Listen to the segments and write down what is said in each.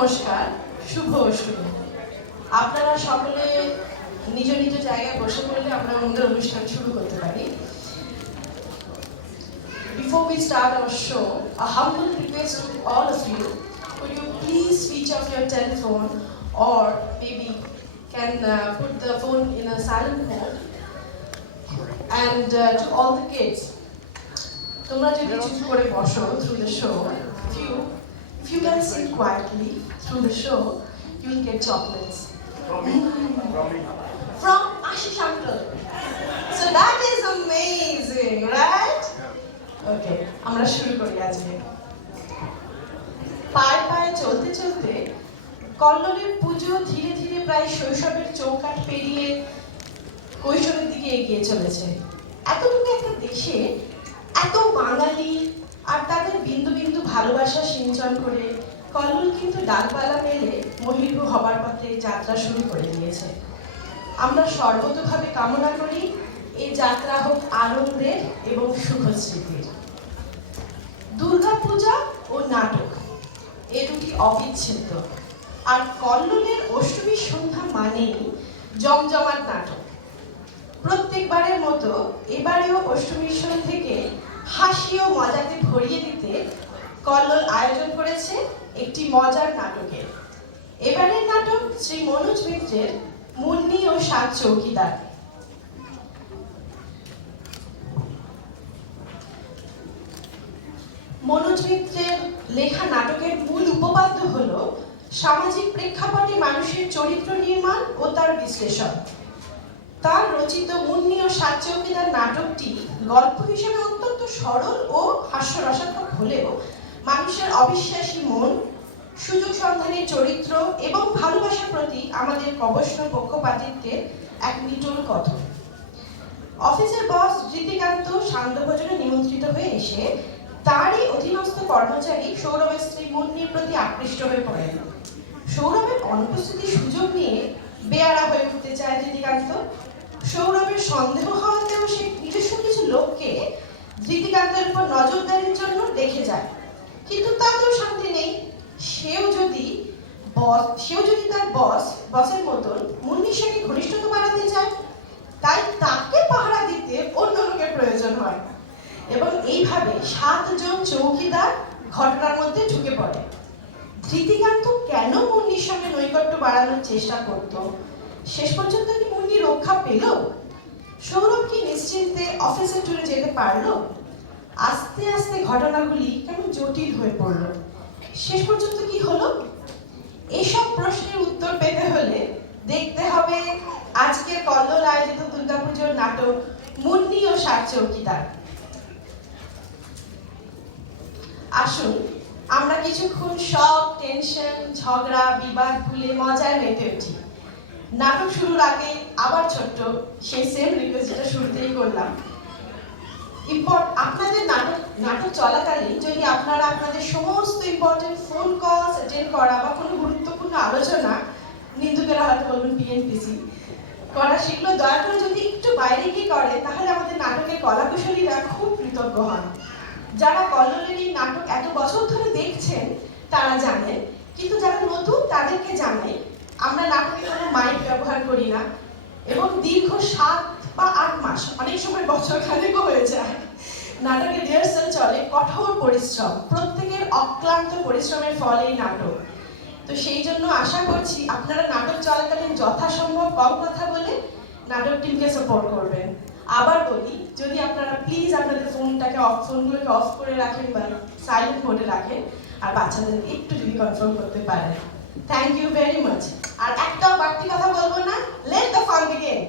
নমস্কার, শুভ অষ্টমী। আপনারা সকলে নিজ নিজ জায়গায় বসে পড়লে আমরা আমাদের অনুষ্ঠান শুরু করতে পারি। Before we start our show, a humble request to all of you, could you please switch off your telephone or maybe can put the phone in a silent mode. And to all the kids, তোমরা যদি চুপ করে বসো through the show, if you can sit quietly through the show, you will get chocolates. From Ashish uncle. So that is amazing, right? Okay, আমরা শুরু করি আজকে। পায়ে পায়ে চলতে চলতে কল্লোলের পুজো ধীরে ধীরে প্রায় শৈশবের চৌকাঠ পেরিয়ে কৈশোরের দিকে এগিয়ে চলেছে। এতটুকু একটা দেশে এত বাঙালি আর তাদের বিন্দু বিন্দু ভালোবাসা সিঞ্চন করে কল্লোল কিন্তু ডালপালা মেলে মহিরূহ হবার পথে যাত্রা শুরু করে দিয়েছে। আমরা সর্বতোভাবে কামনা করি এই যাত্রা হোক আনন্দের এবং শুভ স্মৃতির। দুর্গা পূজা ও নাটক এ দুটি অবিচ্ছেদ্য, আর কল্লোলের অষ্টমীর সন্ধ্যা মানেই জমজমাট নাটক। প্রত্যেকবারের মতো এবারেও অষ্টমীর সন্ধ্যা থেকে হাসি ও মজাতে ভরিয়ে দিতে কল্লোল আয়োজন করেছে একটি মজার নাটকের। এবারের নাটক শ্রী মনোজ মিত্রের মুন্নি ও সাত চৌকিদার। মনোজ মিত্রের লেখা নাটকের মূল উপপাদ্য হল সামাজিক প্রেক্ষাপটে মানুষের চরিত্র নির্মাণ ও তার বিশ্লেষণ। তার রচিত মুন্নি ও সাত চৌকিদার নাটকটি গল্প হিসেবে অত্যন্ত সরল ও হাস্যরসাত্মক হলেও মানুষের অবিশ্বাসী মন, সুযোগ সন্ধানের চরিত্র এবং ভালোবাসার প্রতি আমাদের প্রবর্ষণ পক্ষপাতিত্বের এক নিটোল কথন। অফিসের বস ঋতিকান্ত সান্ধ্যভোজনে নিমন্ত্রিত হয়ে এসে তারই অধীনস্থ কর্মচারী সৌরভের স্ত্রী মুন্নির প্রতি আকৃষ্ট হয়ে পড়েন। সৌরভের অনুপস্থিতির সুযোগ নিয়ে বেয়ারা হয়ে উঠতে চায় ঋতিকান্ত। সৌরভের সন্দেহ হওয়াতেও সে নিজস্ব কিছু লোককে ঋতিকান্তের উপর নজরদারির জন্য রেখে যায়, কিন্তু তাতেও শান্তি নেই। সেও যদি তার বসের মতন মুন্নির সঙ্গে ঘনিষ্ঠতা বাড়াতে চায়, তাই তাকে পাহারা দিতে অন্য লোকের প্রয়োজন হয় এবং এইভাবে 7 জন চৌকিদার ঘটনার মধ্যে ঢুকে পড়ে। ধৃতিকান্ত কেন মুন্নির সঙ্গে নৈকট্য বাড়ানোর চেষ্টা করত, শেষ পর্যন্ত কি মুন্নি রক্ষা পেল? সৌরভ কি নিশ্চিন্তে অফিসের ট্যুরে যেতে পারল? আস্তে আস্তে ঘটনাগুলি কেমন জটিল হয়ে পড়ল। শেষ পর্যন্ত কি হলো? এসব প্রশ্নের উত্তর পেতে হলে দেখতে হবে আজকের কল্লোল আয়োজিত দুর্গাপুজোর নাটক মুন্নি ও সাত চৌকিদার। আসুন আমরা কিছুক্ষণ সব টেনশন, ঝগড়া, বিবাদ ভুলে মজায় মেতে উঠি। নাটক শুরুর আগে আবার ছোট্ট সেই সেম রিকোয়েস্ট যেটা শুরুতেই করলাম। আপনাদের নাটক চলাকালীন যদি আপনারা আপনাদের সমস্ত ইম্পর্টেন্ট ফোন কলস অ্যাটেন্ড করা বা কোনো গুরুত্বপূর্ণ আলোচনা, নিন্দুকেরা হয়তো বলবেন পিএনপিসি করা, সেগুলো দয়া করে যদি একটু বাইরে গিয়ে করে তাহলে আমাদের নাটকের কলাকুশলীরা খুব কৃতজ্ঞ হন। যারা কল্লোলের এই নাটক এত বছর ধরে দেখছেন তারা জানেন, কিন্তু যারা নতুন তাদেরকে জানাই আমরা নাটকে কোনো মাইক ব্যবহার করি না এবং দীর্ঘ 7 বা 8 মাস, অনেক সময় বছর খানেকও হয়ে যায়, নাটকের রিহার্সাল চলে। কঠোর পরিশ্রম, প্রত্যেকের অক্লান্ত পরিশ্রমের ফল এই নাটক। তো সেই জন্য আশা করছি আপনারা নাটক চলাকালীন যথাসম্ভব কম কথা বলে নাটক টিমকে সাপোর্ট করবেন। আবার বলি, যদি আপনারা প্লিজ আপনাদের ফোনগুলোকে অফ করে রাখেন বা সাইলেন্ট মোডে রাখেন, আর বাচ্চাদেরকে একটু যদি কন্ট্রোল করতে পারেন। Thank you very much. আর একটাও বাড়তি কথা বলবো না। Let the fun begin.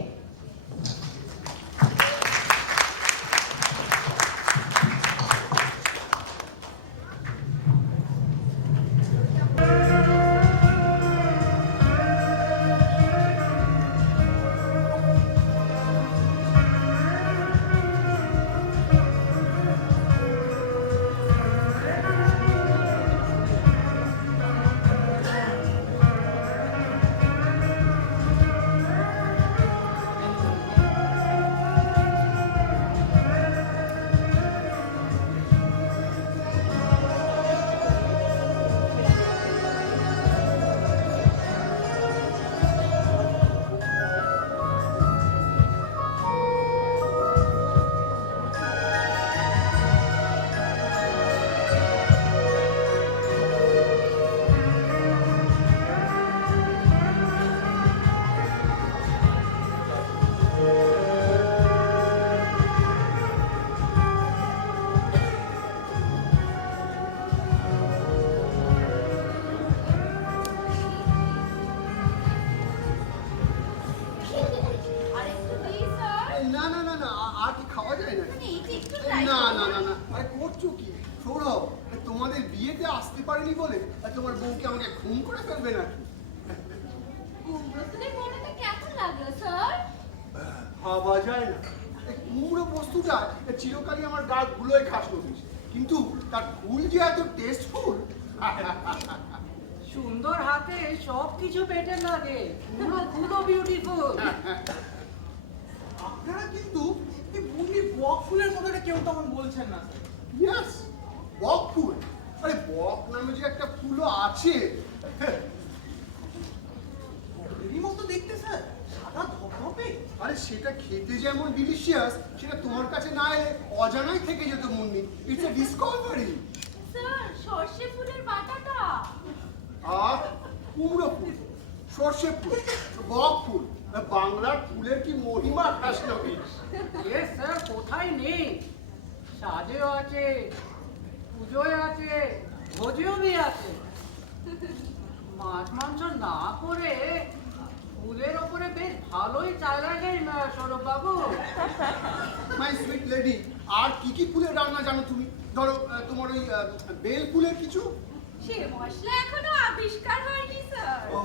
তোমার বউকে আমাকে খুন করে ফেলবে নাকি? কুমড়ো ফুলের বড়াটা কেমন লাগলো স্যার? ভাবা যায় না, এই কুমড়ো বস্তুটা চিরকালই আমার গা গুলোয় খাস দিয়েছে, কিন্তু তার ফুল যে এত টেস্টফুল। সুন্দর হাতে সব কিছু পেটে লাগে, পুরো খুদো বিউটিফুল। আপনারা কিন্তু এই মুন্নি বক ফুলের কথাটা কেউ তেমন বলছেন না স্যার। ইয়েস, বক ফুল। আরে বক নামে যে একটা ফুলও আছে। বকেরই মতো দেখতে স্যার, সাদা ধপধপে। আরে সেটা খেতে যেমন ডিলিশিয়াস, সেটা তোমার কাছে না এলে অজানাই থেকে যেত Munni. It's a Discovery. Sir সর্ষে ফুলের বাটাটা। আর কুমড়ো ফুল, সর্ষে ফুল, বক ফুল, বাংলার ফুলের কি মহিমা খাস নবী। এ স্যার কোথায় নেই, সাজেও আছে, পুজোয় আছে, ভোজেও বি আছে। মাছ মাংস না করে ফুলের ওপরে বেশ ভালোই চালা যায় না সৌরভ বাবু। মাই সুইট লেডি, আর কি কি ফুলের রান্না জানো তুমি? ধরো তোমার ওই বেল ফুলের কিছু। সে মশলা এখনো আবিষ্কার হয়নি স্যার। ও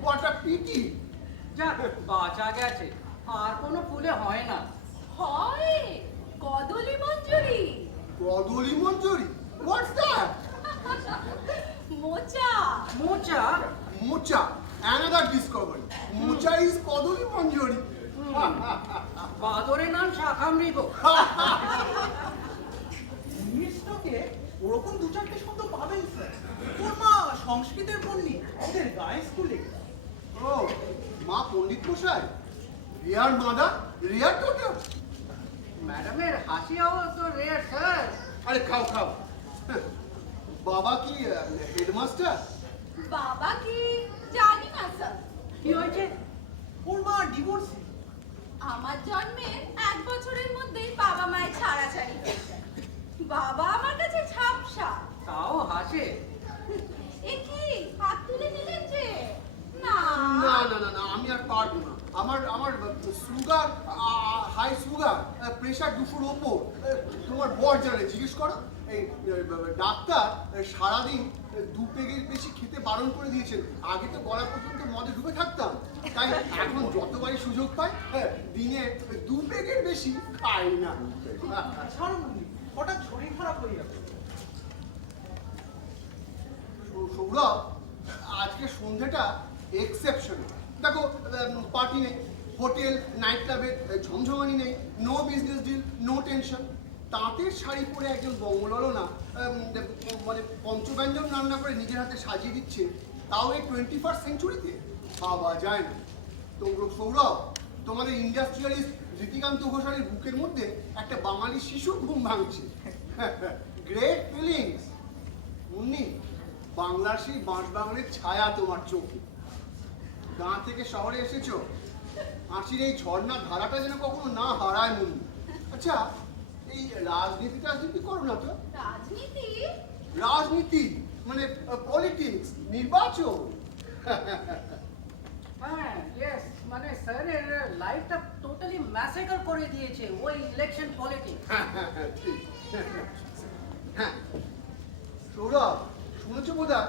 হোয়াট আ পিটি। যাক বাঁচা গেছে, আর কোনো ফুলে হয় না। হয় কদলি মঞ্জুরি, কদলি মঞ্জুরি, হোয়াটস দ্যাট? মোচা। মোচা? মোচা, অ্যানাদার ডিসকভারি। মোচা ইজ কদলি মঞ্জুরি। বাদরের নাম শাখামৃগ। ইংলিশটাকে ওরকম দু চারটে শব্দ পাবেন স্যার। তোর মা সংস্কৃতের পণ্ডিত, ওদের গায়ে স্কুলে। ও মা পণ্ডিত মশাই, রিয়ার মাদার, রিয়ার ডটার। ম্যাডামের হাসি আওয়াজ তো রেয়ার স্যার। আরে খাও খাও। বাবা কি হেডমাস্টার? বাবা কি জানি না স্যার। কি হয়েছে? ওর মা ডিভোর্সি। আমার জন্মের 1 বছরের মধ্যেই বাবা মায়ের ছাড়াছাড়ি হয়ে যায়। বাবা আমার কাছে ঝাপসা। তাও হাসে। এ কি হাত তুলে নিলেন যে? না না না না না, আমি আর পারবো না। আমার আমার সুগার, হাই সুগার, প্রেশার 200-র ওপর। তোমার বর জানে, জিজ্ঞেস করো। এই ডাক্তার সারাদিন 2 পেগের বেশি খেতে বারণ করে দিয়েছেন। আগে তো গলা পর্যন্ত মদে ডুবে থাকতাম, তাই এখন যতবারই সুযোগ পাই দিনে 2 পেগের বেশি খাই না। ছাড়ো মুন্নি, হঠাৎ শরীর খারাপ হয়ে যাবে। সৌরভ, আজকে সন্ধ্যাটা এক্সেপশনাল। দেখো, পার্টি নেই, হোটেল নাইট ক্লাবের ঝমঝমানি নেই, no business deal, no tension. তাঁতের শাড়ি পরে একজন বঙ্গললনা মানে পঞ্চব্যঞ্জন রান্না করে নিজের হাতে সাজিয়ে দিচ্ছে, তাও এই 21st সেঞ্চুরিতে। ভাবা যায় না। তো সৌরভ, তোমাদের ইন্ডাস্ট্রিয়ালিস্ট রীতিকান্ত ঘোষালের বুকের মধ্যে একটা বাঙালি শিশু ঘুম ভাঙছে। Great feelings Munni. বাংলার সেই বাঁশবাগানের ছায়া তোমার চোখে। গাঁ থেকে শহরে এসেছো, হাসির এই ঝর্ণার ধারাটা যেন কখনো না হারায় মুন্নি। আচ্ছা, এই রাজনীতি করো না তো? রাজনীতি? রাজনীতি মানে পলিটিক্স, নির্বাচন। হ্যাঁ, ইয়েস, মানে স্যারের লাইফটা টোটালি ম্যাসেকার করে দিয়েছে ওই ইলেকশন পলিটিক্স। ঠিক। হ্যাঁ সৌরভ, শুনেছো বোধহয়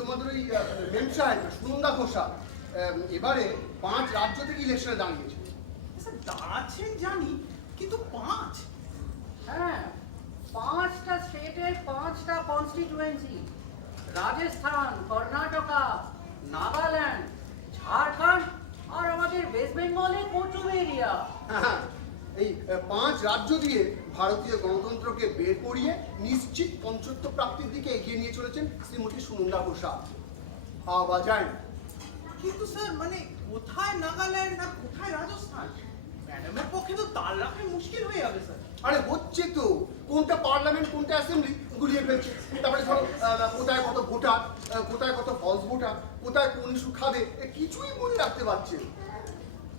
তোমাদের ওই মেম সাহেব সুনন্দা ঘোষাল এবারে 5 রাজ্য থেকে ইলেকশনে দাঁড়িয়েছে। স্যার দাঁড়াচ্ছেন জানি, কিন্তু 5? হ্যাঁ, 5টা স্টেটের 5টা কনস্টিটিউয়েন্সি, রাজস্থান, কর্ণাটকা, নাগাল্যান্ড, ঝাড়খণ্ড আর আমাদের ওয়েস্ট বেঙ্গলের কোচুম এরিয়া। হ্যাঁ, এই 5 রাজ্য দিয়ে ভারতীয় গণতন্ত্রকে বের করিয়ে নিশ্চিত পঞ্চত্ব প্রাপ্তির দিকে এগিয়ে নিয়ে চলেছেন শ্রীমতী সুনন্দা ঘোষাল। ভাবা যায় না। কিন্তু স্যার মানে কোথায় নাগাল্যান্ড আর কোথায় রাজস্থান? ম্যাডামের পক্ষে তো তাল রাখা মুশকিল হয়ে যাবে স্যার। আরে হচ্ছে তো, কোনটা পার্লামেন্ট কোনটা অ্যাসেম্বলি গুলিয়ে ফেলছে। তারপরে ধরো কোথায় কত ভোটার, কোথায় কত ফলস ভোটার, কোথায় কোন ইস্যু খাবে, কিছুই মনে রাখতে পারছে না।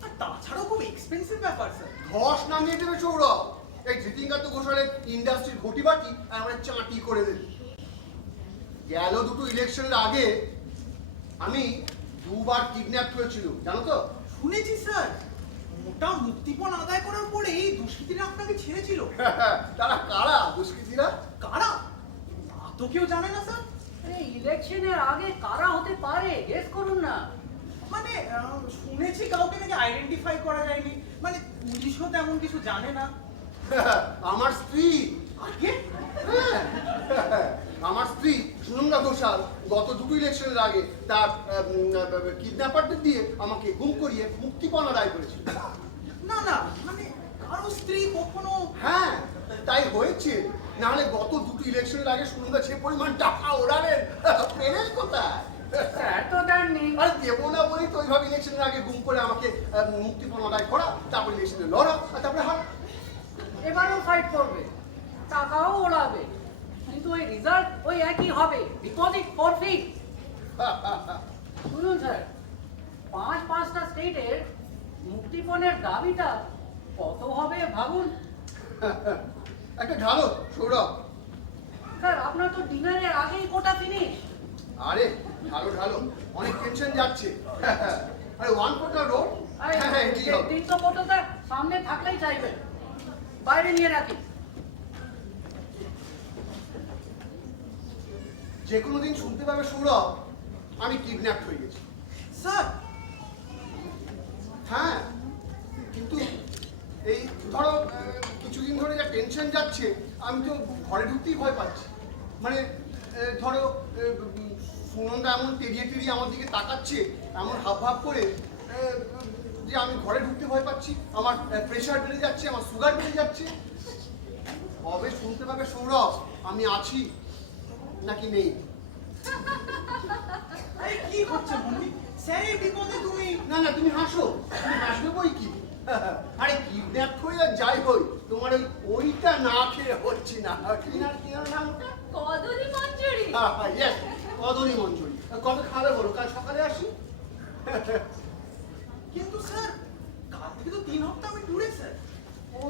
আর তাছাড়াও খুব এক্সপেন্সিভ ব্যাপার স্যার। ধস নামিয়ে দেবে সৌরভ। এই ধৃতিকান্ত ঘোষালের ইন্ডাস্ট্রির ঘটিবাটি আমরা চাঁটি করে দেবে। গেল 2টো ইলেকশনের আগে আমি 2বার কিডন্যাপ হয়েছিল, জানো তো? শুনেছি স্যার, মোটা মুক্তিপণ আদায় করার পরেই দুষ্কৃতীরা আপনাকে ছেড়েছিল। তারা কারা দুষ্কৃতীরা? কারা? তা তো কেউ জানে না স্যার। এই ইলেকশনের আগে কারা হতে পারে গেস করুন না। মানে শুনেছি কাউকে নাকি আইডেন্টিফাই করা যায়নি, মানে পুলিশও তেমন কিছু জানে না। আমার স্ত্রী। আগে হ্যাঁ, আমার স্ত্রী সুনন্দা ঘোষাল গত দুটো ইলেকশনের আগে তার কিডন্যাপারদের দিয়ে আমাকে গুম করিয়ে মুক্তিপণ আদায় করেছিল। না না, মানে কারো স্ত্রী কখনো। হ্যাঁ, তাই হয়েছে। নাহলে গত দুটো ইলেকশনের আগে সুনন্দা যে পরিমাণ টাকা ওড়ালেন পেলেন কোথায়? স্যার তো দেননি। আরে দেবো না বলেই তো ওইভাবে ইলেকশনের আগে গুম করে আমাকে মুক্তিপণ আদায় করা, তারপর ইলেকশনে লড়া, আর তারপরে হার। এবারও ফাইট করবে, টাকাও ওড়াবে, কিন্তু ওই রেজাল্ট ওই একই হবে, ডিপোজিট ফরফিট। শুনুন স্যার, পাঁচটা স্টেটের মুক্তিপণের দাবিটা কত হবে ভাবুন। একটা ঢালো সৌরভ। স্যার আপনার তো ডিনারের আগেই কোটা ফিনিশ। আরে ঢালো ঢালো, অনেক টেনশন যাচ্ছে। আরে ওয়ান কোটা রোড। হ্যাঁ, এটাই হবে। তিনশো কোটাটা সামনে থাকলেই চাইবেন, বাইরে নিয়ে রাখি। যে কোনো দিন শুনতে পাবে সৌরভ আমি কিডন্যাপ হয়ে গেছি। স্যার হ্যাঁ, কিন্তু এই ধরো কিছুদিন ধরে যা টেনশন যাচ্ছে, আমি তো ঘরে ঢুকতেই ভয় পাচ্ছি। মানে ধরো সুনন্দা এমন তেড়িয়ে তেড়িয়ে আমার দিকে তাকাচ্ছে, এমন হাব ভাব করে যে আমি ঘরে ঢুকতে ভয় পাচ্ছি। আমার প্রেশার বেড়ে যাচ্ছে, আমার সুগার বেড়ে যাচ্ছে। কবে শুনতে পাবে সৌরভ আমি আছি নাকি নেই? আরে কি হচ্ছে মুন্নি? স্যারের বিপদে তুমি। না না, তুমি হাসো, তুমি হাসবে বই কি? আরে কিডন্যাপ হই আর যাই হই, তোমার ওইটা না খেয়ে হচ্ছি না। কি নাম ওটা? কদলি মঞ্জুরি। ইয়েস, কদলি মঞ্জুরি। কবে খাবে বলো? কাল সকালে আসি। কিন্তু স্যার কাল থেকে তো 3 হপ্তাহ আমি ট্যুরে স্যার। ও,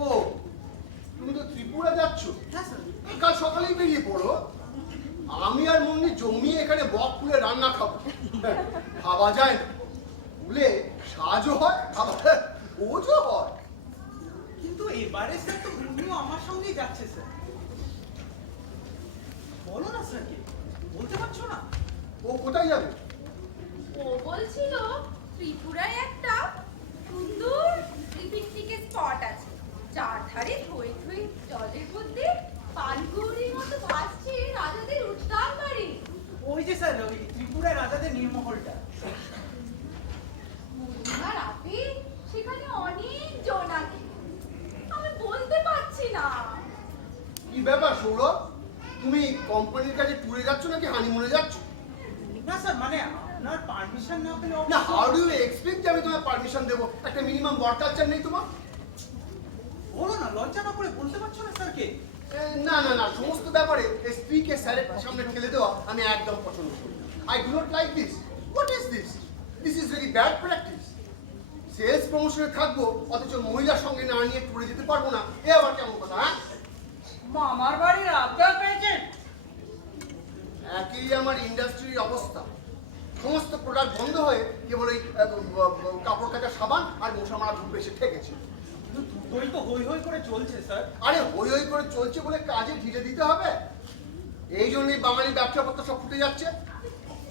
তুমি তো ত্রিপুরা যাচ্ছ। হ্যাঁ স্যার। কাল সকালেই বেরিয়ে পড়ো। আমি আর মুন্নি জমিয়ে এখানে বক খুলে রান্না খাবো। ভাবা যায় না, খুলে সাজও হয় আবার ওজও হয়। কিন্তু এবারে স্যার তো মুন্নিও আমার সঙ্গেই যাচ্ছে স্যার। বলো না স্যার, কি বলতে পারছো না? ও কোথায় যাবে? ও বলছিল ত্রিপুরায় একটা সুন্দর পিকনিকের স্পট আছে, যার ধারে থই থই জলের মধ্যে পানগৌড়ির মতো ভাসছে রাজাদের উঠতাম বাড়ি। ওই যে স্যার, ওই ত্রিপুরায় রাজাদের নির্মহলটা। পূর্ণিমা রাতে সেখানে অনেক জন আছে, আমি বলতে পারছি না। কি ব্যাপার সৌরভ, তুমি কোম্পানির কাছে ট্যুরে যাচ্ছ নাকি হানিমুনে যাচ্ছ? না স্যার, মানে আপনার পারমিশন না পেলে না, হাউ ডু ইউ এক্সপেক্ট যে আমি তোমায় পারমিশন দেবো? একটা মিনিমাম বরকালচার নেই তোমার? বলো না, লজ্জা না করে বলতে পারছো না স্যারকে? না না না, সমস্ত ব্যাপারে স্ত্রীকে স্যারের সামনে ঠেলে দেওয়া আমি একদম পছন্দ করি না। I do not like this. What is this? This is very bad practice. Sales প্রমোশনে থাকবো অথচ মহিলার সঙ্গে না নিয়ে ট্যুরে যেতে পারবো না, এ আবার কেমন কথা? হ্যাঁ, মামার বাড়ির আবদার পেয়েছেন। একই আমার ইন্ডাস্ট্রির অবস্থা। সমস্ত প্রোডাক্ট বন্ধ হয়ে কেবল ওই কাপড় কাচা সাবান আর মশা মারা ধূপ এসে ঠেকেছে। কিন্তু দুটোই তো হই হই করে চলছে স্যার। আরে হই হই করে চলছে বলে কাজে ঢিলে দিতে হবে? এই জন্যই বাঙালি ব্যবসাপত্র সব ফুটে যাচ্ছে।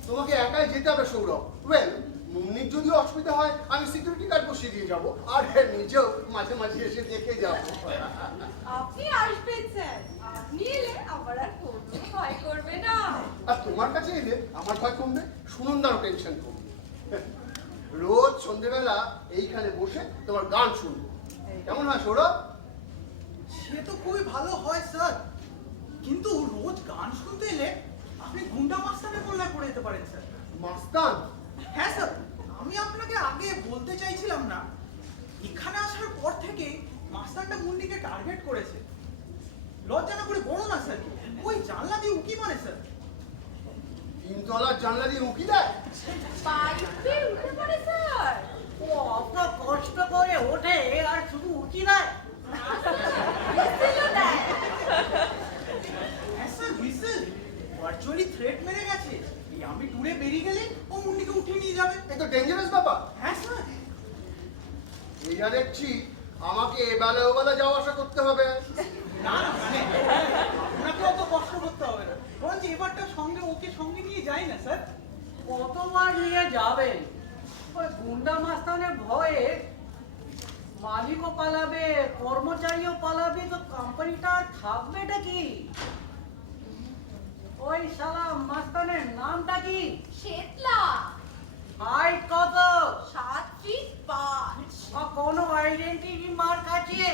তোমাকে একাই যেতে হবে সৌরভ। ওয়েল, মুন্নির যদি অসুবিধা হয় আমি সিকিউরিটি গার্ড বসিয়ে দিয়ে যাবো, আর নিজেও মাঝে মাঝে এসে দেখে যাবো। আপনি আসবেন স্যার, আপনি এলে আমার আর কোনো ভয় করবে না। আর তোমার কাছে এলে আমার ভয় কমবে, সুনন্দারও টেনশন কমবে। রোজ সন্ধেবেলা এইখানে বসে তোমার গান শুনবো, কেমন হয় সৌরভ? সে তো খুবই ভালো হয় স্যার, কিন্তু রোজ গান শুনতে এলে আপনি গুন্ডা মাস্তানে কল্যাণ করে যেতে পারেন স্যার। মাস্তান? হ্যাঁ স্যার, আমি আপনাকে আগে বলতে চাইছিলাম না, এখানে আসার পর থেকে মাস্তানটা মুন্ডিকে টার্গেট করেছে। লজ্জা না করে বলো না স্যার, ওই জানলা দিয়ে উকি মারে স্যার। 3 তলার জানলা দিয়ে উঁকি দেয়? বাইরে উঠে পড়ে স্যার। ও অত কষ্ট করে ওঠে আর শুধু উঠি দেয়। হুইসেলও দেয়। হ্যাঁ স্যার, হুইসেল ভার্চুয়ালি থ্রেট মেরে গেছে। এই আমি ট্যুরে বেরিয়ে গেলে ও মুন্ডিকে উঠিয়ে নিয়ে যাবে। এ তো ডেঞ্জারাস ব্যাপার। হ্যাঁ স্যার। এই যা দেখছি আমাকে এবেলা ওবেলা যাওয়া আসা করতে হবে। না না, মানে আপনাকে অত কষ্ট করতে হবে না। বরঞ্চ এবারটা সঙ্গে ওকে সঙ্গে নিয়ে যাই না স্যার। কতবার নিয়ে যাবেন? ওই গুন্ডা মাস্তানের ভয়ে মালিকও পালাবে, কর্মচারীও পালাবে, তো কোম্পানিটা আর থাকবেটা কি? ওই শালা মাস্তানের নামটা কি? শেতলা, হাইট কত? 7 ফিট 5। আর কোনো আইডেন্টিটি মার্ক আছে?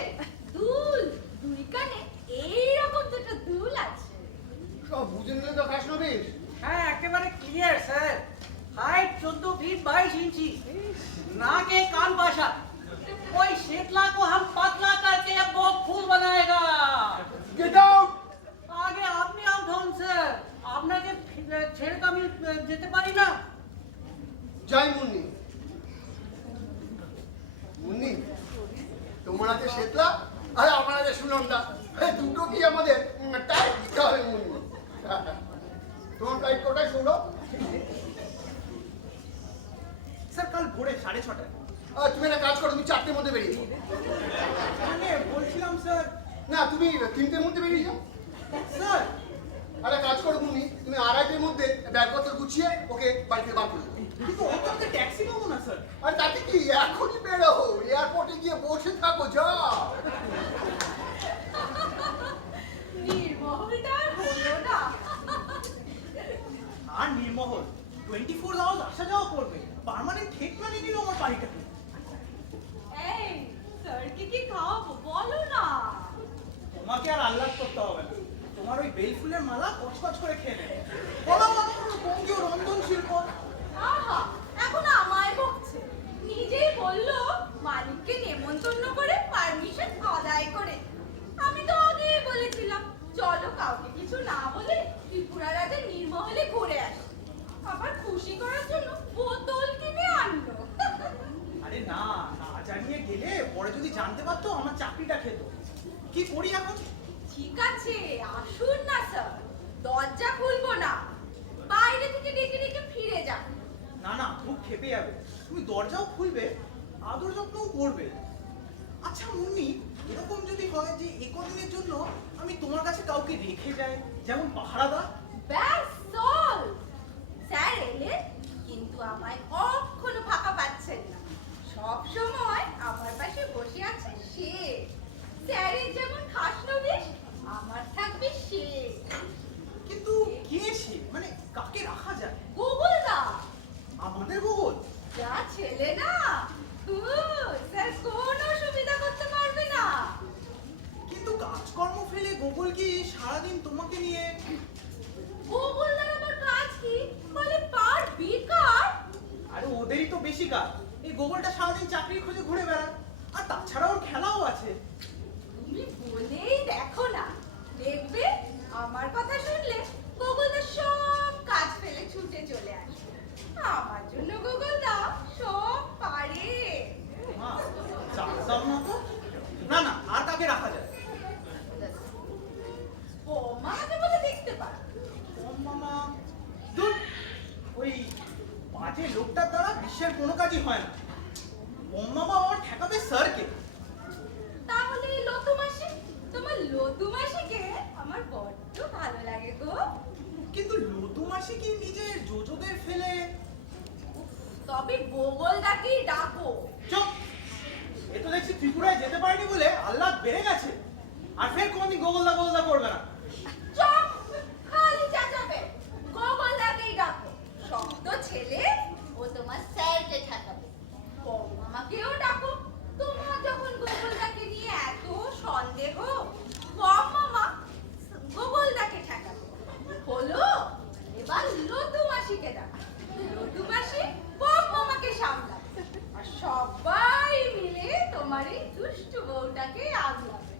দুল, দুই কানে এইরকম দুটো দুল আছে। সব বুঝে নিলে তো খাস নবিস। হ্যাঁ, একেবারে ক্লিয়ার স্যার। हाइट 14 फीट 22 इंची, नाक एक कान पाशा। कोई शीतला को हम पतला करके अब वो फूल बनाएगा। Get out. आगे আপনি আউট হন স্যার, আপনাকে ছেড়ে তো আমি যেতে পারি না। যাই মুন্নি। মুন্নি, তোমার আছে শেতলা আর আমার আছে সুনন্দা, এই দুটো কি আমাদের টাইট দিতে হবে মুন্নি। তোমার টাইট কোটায় শুনো। স্যার কাল ভোরে 6:30টায়। তুমি একটা কাজ করো, তুমি 4টের মধ্যে বেরিয়ে যাও। মানে বলছিলাম স্যার। না, তুমি 3টের মধ্যে বেরিয়ে যাও। স্যার আরে কাজ করো তুমি, তুমি 2:30টার মধ্যে ব্যাগপত্র গুছিয়ে ওকে বাড়ি থেকে বার করে দাও। কিন্তু ও তো আমাকে ট্যাক্সি পাবো না স্যার। আর তাতে কি, এখনই বেরো, এয়ারপোর্টে গিয়ে বসে থাকো, যাও। নির্মহলটা আর হলো না। আর নির্মহল 24 আওয়ার্স আসা যাওয়া করবে, পার্মানেন্ট ঠিকনা নিয়ে দিল আমার বাড়িটাকে। এই, স্যারকে কি খাওয়াবো বলো না। তোমাকে আর আহ্লাদ করতে হবে না, তোমার ওই বেল ফুলের মালা কচকচ করে খেয়ে নেবে। বলো বঙ্গীয় রন্ধনশীল পদ। আহা, এখন আমায় বকছে। নিজেই বললো মালিককে নেমন্তন্ন করে পারমিশন আদায় করে। আমি তো আগেই বলেছিলাম চলো কাউকে কিছু না বলে ত্রিপুরা রাজা নির্মহলে ঘুরে আসি। আবার খুশি করার জন্য বোতল কিনে আনলো। আরে না, না জানিয়ে গেলে পরে যদি জানতে পারতো আমার চাকরিটা খেত। কি করি এখন? ঠিক আছে, আসুন না স্যার, দরজা খুলবো না, বাইরে থেকে ডেকে ডেকে ফিরে যান। না না, খুব খেপে যাবে। তুমি দরজাও খুলবে, আদর যত্নও করবে। আচ্ছা মুন্নি, এরকম যদি হয় যে একদিনের জন্য আমি তোমার কাছে কাউকে রেখে যাই, যেমন পাহারাদার। ব্যাস চল। স্যার এলেন, কিন্তু আমায় কখনো ফাঁকা পাচ্ছেন না। সব সময় আমার পাশে বসে আছে সে। স্যারের যেমন খাসনবিশ, আমার থাকবে সে। কিন্তু কে সে? মানে কাকে রাখা যায়? গুগল দা, আমাদের গুগল? যা ছেলে না, স্যার কোনো সুবিধা করতে পারবে না। কিন্তু কাজকর্ম ফেলে গুগল কি সারাদিন তোমাকে নিয়ে? গুগল দার আবার কাজ কি বলে, পার বেকার। আরে ওদেরই তো বেশি কাজ। এই গুগলটা সারাদিন চাকরির খোঁজে ঘুরে বেড়ায়। আর তাছাড়া ওর খেলাও আছে। তুমি বলেই দেখো না, দেখবে আমার কথা শুনলে গুগলদা সব কাজ ফেলে ছুটে চলে আসবে। আমার জন্য গুগলদা সব পারে। হ্যাঁ, জানতাম না তো। না না, আর কাকে রাখা যায়? ও মাকে বলে দেখতে পারো। ওম মামা, ধুর, ওই বাজে লোকটার দ্বারা বিশ্বের কোনো কাজই হয় না। ওম মামা আমার ঠেকাবে স্যারকে। তাহলে লতু মাসি, তোমার লতু মাসিকে আমার বড্ড ভালো লাগে গো। কিন্তু লতু মাসি কি নিজের যোজদের ফেলে? তবে গুগলদাকেই ডাকো। চুপ! এ তো দেখছি ত্রিপুরায় যেতে পারেনি বলে আহ্লাদ বেড়ে গেছে। আর ফের কোনদিন গোগলদা গোগলদা করবে না। চুপ! খালি চাচাবে। গুগলদাকেই ডাকো। শব্দ ছেলে, ও তোমার স্যারকে ঠেকাবে। মামাকেও ডাকো। তোমার যখন গুগলদাকে নিয়ে এত সন্দেহ, মামা গুগলদাকে ঠেকাবে। হলো, এবার লতু মাসিকে ডাকো। লতু মাসি মামাকে সামলাবে। আর সবাই মিলে তোমার এই দুষ্টু বউটাকে আগলাবে।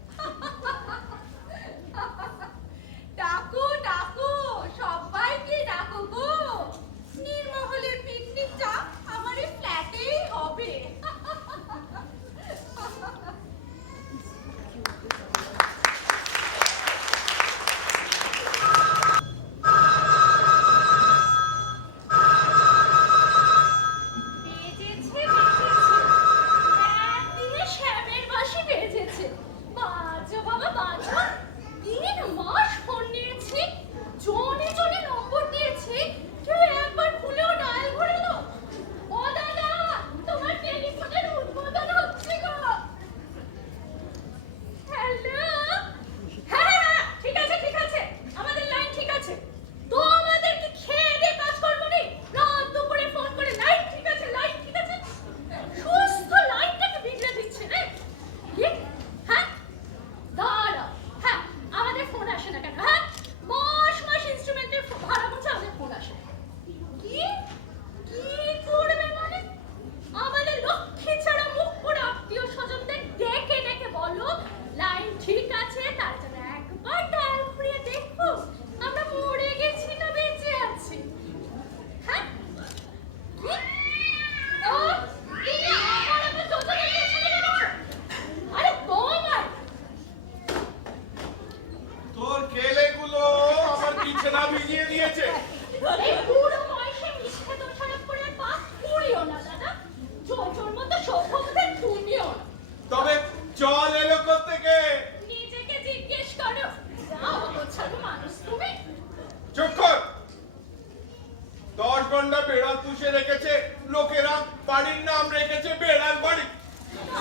10 ঘন্টা বেড়াল পুষে রেখেছে লোকেরা, বাড়ির নাম রেখেছে বেড়াল বাড়ি।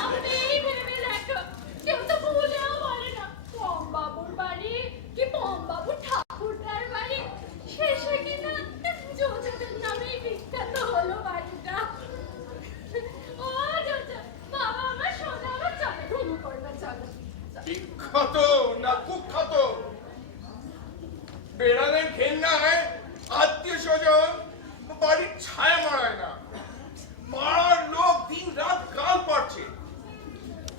আপনিই ভেবে দেখো, কেউ তো ভুলেও বলে না পমবাবুর বাড়ি কি পমবাবুর ঠাকুরদার বাড়ি। শেষে কিনা যোজনের নামেই বিখ্যাত হলো বাড়িটা। ও যোজন, বাবা আমার সোনা, আমার চলো ঘুমু করবে, চলো। বিখ্যাত না কুখ্যাত? বেড়ালের ঘেন্নায় আত্মীয় স্বজন বাড়ির ছায়া মারায় না। পাড়ার লোক দিন রাত গাল পাড়ছে,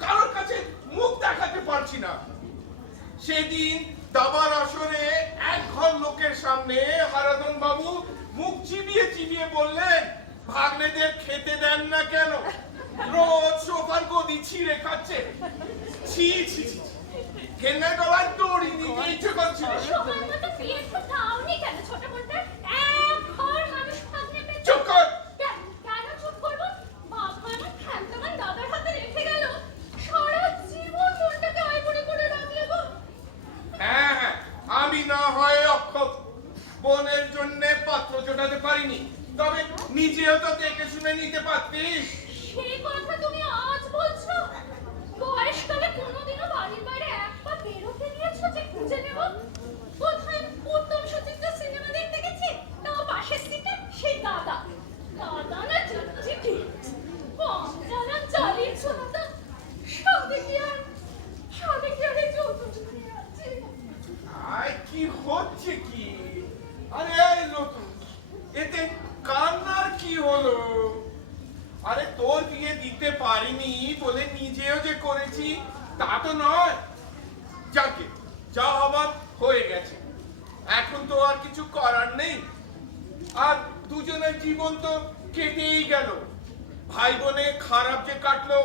কারোর কাছে মুখ দেখাতে পারছি না। সেদিন দাবার আসরে এক ঘর লোকের সামনে হারাধন বাবু মুখ চিবিয়ে চিবিয়ে বললেন, ভাগ্নেদের খেতে দেন না কেন? রোজ সোফার গদি ছিঁড়ে খাচ্ছে। ছি ছি ছি, ঘেন্নায় গলায় দড়ি দিতে ইচ্ছে করছিল। সময় মতো বিয়ে তো দাওনি কেন ছোট বোনটা? এক ঘর মানুষ ভাগ্নে পেয়েছে। চুপ কর। কেন চুপ করবো? বাবা আমার খ্যান্তমান দাদার হাতে রেখে গেল, সারা জীবন মনটাকে আইবুড়ি করে রাখলে গো। হ্যাঁ হ্যাঁ, আমি না হয় অক্ষম, বোনের জন্য পাত্র জোটাতে পারিনি, তবে নিজেও তো দেখে শুনে নিতে পারতিস। সেই কথা তুমি আজ বলছো? বয়সকালে কোনোদিনও বাড়ির বাইরে এক পা বেরোতে দিয়েছো যে খুঁজে নেব? কোথায় উত্তম সুচিত্রা সিনেমা দেখতে গেছি, তাও পাশের সিটে সেই দাদা। দাদা না চিঠি কম জানা চালিয়েছো দাদা। সাথে কি আর এই যৌতুক নিয়ে আছে? আয় কি হচ্ছে কি? আরে এই নতুন, এতে কান্নার কি হলো? আরে তোর বিয়ে দিতে পারিনি বলে নিজেও যে করেছি তা তো নয়। যাকে যা হবার হয়ে গেছে, এখন তো আর কিছু করার নেই। আর দুজনের জীবন তো কেটেই গেল। ভাই বোনে খারাপ যে কাটলো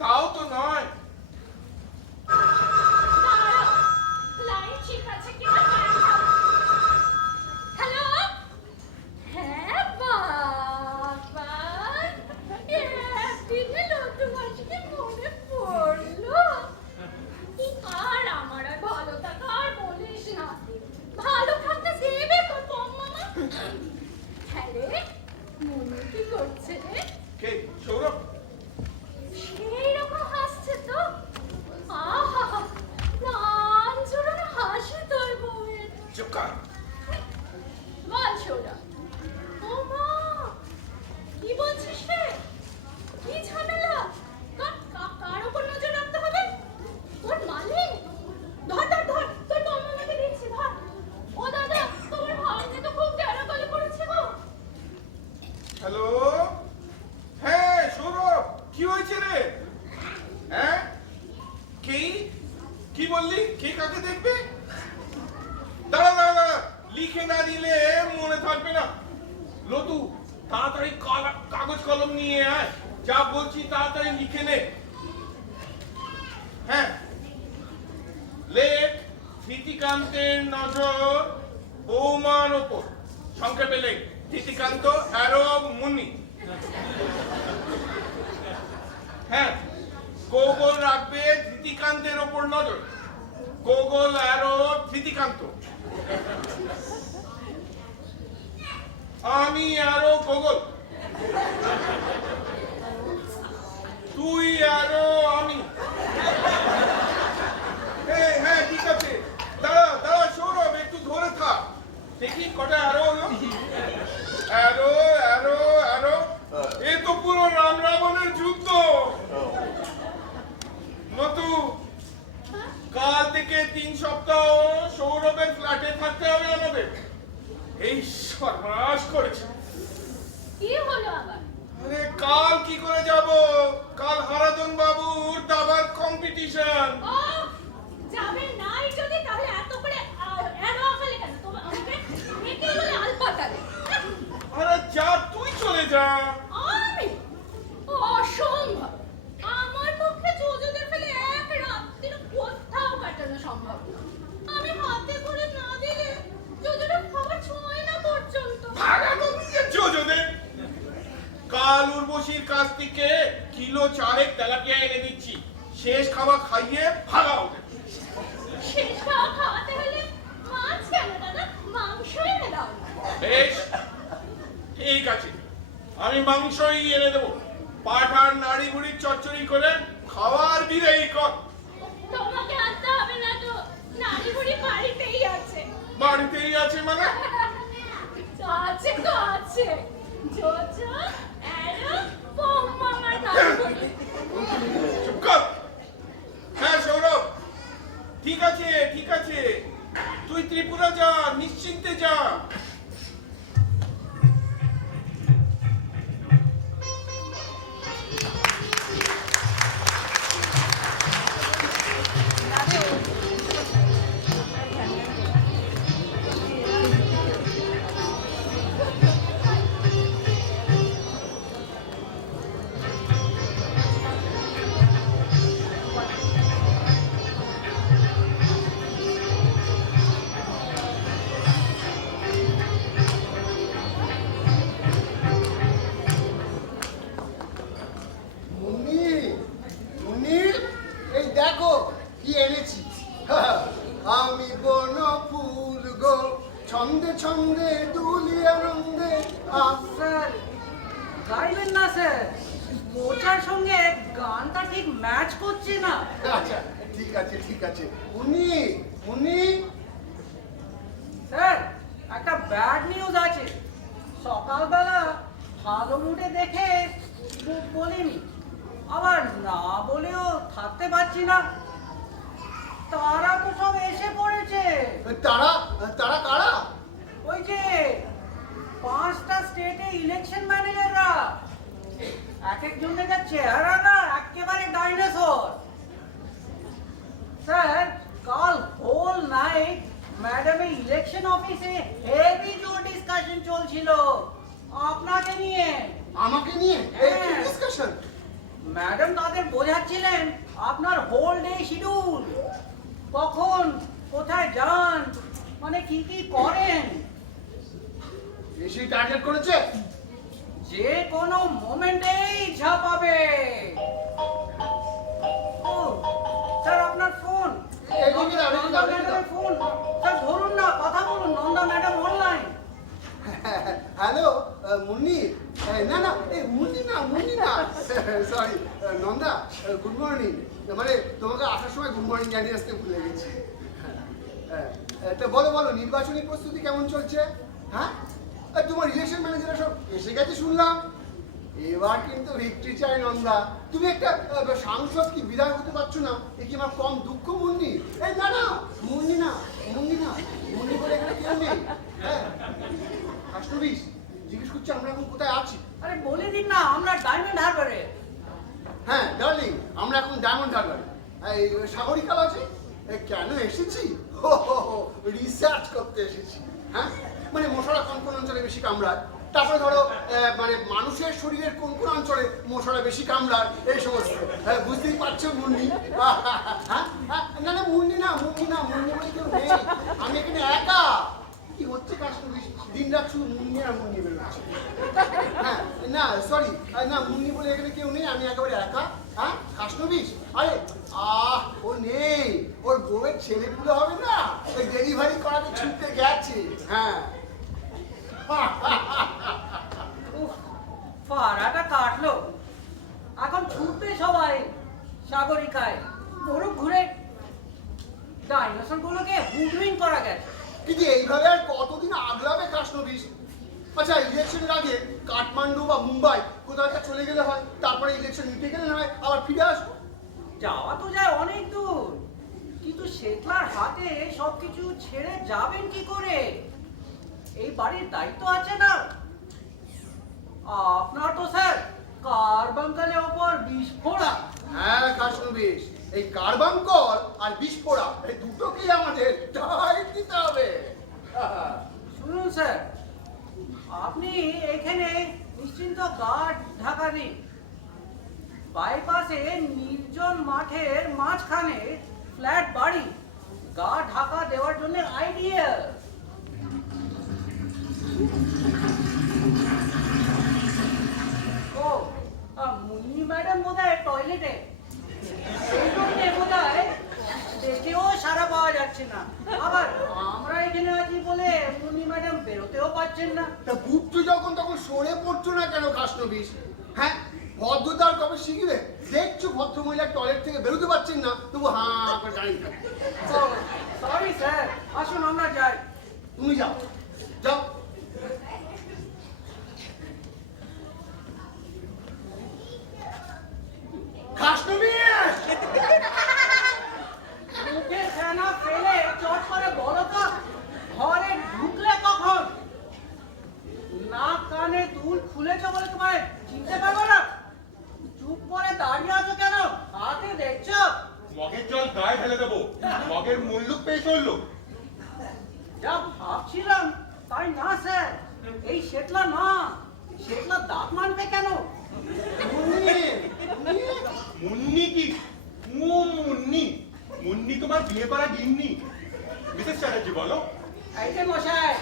তাও তো নয়। দাঁড়াও, লাইন ঠিক আছে কিনা হ্যালো। হ্যাঁ বাবা, একদিনে নতুন মাসিকে মনে পড়লো। আর আমার আর ভালো থাকা আর বলিস না, ভালো থাকতে দেবে তোর বম মামা। হ্যাঁ রে, মনে কি করছে রে? কে? সৌরভ? সেই রকম হাসছে তো। আহা, প্রাণ জোড়ানো হাসি তোর বউয়ের। চুপ কর। বল সৌরভ। ও মা, কি বলছিস রে? কি ঝামেলা? কার উপর নজর রাখতে হবে? তোর মালিক? ধর ধর ধর, তোর বৌমাকে দিচ্ছি, ধর। ও দাদা, তোমার ভাগ্নে তো খুব টেরা গলে পড়েছে গো। হ্যালো, হ্যাঁ সৌরভ, কি হয়েছে রে? হ্যাঁ, কে? কি বললি? কে কাকে দেখবে? দাঁড়া দাঁড়া দাঁড়া, লিখে না দিলে মনে থাকবে না। লতু, তাড়াতাড়ি কাগজ কলম নিয়ে আয়, যা বলছি তাড়াতাড়ি লিখে নে। হ্যাঁ, লেখ, ধৃতিকান্তের নজর বৌমার ওপর। সংক্ষেপে লেখ, ধৃতিকান্ত অ্যারো মুন্নি। হ্যাঁ, গোগল রাখবে ধৃতিকান্তের ওপর নজর। Goggle arrow Dhritikanta. আমি অ্যারো গোগল, তুই অ্যারো আমি। হ্যাঁ ঠিক আছে, দাঁড়া দাঁড়া সৌরভ, একটু ধরে থাক। দেখি কটা অ্যারো হলো। অ্যারো অ্যারো অ্যারো, এ তো পুরো রাম রাবণের যুদ্ধ। নতু, কাল থেকে 3 সপ্তাহ সৌরভের ফ্ল্যাটে থাকতে হবে আমাদের। এই সর্বনাশ করেছে। কি হলো আবার? আরে কাল কি করে যাব? কাল হারাধন বাবুর দাবার কম্পিটিশন। ও, যাবে নাই যদি, তাহলে এত করে এত আকালে কেন? তোমার আমাকে একে বলে আলপাতালে। আরে যা, তুই চলে যা। আমি? অসম্ভব। আমার পক্ষে যোজনের ফেলে এক রাত্রি কোথাও কাটানো সম্ভব না। আমি হাতে করে না দিলে যোজনের খাবার ছোঁয় না পর্যন্ত। ভাগানো নিয়ে যোজনে। কাল উর্বশীর কাছ থেকে কিলো 4 তেলাপিয়া এনে দিচ্ছি। শেষ খাওয়া খাইয়ে ভাগা ওদের। শেষ খাওয়া খাওয়াতে হলে মাছ কেন দাদা? মাংস এনে দাও। বেশ, মাংসই এনে দেবো। পাঠার নাড়ি বুড়ির চচ্চড়ি করে খাওয়ার বিদেই কর। তোমাকে আনতে হবে না তো, নারী বুড়ি বাড়িতেই আছে। বাড়িতেই আছে মানে? আছে তো আছে, জোজো এরো বোম্মা আমার নাড়ি। চুপ কর। হ্যাঁ সৌরভ, ঠিক আছে ঠিক আছে, তুই ত্রিপুরা যা, নিশ্চিন্তে যা। মুন্নি, মুন্নি, এই দেখো কি এনেছি। আমি বন ফুল গো, ছন্দে ছন্দে দুলি আনন্দে। স্যার গাইবেন না স্যার, মোচার সঙ্গে গানটা ঠিক ম্যাচ করছে না। আচ্ছা ঠিক আছে ঠিক আছে। মুন্নি, মুন্নি, স্যার একটা ব্যাড নিউজ আছে। সকালবেলা ভালো মুডে দেখে বলিনি, আবার না বলেও থাকতে পারছি না। তারা তো সব এসে পড়েছে। তারা তারা কারা? ওই যে 5টা স্টেটে ইলেকশন ম্যানেজাররা, এক একজনের যা চেহারা না, একেবারে ডাইনোসর। স্যার কাল হোল নাইট ম্যাডামের ইলেকশন অফিসে হেভি জোর ডিসকাশন চলছিল আপনাকে নিয়ে। আমাকে নিয়ে হ্যাঁ। ডিসকাশন? ম্যাডাম তাদের বোঝাচ্ছিলেন আপনার হোল ডে শিডিউল, কখন কোথায় যান, মানে কি কি করেন। বেশি টার্গেট করেছে? যে কোনো মোমেন্টেই ঝাঁপাবে। ও স্যার আপনার ফোন। এদিকে দাও, এদিকে দাও, এদিকে দাও। ম্যাডামের ফোন। স্যার ধরুন না, কথা বলুন, Nanda madam online. Hello Munni, না না এই মুন্নি না, মুন্নি না, সরি নন্দা, গুড মর্নিং। মানে তোমাকে আসার সময় গুড মর্নিং জানিয়ে আসতে ভুলে গেছি। তো বলো বলো, নির্বাচনী প্রস্তুতি কেমন চলছে? হ্যাঁ, তোমার ইলেকশন ম্যানেজার সব এসে গেছে শুনলাম। এবার কিন্তু ভিক্টরি চাই নন্দা। তুমি একটা সাংসদ কি বিধায়ক হতে পারছো না, এ কি আমার কম দুঃখ মুন্নি? এই না না, মুন্নি না, মুন্নি না, মুন্নি বলে এখানে কেউ নেই। হ্যাঁ কাস্টমিস জিজ্ঞেস করছি আমরা এখন কোথায় আছি। আরে বলে দিন না, আমরা ডায়মন্ড হারবারে। হ্যাঁ ডার্লিং, আমরা এখন ডায়মন্ড হারবার। এই সাগরিকাল আছে। কেন এসেছি? রিসার্চ করতে এসেছি। হ্যাঁ মানে মশারা কোন কোন অঞ্চলে বেশি কামড়ায়, তারপরে ধরো মানে মানুষের শরীরের কোন কোন অঞ্চলে মশারা বেশি কামড়ায়, এই সমস্ত। বুঝতেই পারছো মুন্নি? না না মুন্নি না, মুন্নি না, মুন্নি বলে কেউ নেই। আমি এখানে একা। কি হচ্ছে কাস্টমিস, দিন রাত শুধু মুন্নি আর মুন্নি বেরোচ্ছে। হ্যাঁ না সরি, না মুন্নি বলে এখানে কেউ নেই, আমি একেবারে একা। হ্যাঁ কাস্টমিস, আরে ও নেই, ওর বউয়ের ছেলেগুলো হবে না, ওই ডেলিভারি করাতে ছুটতে গেছে। হ্যাঁ উফ, ফাড়াটা কাটলো। এখন ছুটবে সবাই সাগরিকায়, মোরগ ঘুরে ডাইনোসর গুলোকে হুডউইন করা গেছে। কিন্তু এইভাবে আর কতদিন আগলাবে কাস্টমিস? আচ্ছা ইলেকশনের আগে কাঠমান্ডু বা মুম্বাই কোথাও একটা চলে গেলে হয়, তারপরে ইলেকশন মিটে গেলে না হয় আবার ফিরে আসবো। যাওয়া তো যায় অনেক দূর, কিন্তু শেখলার হাতে সবকিছু ছেড়ে যাবেন কি করে? এই বাড়ির দায়িত্ব আছে না আপনার। তো স্যার কারবাঙ্কালের ওপর বিস্ফোরা। হ্যাঁ কাস্টমিস, এই কার্বাঙ্কল আর বিস্ফোরা এই দুটোকেই আমাদের টাইট দিতে হবে। শুনুন স্যার, আপনি এখানে নিশ্চিন্ত গার্ড ঢাকা দিন। বাইপাসে নির্জন মাঠের মাঝখানে ফ্ল্যাট বাড়ি, গার্ড ঢাকা দেওয়ার জন্য আইডিয়া। ও মুন্নি ম্যাডাম বোধহয় টয়লেটে, সেই জন্যে বোধহয় দেখেও সারা পাওয়া যাচ্ছে না। আবার আমরা এখানে আছি বলে মুন্নি ম্যাডাম বেরোতেও পারছেন না। তা বুদ্ধ যখন তখন সরে পড়ছো না কেন খাসনবিশ? হ্যাঁ, ভদ্রতার কবে শিখবে? দেখছো ভদ্র মহিলা টয়লেট থেকে বেরোতে পারছেন না, তবু হাঁ করে দাঁড়িয়ে থাকে। সরি স্যার, আসুন আমরা যাই। তুমি যাও, যাও। খাসনবিশ! মুখে ফেনা ফেলে চট করে বলো তো, ঘরে ঢুকলে কখন? নাক কানে দুল খুলেছো বলে তোমায় চিনতে পারবো না? চুপ করে দাঁড়িয়ে আছো কেন? হাতে দেখছো? মগের জল গায়ে ঢেলে দেবো, মগের মুল্লুক পেয়ে চললো। যা ভাবছিলাম তাই না স্যার, এই শেতলা না, শেতলা দাঁত মানবে কেন? মুন্নি, মুন্নি। মুন্নি কি? মুন্নি মুন্নি তোমার বিয়ে করা গিন্নি। মিসেস চ্যাটার্জি বলো। এই যে মশাই,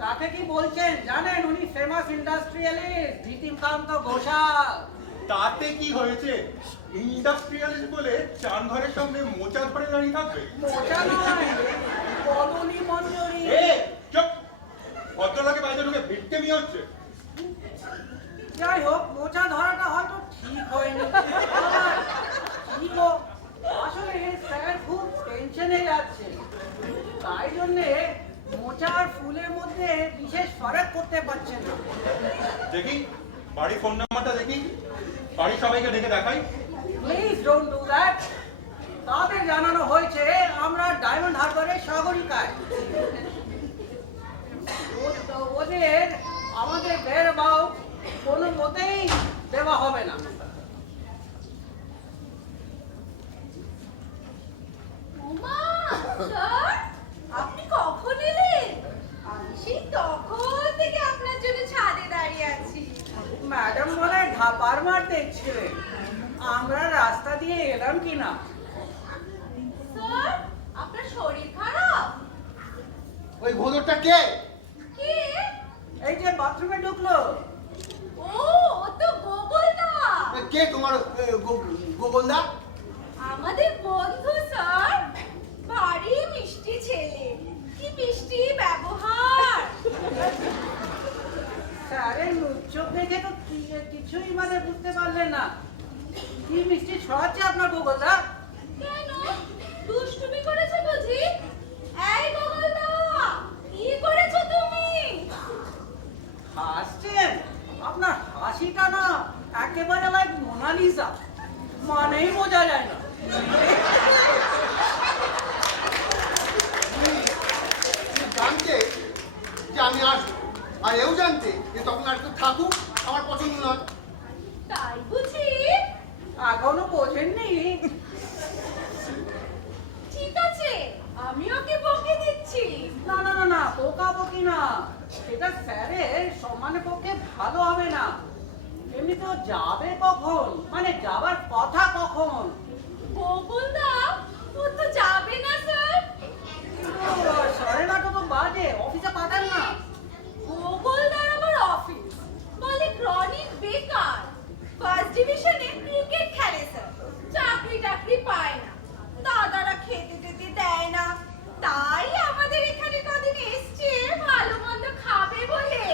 কাকে কি বলছেন জানেন? উনি ফেমাস ইন্ডাস্ট্রিয়ালিস্ট ভীতিমকান্ত ঘোষাল। তাতে কি হয়েছে? ইন্ডাস্ট্রিয়ালিস্ট বলে চান ঘরের সামনে মোচা ধরে দাঁড়িয়ে থাকবে? মোচা নয়, কলোনি মঞ্জুরি। এ চুপ! ভদ্রলোকে বাইরে ঢুকে ভিটকেমি হচ্ছে। যাই হোক, মোচা ধরাটা হয়তো ঠিক হয়নি। আবার কি গো, আসলে স্যার খুব টেনশনে যাচ্ছে, তাই জন্যে মোচা আর ফুলের মধ্যে বিশেষ ফারাক করতে পারছেন না। দেখি বাড়ির ফোন নাম্বারটা দেখি, বাড়ির সবাইকে ডেকে দেখাই। Please don't do that. তাদের জানানো হয়েছে আমরা ডায়মন্ড হারবারের সাগরিকায়। ওদের আমাদের বের বাউ কোনো মতেই দেওয়া হবে না। ওমা, স্যার, আপনি কখন এলেন? আমি সেই তখন থেকে আপনার জন্য ছাদে দাঁড়িয়ে আছি। ম্যাডাম মনে হয় ঢাপার মার দেখছিলেন আমরা রাস্তা দিয়ে এলাম কিনা। স্যার, আপনার শরীর খারাপ? ওই ভোদরটা কে? কে? এই যে বাথরুমে ঢুকলো। ও, ও তো গোগলদা। কে তোমার গোগলদা? আমাদের বন্ধু স্যার, ভারী মিষ্টি ছেলে, কি মিষ্টি ব্যবহার। স্যারের মুখ চোখ দেখে তো কিছুই মানে বুঝতে পারলেন না। কি মিষ্টি ছড়াচ্ছে আপনার গোগলদা? কেন, দুষ্টুমি করেছে বুঝি? এই গোগলদা, কি করেছো তুমি? হাসছেন? আপনার হাসিটা না একেবারে লাইক মোনালিসা, মানেই বোঝা যায় না। তুমি জানতে যে আমি আসবো, আর এও জানতে যে তখন আর কেউ থাকুক আমার পছন্দ নয়। তাই বুঝি? এখনো বোঝেননি? ঠিক আছে, আমি ওকে বকে দিচ্ছি। না না না না, বকাবকি না, সেটা স্যারের সম্মানের পক্ষে ভালো হবে না। এমনি তো যাবে কখন, মানে যাবার কথা কখন? গোগলদা, ও তো যাবে না স্যার। সাড়ে 9টা তো বাজে, অফিসে পাঠান না। গোগলদার আবার অফিস, বলে ক্রনিক বেকার, ফার্স্ট ডিভিশনে ক্রিকেট খেলে স্যার, চাকরি টাকরি পায় না, দাদারা খেতে টেতে দেয় না, তাই আমাদের এখানে কদিন এসছে ভালো মন্দ খাবে বলে।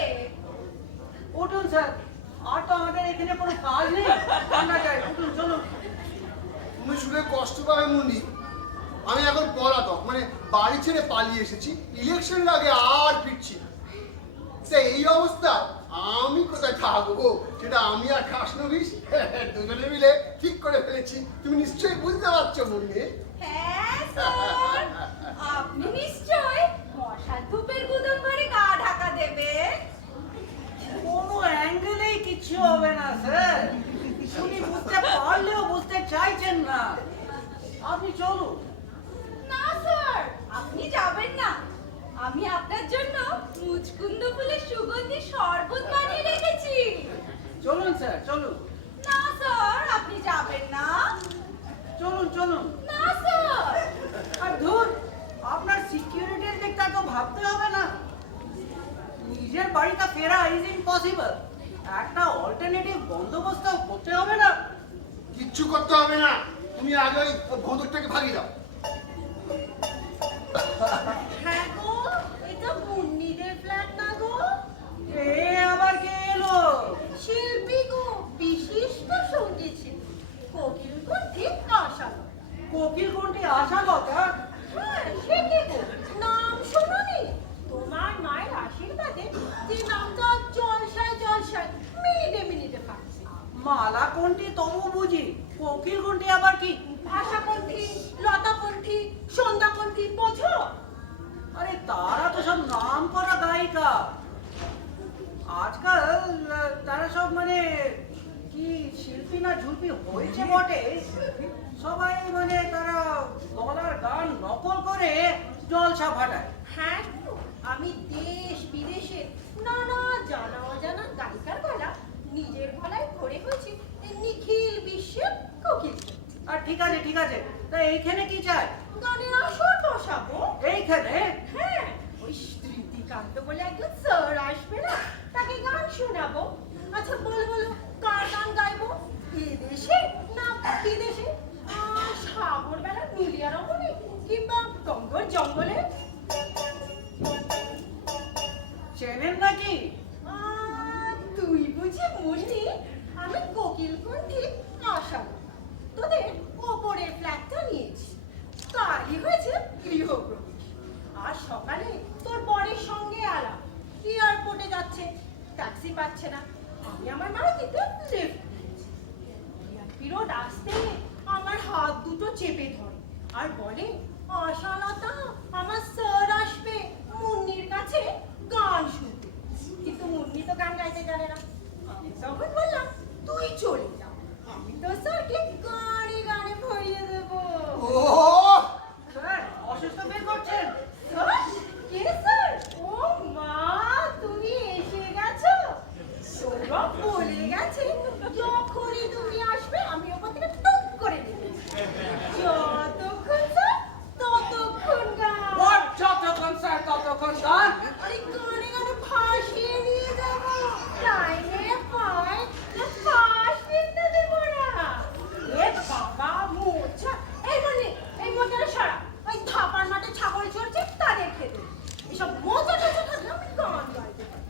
উঠুন স্যার, আর তো আমাদের এখানে কোনো কাজ নেই, আমরা যাই। উঠুন, চলুন। তুমি শুনে কষ্ট পাবে মুন্নি, আমি এখন পলাতক, মানে বাড়ি ছেড়ে পালিয়ে এসেছি, ইলেকশনের আগে আর ফিরছি না। এই অবস্থা আমি কোথায় থাকবো সেটা আমি আর খাসনবিশ দুজনে মিলে ঠিক করে ফেলেছি। তুমি নিশ্চয়ই বুঝতে পারছো মুন্নি। হ্যাঁ স্যার, আপনি নিশ্চয় মশার ধূপের গুদন ঘরে গা ঢাকা দেবেন। কোনো অ্যাঙ্গেলেই কিছু হবে না স্যার, উনি বুঝতে পারলেও বুঝতে চাইছেন না। আপনি চলুন। না স্যার, আপনি যাবেন না, আমি আপনার জন্য মুচকুন্দ ফুলের সুগন্ধি শরবত বানিয়ে রেখেছি। চলুন স্যার, চলুন। না স্যার, আপনি যাবেন না। চলুন চলুন। না স্যার। আর ধুর, আপনার সিকিউরিটির দিকটা তো ভাবতে হবে না? নিজের বাড়িতে ফেরা ইজ ইম্পসিবল, একটা অল্টারনেটিভ বন্দোবস্ত করতে হবে না? কিচ্ছু করতে হবে না, তুমি আগে ওই ভোঁদরটাকে ভাগিয়ে দাও। হ্যাঁ গো, এটা মুন্নিদের ফ্ল্যাট না গো? এ আবার কে এলো? মালা কোনটি তবু বুঝি, কোকিল কোনটি আবার কি? ভাষাপন্থী, লতাপন্থী, সন্ধ্যাপন্থী, বোঝো? আরে তারা তো সব নাম করা গায়িকা। আজকাল তারা সব মানে কি শিল্পী না ঝুলপি হয়েছে বটে। সবাই মানে তারা গলার গান নকল করে জলসা ফাটায়। হ্যাঁ গো, আমি দেশ বিদেশে নানা জানা অজানা গায়িকার গলা নিজের গলায় ধরে হয়েছে নিখিল বিশ্বের কোকিল। আর ঠিক আছে ঠিক আছে, তা এইখানে কি চাই? গানের আসর বসাবো। এইখানে? হ্যাঁ, ওই স্মৃতিকান্ত বলে একজন স্যার আসবে না, তাকে গান শোনাবো। আচ্ছা বলো বলো, কার গান গাইবো? এদেশে না বিদেশে? সাগর বেলা নুলিয়া রমণী কিংবা গঙ্গর জঙ্গলে? চেনেন নাকি? তুই বুঝি মুন্নি, আমি কোকিল কণ্ঠী আশা। তোদের ওপরের ফ্ল্যাটটা নিয়েছি, তারই হয়েছে গৃহপ্রবেশ। আর সকালে তোর বরের সঙ্গে আলাপ, এয়ারপোর্টে যাচ্ছে, ট্যাক্সি পাচ্ছে না, আমি আমার মারুতিতে লিফট নিয়েছি। ভিআইপি রোড আসতে আমার হাত দুটো চেপে ধরে আর বলে, আশালতা, আমার স্যার আসবে মুন্নির কাছে গান শুনতে। কিন্তু মুন্নি তো গান গাইতে জানে না। আমি তখন বললাম, তুই চলে যা, আমি তো স্যারকে গানে গানে ভরিয়ে দেবো। ও স্যার অসুস্থ বের করছেন? স্যার? কে স্যার? ও মা, তুমি এসে গেছো। সৌরভ বলে গেছে যখনই তুমি আসবে আমি ওপর থেকে টুক করে নেবে। যতক্ষণ স্যার ততক্ষণ গান। What? যতক্ষণ স্যার ততক্ষণ গান? আরে গানে গানে ভাসিয়ে নিয়ে যাবো, লাইনে পায় যে ফাঁস ফিরতে দেবো না। এ বাবা মোচা, এই মানে এই মোচাটা সরা, ওই থাপার মাঠে ছাগল চড়ছে তাদের খেতে। এসব মোচা টোচা থাকলে আমি গান গাইতে পারি।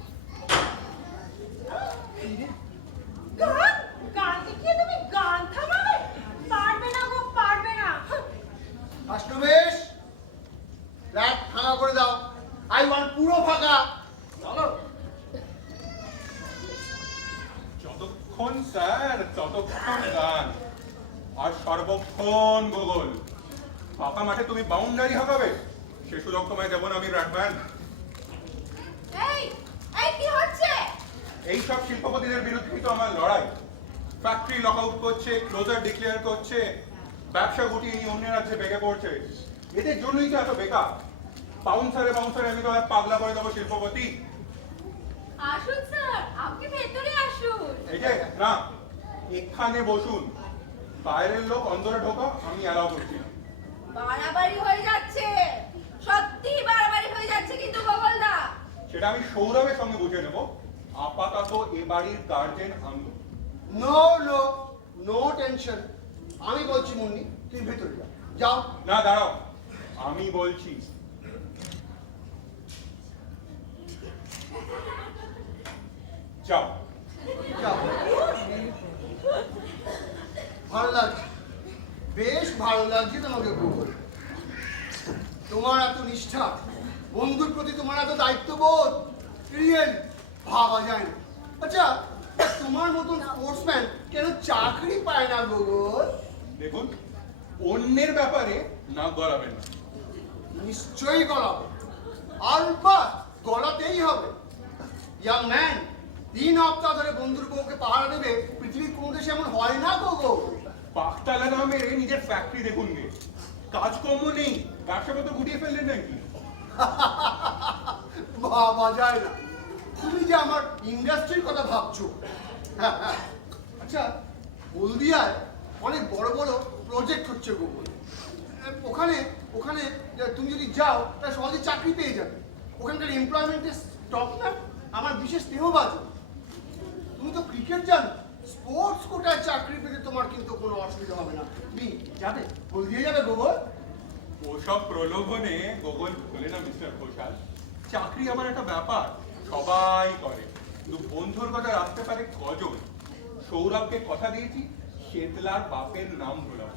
গান? গান দেখিয়ে তুমি গান থামাবে? পারবে না গো, পারবে না। কাস্টমেশ, ফ্ল্যাট ফাঁকা করে দাও। আই ওয়ান্ট পুরো ফাঁকা। চলো। যতক্ষণ স্যার ততক্ষণ গান আর সর্বক্ষণ গুগল। ফাঁকা মাঠে তুমি বাউন্ডারি হাঁকাবে, সে সুযোগ তোমায় দেবো না আমি, ব্র্যাডম্যান। এই এই কি হচ্ছে? এই সব শিল্পপতিদের বিরুদ্ধেই তো আমার লড়াই। ফ্যাক্টরি লক আউট করছে, ক্লোজার ডিক্লেয়ার করছে, ব্যবসা গুটিয়ে নিয়ে অন্য রাজ্যে বেগে পড়ছে। এদের জন্যই তো এত বেকার। বাউন্সারে আমি তো পাগলা করে দেবো শিল্পপতি। আসুন স্যার, আপনি ভেতরে আসুন। এই যে না, এখানে বসুন। বাইরের লোক অন্দরে ঢোকা আমি অ্যালাউ করছি না। বাড়াবাড়ি হয়ে যাচ্ছে, সত্যি বাড়াবাড়ি হয়ে যাচ্ছে কিন্তু গোপালদা। সেটা আমি সৌরভের সঙ্গে বুঝে নেব। আপাতত এ বাড়ির গার্জেন আমি। No no no tension. আমি বলছি মুন্নি, তুই ভেতরে যা। যাও। না দাঁড়াও, আমি বলছি। যাও। যাও। ভালো লাগছে, বেশ ভালো লাগছে তোমাকে গুগল। তোমার এত নিষ্ঠা, বন্ধুর প্রতি তোমার এত দায়িত্ববোধ, রিয়েল ভাবা যায় না। আচ্ছা, তোমার মতন স্পোর্টসম্যান কেন চাকরি পায় না গুগল? দেখুন, অন্যের ব্যাপারে নাক গলাবেন না। নিশ্চয়ই গলাবো, আলবাত গলাতেই হবে। ইয়াং ম্যান, 3 সপ্তাহ ধরে বন্ধুর বউকে পাহারা দেবে, পৃথিবীর কোনো দেশে এমন হয় না গুগল। পাকতালা না মেরে নিজের ফ্যাক্টরি দেখুন গে। কাজকর্ম নেই, ব্যবসা কত গুটিয়ে ফেললেন নাকি? ভাবা যায় না, তুমি যে আমার ইন্ডাস্ট্রির কথা ভাবছো। আচ্ছা, হলদিয়ায় অনেক বড় বড় প্রজেক্ট হচ্ছে গুগল। ওখানে ওখানে তুমি যদি যাও তাহলে সহজে চাকরি পেয়ে যাবে। ওখানকার এমপ্লয়মেন্টের স্টক না আমার বিশেষ স্নেহভাজন। তুমি তো ক্রিকেট জানো, স্পোর্টস কোটায় চাকরি পেতে তোমার কিন্তু কোনো অসুবিধা হবে না। তুমি যাবে, হলদিয়া যাবে গুগল? ওসব প্রলোভনে গোগল ভোলে না মিস্টার ঘোষাল। চাকরি আমার একটা ব্যাপার, সবাই করে, কিন্তু বন্ধুর কথা রাখতে পারে কজন? সৌরভকে কথা দিয়েছি, শেতলার বাপের নাম ভোলাম।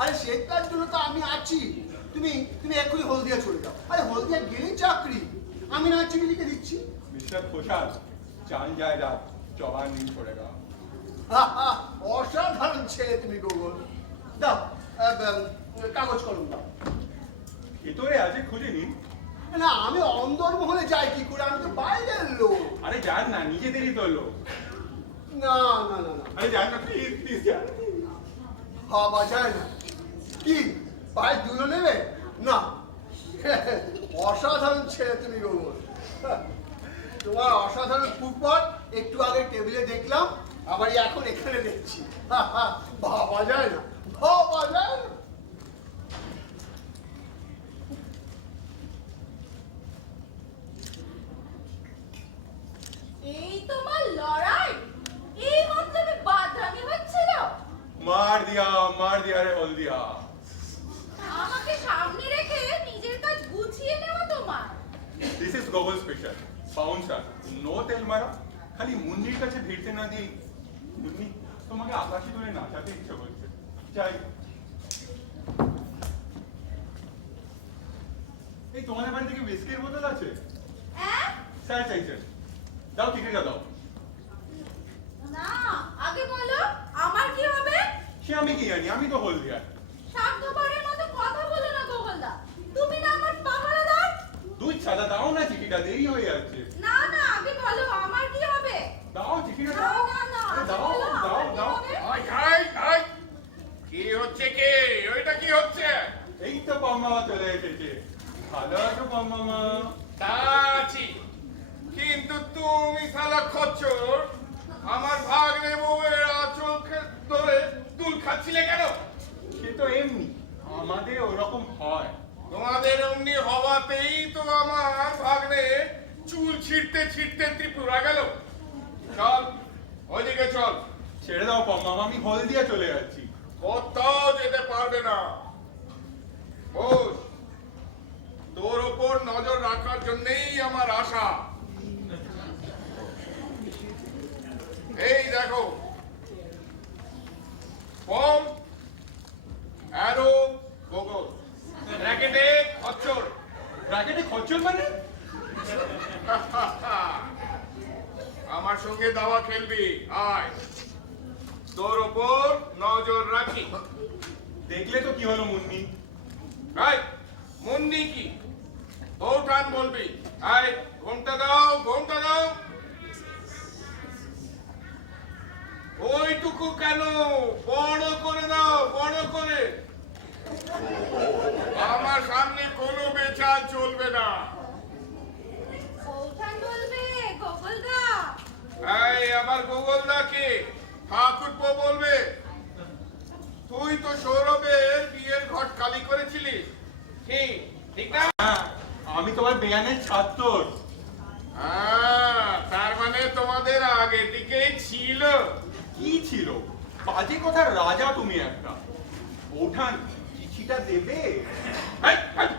আরে সেটার জন্য তো আমি আছি। তুমি তুমি এক্ষুনি হলদিয়া চলে যাও। আরে হলদিয়া গেলেই চাকরি, আমি না চিঠি লিখে দিচ্ছি। মিস্টার ঘোষাল, চান যায় রাত, জবান नहीं छोड़ेगा। অসাধারণ ছেলে তুমি গোগল। দাও কাগজ কলম দাও। ভেতরে আছে খুঁজে নিন। না আমি অন্দরমহলে যাই কি করে, আমি তো বাইরের লোক। আরে যান না, নিজেদেরই তো লোক। না না না না আরে যান না প্লিজ প্লিজ যান। ভাবা যায় না। কি পায়ে দুলো নেবে? না অসাধারণ ছেলে তুমি গোগল। তোমার অসাধারণ ফুটবল একটু আগে টেবিলে দেখলাম, আবার এখন এখানে দেখছি। ভাবা যায় না, ভাবা যায় না। এই তোমার লড়াই, এই মতলবে বাদরামি হচ্ছিল। मार दिया रे हल्दिया। আমাকে সামনে রেখে নিজের কাজ গুছিয়ে নেওয়া তোমার। This is Gogol special. Bouncer. No তেল মারা। খালি মুন্নির কাছে ভিড়তে না দিয়ে মুন্নি তোমাকে আকাশে তুলে নাচাতে ইচ্ছে করছে। চাই। এই তোমাদের বাড়ি থেকে বিস্কিটের বোতল আছে? হ্যাঁ? স্যার চাইছেন। দাও টিকিটটা দাও। না, আগে বলো আমার কি হবে? সে আমি কি জানি, আমি তো হলদিয়া। স্বার্থপরের মতো কথা বলো না গোগলদা। তুমি না আমার পাহারাদার। দুই ছাদা দাও না, চিঠিটা দেরি হয়ে যাচ্ছে। না না, আগে বলো আমার কি হবে? দাও চিঠিটা না দাও। না না, আরে আগে দাও বলো দাও আমার কি দাও। হবে? আয় আয় আয় কি হচ্ছে কি? ওইটা কি হচ্ছে? এই তো পাম্মা চলে এসেছে। ভালো আছো পাম্মা? তা আছি, কিন্তু তুমি শালা খচ্চর আমার ভাগ্নে বউয়ের আঁচল ধরে দুল খাচ্ছিলে কেন? সে তো এমনি, আমাদের ওরকম হয়। তোমাদের অমনি হওয়াতেই তো আমার ভাগ্নে চুল ছিঁড়তে ছিঁড়তে ত্রিপুরা গেল। চল ওইদিকে চল। ছেড়ে দাও পাম্মা, আমি হলদিয়া চলে যাচ্ছি। কোথাও যেতে পারবে না। বস, তোর ওপর নজর রাখার জন্যই আমার আশা। এই দেখো, পম, অ্যারো, গোগল, ব্র্যাকেটে খচ্চর। ব্র্যাকেটে খচ্চর মানে? আমার সঙ্গে দাবা খেলবি, আয়। তোর ওপর নজর রাখি। দেখলে তো কি হলো মুন্নি। আয়, মুন্নি কি বউঠান বলবি? আয়, ঘুমটা দাও, ঘুমটা দাও। ওইটুকু কেন, বড় করে দাও, বড় করে। আমার সামনে কোনো বেচাল চলবে না। বৌঠান বলবে গোগলদা। এই আমার গোগলদাকে ঠাকুরপো বলবে। তুই তো সৌরভের বিয়ের ঘট খালি করেছিলিস, ঠিক না? হ্যাঁ, আমি তোমার বেয়ানের ছাত্র। তার মানে তোমাদের আগে থেকেই ছিল। কি ছিল? বাজে কথার রাজা তুমি একটা। ওঠান চিঠিটা দেবে? এই, এই।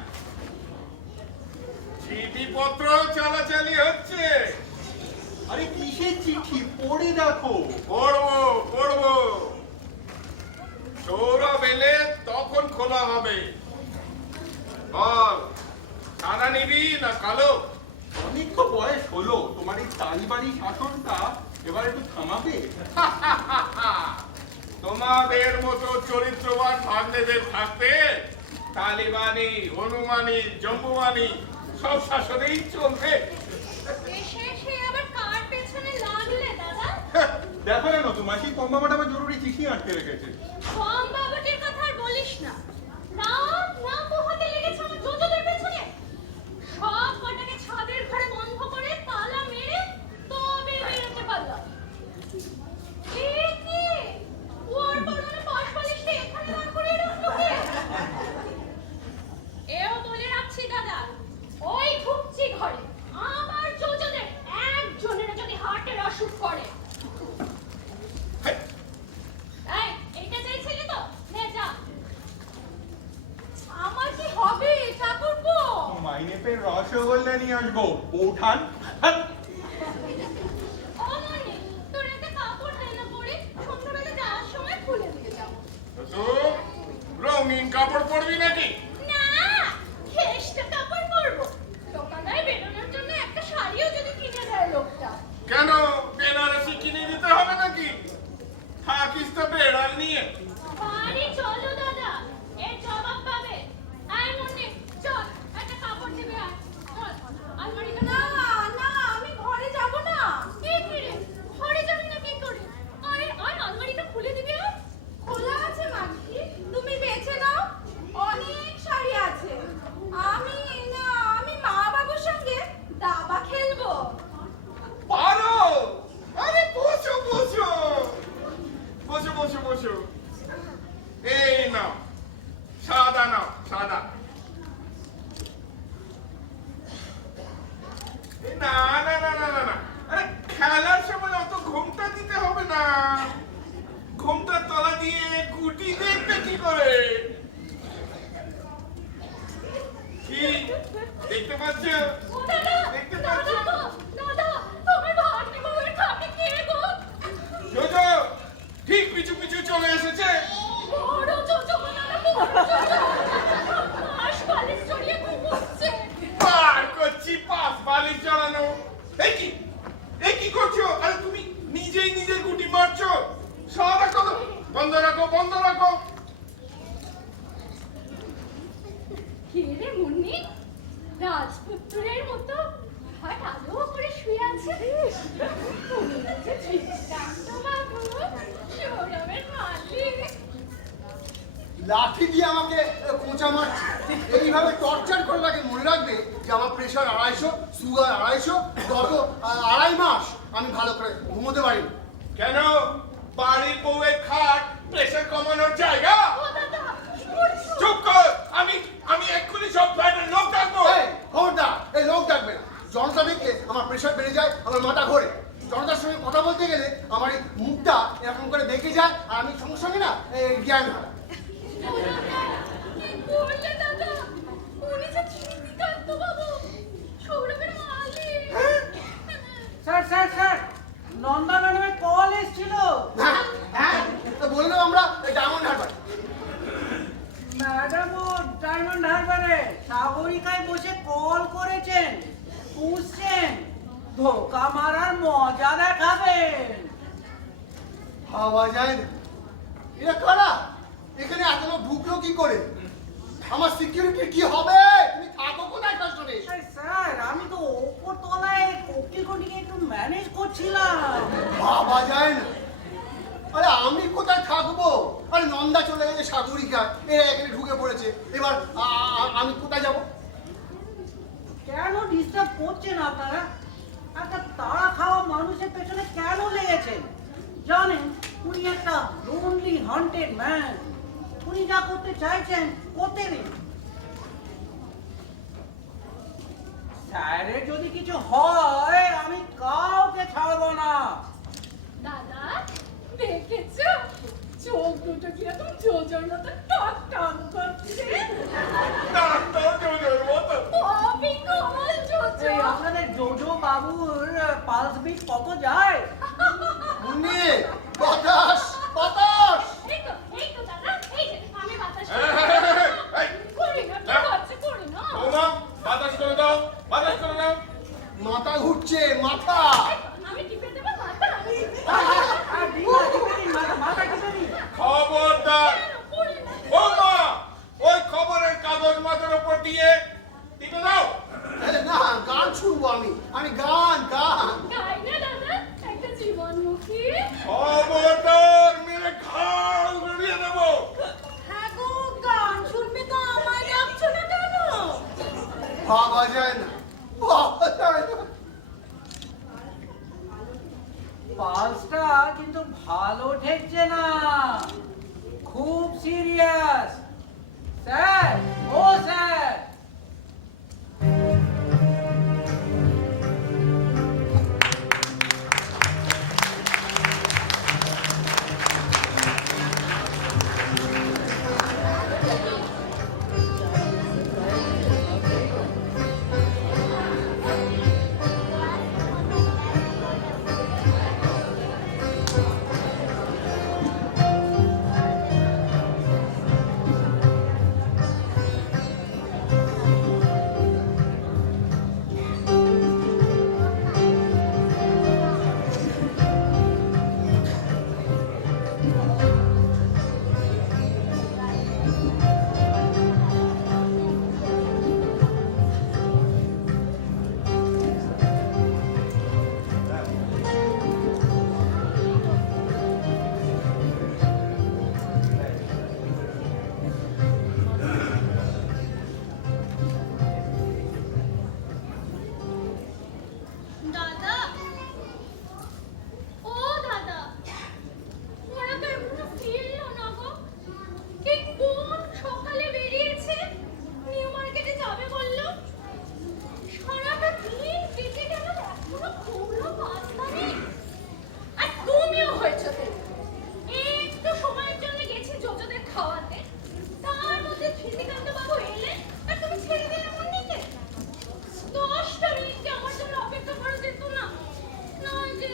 চিঠিপত্র চালাচালি হচ্ছে। আরে কিসের চিঠি? পড়ে দেখো। পড়বো পড়বো, সৌরভ এলে তখন খোলা হবে। বল, সাদা নিবি না কালো? অনেক তো বয়স হলো, তোমার এই তালিবানি শাসনটা এবার একটু থামাবে। তোমাদের মতো চরিত্রবান ভাগ্নেদের থাকতে তালিবানি, হনুমানি, জম্বুমানি সব শাসনেই চলবে। সে আবার কার পেছনে লাগলে দাদা? দেখো না তোমার সেই পম্মামাটা আমার জরুরি চিঠি আটকে রেখেছে। কম বাবাটির কথা আর বলিস না। রাত না পোহাতে লেগেছে আমার জোজোদের পেছনে। সব কটাকে ছাদের ঘরে বন্ধ করে তালা মেরে তবে বেরোতে পারলাম। এ কি? ওর পরনে পাশ বালিশটা এখানে দাঁড় করিয়ে রাখলো কে? এও বলে রাখছি দাদা, ওই ঢুকছি ঘরে আমার জোজোদের একজনের যদি হার্টের অসুখ করে। এই, এইটা চাইছিলি তো? নে যা। আমার কি হবে ঠাকুরপো? মাইনে পেয়ে রসগোল্লা নিয়ে আসবো। ওঠান। অমনি তোর একটা কাপড় হেলা করে সন্ধ্যাবেলা যাওয়ার সময় খুলে দিয়ে যাবো। তো রঙিন কাপড় পরবি নাকি? না, খেষ্টা কাপড় পরবো। দোকানে বেরোনোর জন্য একটা শাড়িও যদি কিনে দেয় লোকটা। কেন বেনারসি কিনে পাচ্ছ? ও দাদা, দেখতে দাদা পাচ্ছ? গো, দাদা, তোমার ভাগ্নে বউয়ের খাটে কে গো? জোজো ঠিক পিছু পিছু চলে এসেছে। বড় জোজো গো দাদা, বড় জোজো। মাস বালিশ জড়িয়ে ঘুমোচ্ছে। বার করছি পাশ বালিশ জড়ানো। এই কি করছো? আরে তুমি নিজেই নিজের গুটি মারছো। সারা কথা বন্ধ রাখো, বন্ধ রাখো। কে রে মুন্নি? রাজপুত্রের মতো হাত আলো করে শুয়ে আছে। মনে হচ্ছে শ্রীকান্ত বাবু, সৌরভের মালিক। লাঠি দিয়ে আমাকে কোঁচা মারছে, এইভাবে টর্চার করে লাগে। মনে রাখবে যে আমার প্রেশার 250, সুগার 250, গত 2.5 মাস আমি ভালো করে ঘুমোতে পারিনি। কেন? বাড়ির বউয়ের খাট প্রেশার কমানোর জায়গা? ও দাদা, শুনছো? চুপ কর। আমি এক্ষুনি সব ফ্ল্যাটের লোক ডাকবো। এই খবরদার, এই লোক ডাকবে না। জনতা দেখলে আমার প্রেশার বেড়ে যায়, আমার মাথা ঘোরে। জনতার সঙ্গে কথা বলতে গেলে আমার এই মুখটা এরকম করে দেখে যায়, আর আমি সঙ্গে সঙ্গে না জ্ঞান হারাই। ও দাদা, কি করলে দাদা? উনি যে শ্রীকান্ত বাবু, সৌরভের মালিক। স্যার স্যার স্যার, নন্দা ম্যাডামের কল এসেছিল। হ্যাঁ হ্যাঁ, বললাম আমরা ডায়মন্ড হারবার। ম্যাডাম ও ডায়মন্ড হারবারে সাগরিকায় বসে কল করেছেন, পুষছেন, ধোকা মারার মজা দেখাবেন। ভাবা যায় না, এরা কারা? এখানে এত লোক ঢুকলো কি করে? আমার সিকিউরিটি কি হবে? তুমি থাকো কোথায় কাস্টমে? আরে স্যার, আমি তো ওপর তলায় কোটিকে একটু ম্যানেজ করছিলাম। ভাবা যায় না। আরে আমি কোথায় থাকবো? আরে নন্দা চলে গেছে, সাগরিকা এরা এখানে ঢুকে পড়েছে। এবার আমি কোথায় যাব? কেন ডিস্টার্ব করছেন আপনারা? একটা তাড়া খাওয়া মানুষের পেছনে কেন লেগেছেন? জানেন উনি একটা লোনলি হান্টেড ম্যান। উনি যা করতে চাইছেন করতে দিন। স্যারের যদি কিছু হয় আমি কাউকে ছাড়বো না। দাদা, দেখেছো? চোখ দুটো কিরকম জোজোর মতো টক টক করছে। ডাক্তার জোজোর মতো। অবিকল জোজো। এই আপনাদের জোজো বাবুর পালস বিট কত যায়? মুন্নি, বাতাস বাতাস। এই তো দাদা, এই যে আমি বাতাস এই, করি না, কি হচ্ছে করি না। বৌমা, বাতাস করে দাও, বাতাস করে দাও। মাথা ঘুরছে, মাথা। আমি টিপে দেবো মাথা। আর টিপে দিন, মাথা টিপে দিন। খবরদার। করি না। বৌমা, ওই খবরের কাগজ মাথার উপর দিয়ে টিপে দাও। আরে না, গান শুনবো আমি গান গান। গাই না দাদা, একটা জীবনমুখী। খবরদার, মেরে ঘাড় গড়িয়ে দেবো। হ্যাঁ গো, গান শুনবে তো আমায় ডাকছো না কেন? ভাবা যায় না, ভাবা যায় না। পালসটা কিন্তু ভালো ঠেকছে না, খুব সিরিয়াস। স্যার, ও স্যার,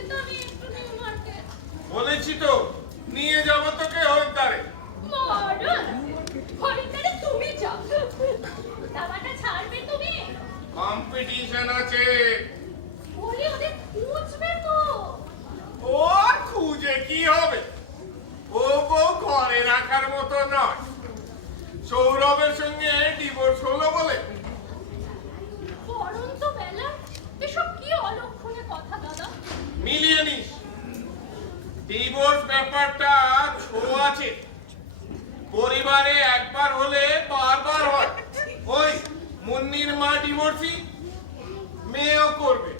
তো আমি একটু নিউ মার্কেট। বলেছি তো নিয়ে যাবো তোকে হরিদ্বারে। মরণ, হরিদ্বারে তুমি যাও। দাবাটা ছাড়বে তুমি? কম্পিটিশন আছে। বলি ওদের খুঁজবে তো। ও খুঁজে কি হবে, ও বউ ঘরে রাখার মতো নয়। সৌরভের সঙ্গে ডিভোর্স হলো বলে। পরন্ত বেলা এসব কি অলক্ষণে কথা দাদা। মিলিয়ে নিস, ডিভোর্স ব্যাপারটা ছো আছে। পরিবারে একবার হলে বারবার হয়। ওই মুন্নির মা ডিভোর্সি, মেয়েও করবে।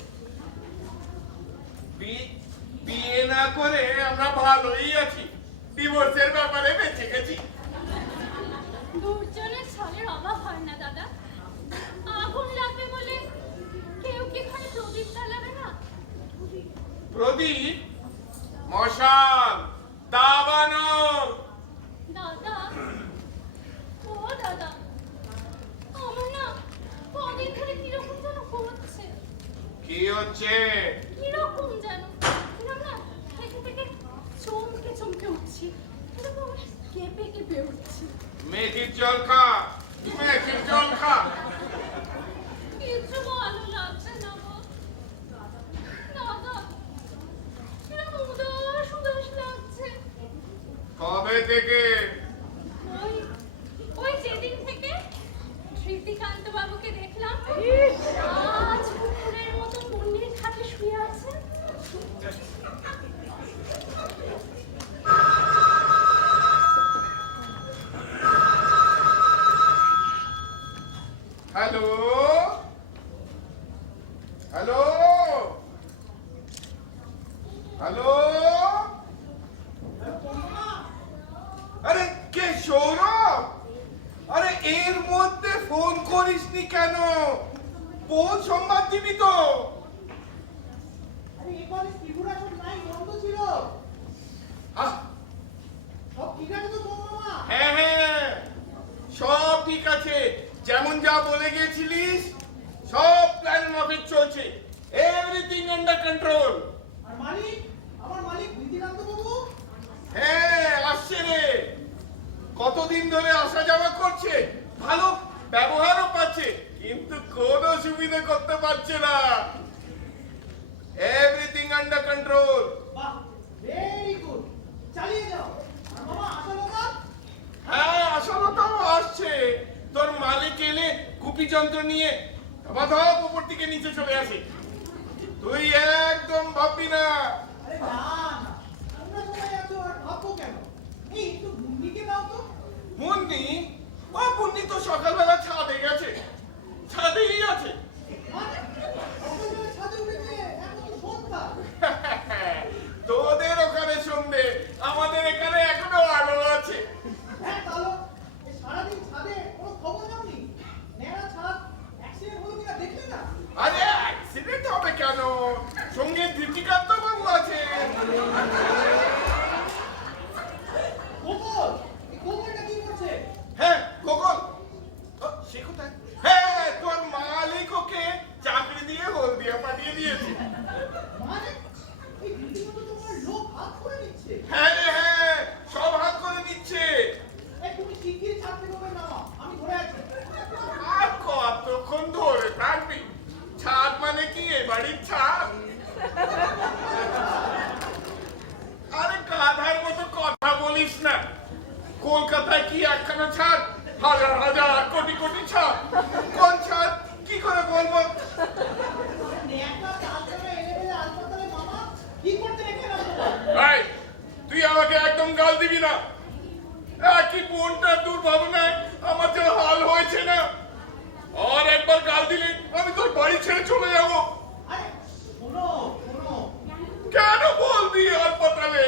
বিয়ে না করে আমরা ভালোই আছি, ডিভোর্সের ব্যাপারে বেঁচে গেছি। দুর্জনের ছলের অভাব হয় না দাদা। আগুন লাগবে বলে কেউ কি এখানে প্রদীপ জ্বালাবে না? প্রদীপ, মশাল, দাবানল। দাদা, ও দাদা, আমার না কদিন ধরে কিরকম যেন হচ্ছে। কি হচ্ছে? কিরকম যেন কিরকম না থেকে থেকে চমকে চমকে উঠছি, এরকম কেঁপে কেঁপে উঠছি। মেথির জল খা, মেথির জল খা। কিছু ভালো লাগছে না গো দাদা, কিরকম উদাস উদাস লাগছে। কবে থেকে? ওই ওই যেদিন থেকে স্মৃতিকান্ত বাবুকে দেখলাম আজ পুকুরের মতো মুন্নির খাটে শুয়ে আছে। হ্যালো হ্যালো হ্যালো, আরে কে? সৌরভ? আরে এর মধ্যে ফোন করিসনি কেন? কোন সংবাদ দিবি তো? আরে এবারে ত্রিপুরা সব নাই বন্ধ ছিল। আহ, সব ঠিক আছে তো মামা? হ্যাঁ হ্যাঁ, সব ঠিক আছে। যেমন যা বলে গেছিলিস সব প্ল্যান মাফিক চলছে। Everything under control. আর মালিক, আমার মালিক নীতিকান্ত বাবু? হ্যাঁ আসছে রে, কতদিন ধরে আসা যাওয়া করছে, ভালো ব্যবহারও পাচ্ছে, কিন্তু কোনো সুবিধা করতে পারছে না। Everything under control. বাহ, ভেরি গুড, চালিয়ে যাও। আর মামা আসল কথা? হ্যাঁ আসলতাও আসছে। তোর মালিক এলে কুপি যন্ত্র নিয়ে ধপ উপর থেকে নিচে চলে আসে। তুই একদম ভাববি না। আরে না না, তোমরা সবাই আছো আর ভাববো কেন? এই একটু মুন্নিকে দাও তো। মুন্নি? ও মুন্নি তো সকালবেলা ছাদে গেছে, ছাদেই আছে। মানে সকালবেলা ছাদে উঠেছে, এখন তো সন্ধ্যা। তোদের ওখানে সন্ধে, আমাদের এখানে এখনো আলো আছে। হ্যাঁ তাহলে এই সারাদিন ছাদে কোনো খবর নাওনি? নেড়া ছাদ অ্যাক্সিডেন্ট হলো কিনা দেখলে না? আরে অ্যাক্সিডেন্ট হবে কেন? সঙ্গে দীপিকান্ত বাবু আছে। গোপাল, এই গোপালটা কি করছে? হ্যাঁ গোকুল, ও, সে কোথায়? হ্যাঁ তোর মালিক ওকে চাকরি দিয়ে হলদিয়া পাঠিয়ে দিয়েছে। মানে এই রীতিমতো তোমার লোক হাত করে নিচ্ছে। হ্যাঁ রে, হ্যাঁ সব হাত করে নিচ্ছে। এই তুমি শিগগিরই ছাদ থেকে ওকে নামাও, আমি ধরে আছি। আর কতক্ষণ ধরে থাকবি? ছাদ মানে কি এ বাড়ির ছাদ? আরে গাধার মতো কথা বলিস না। কলকাতায় কি একখানা ছাদ, হাজার হাজার কোটি কোটি ছাদ। কোন ছাদ কি করে বলবো? নেটা তালতলা এলেবেলে হাসপাতালে মামা কি করতে রেখে রাখবো? ভাই তুই আমাকে একদম গাল দিবি না। একই বোনটা দুর্ভাবনায় আমার যে হাল হয়েছে না, আর একবার গাল দিলে আমি তোর বাড়ি ছেড়ে চলে যাব। আরে শোনো শোনো, কেন বলবি হাসপাতালে?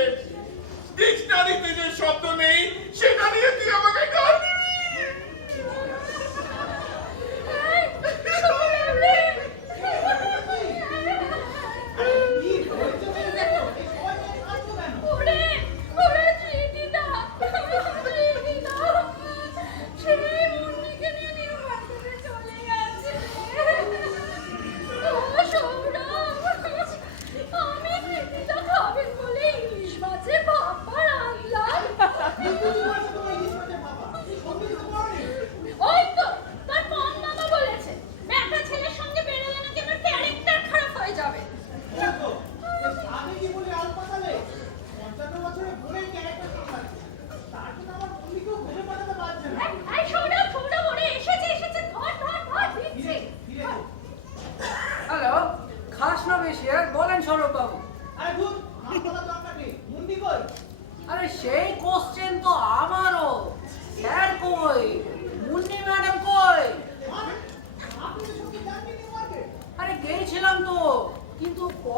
ডিকশনারিতে যে শব্দ নেই সেটা নিয়ে তুই আমাকে গাল দিবি? কি হয়েছে বলে দেখো, এই সবাই মিলে কাঁদছো কেন? ওরে ওরে স্মৃতিদা, স্মৃতিদা, সেই মুন্নিকে নিয়ে নিউ মার্কেটে চলে গেছে। ও সৌরভ, আমি স্মৃতি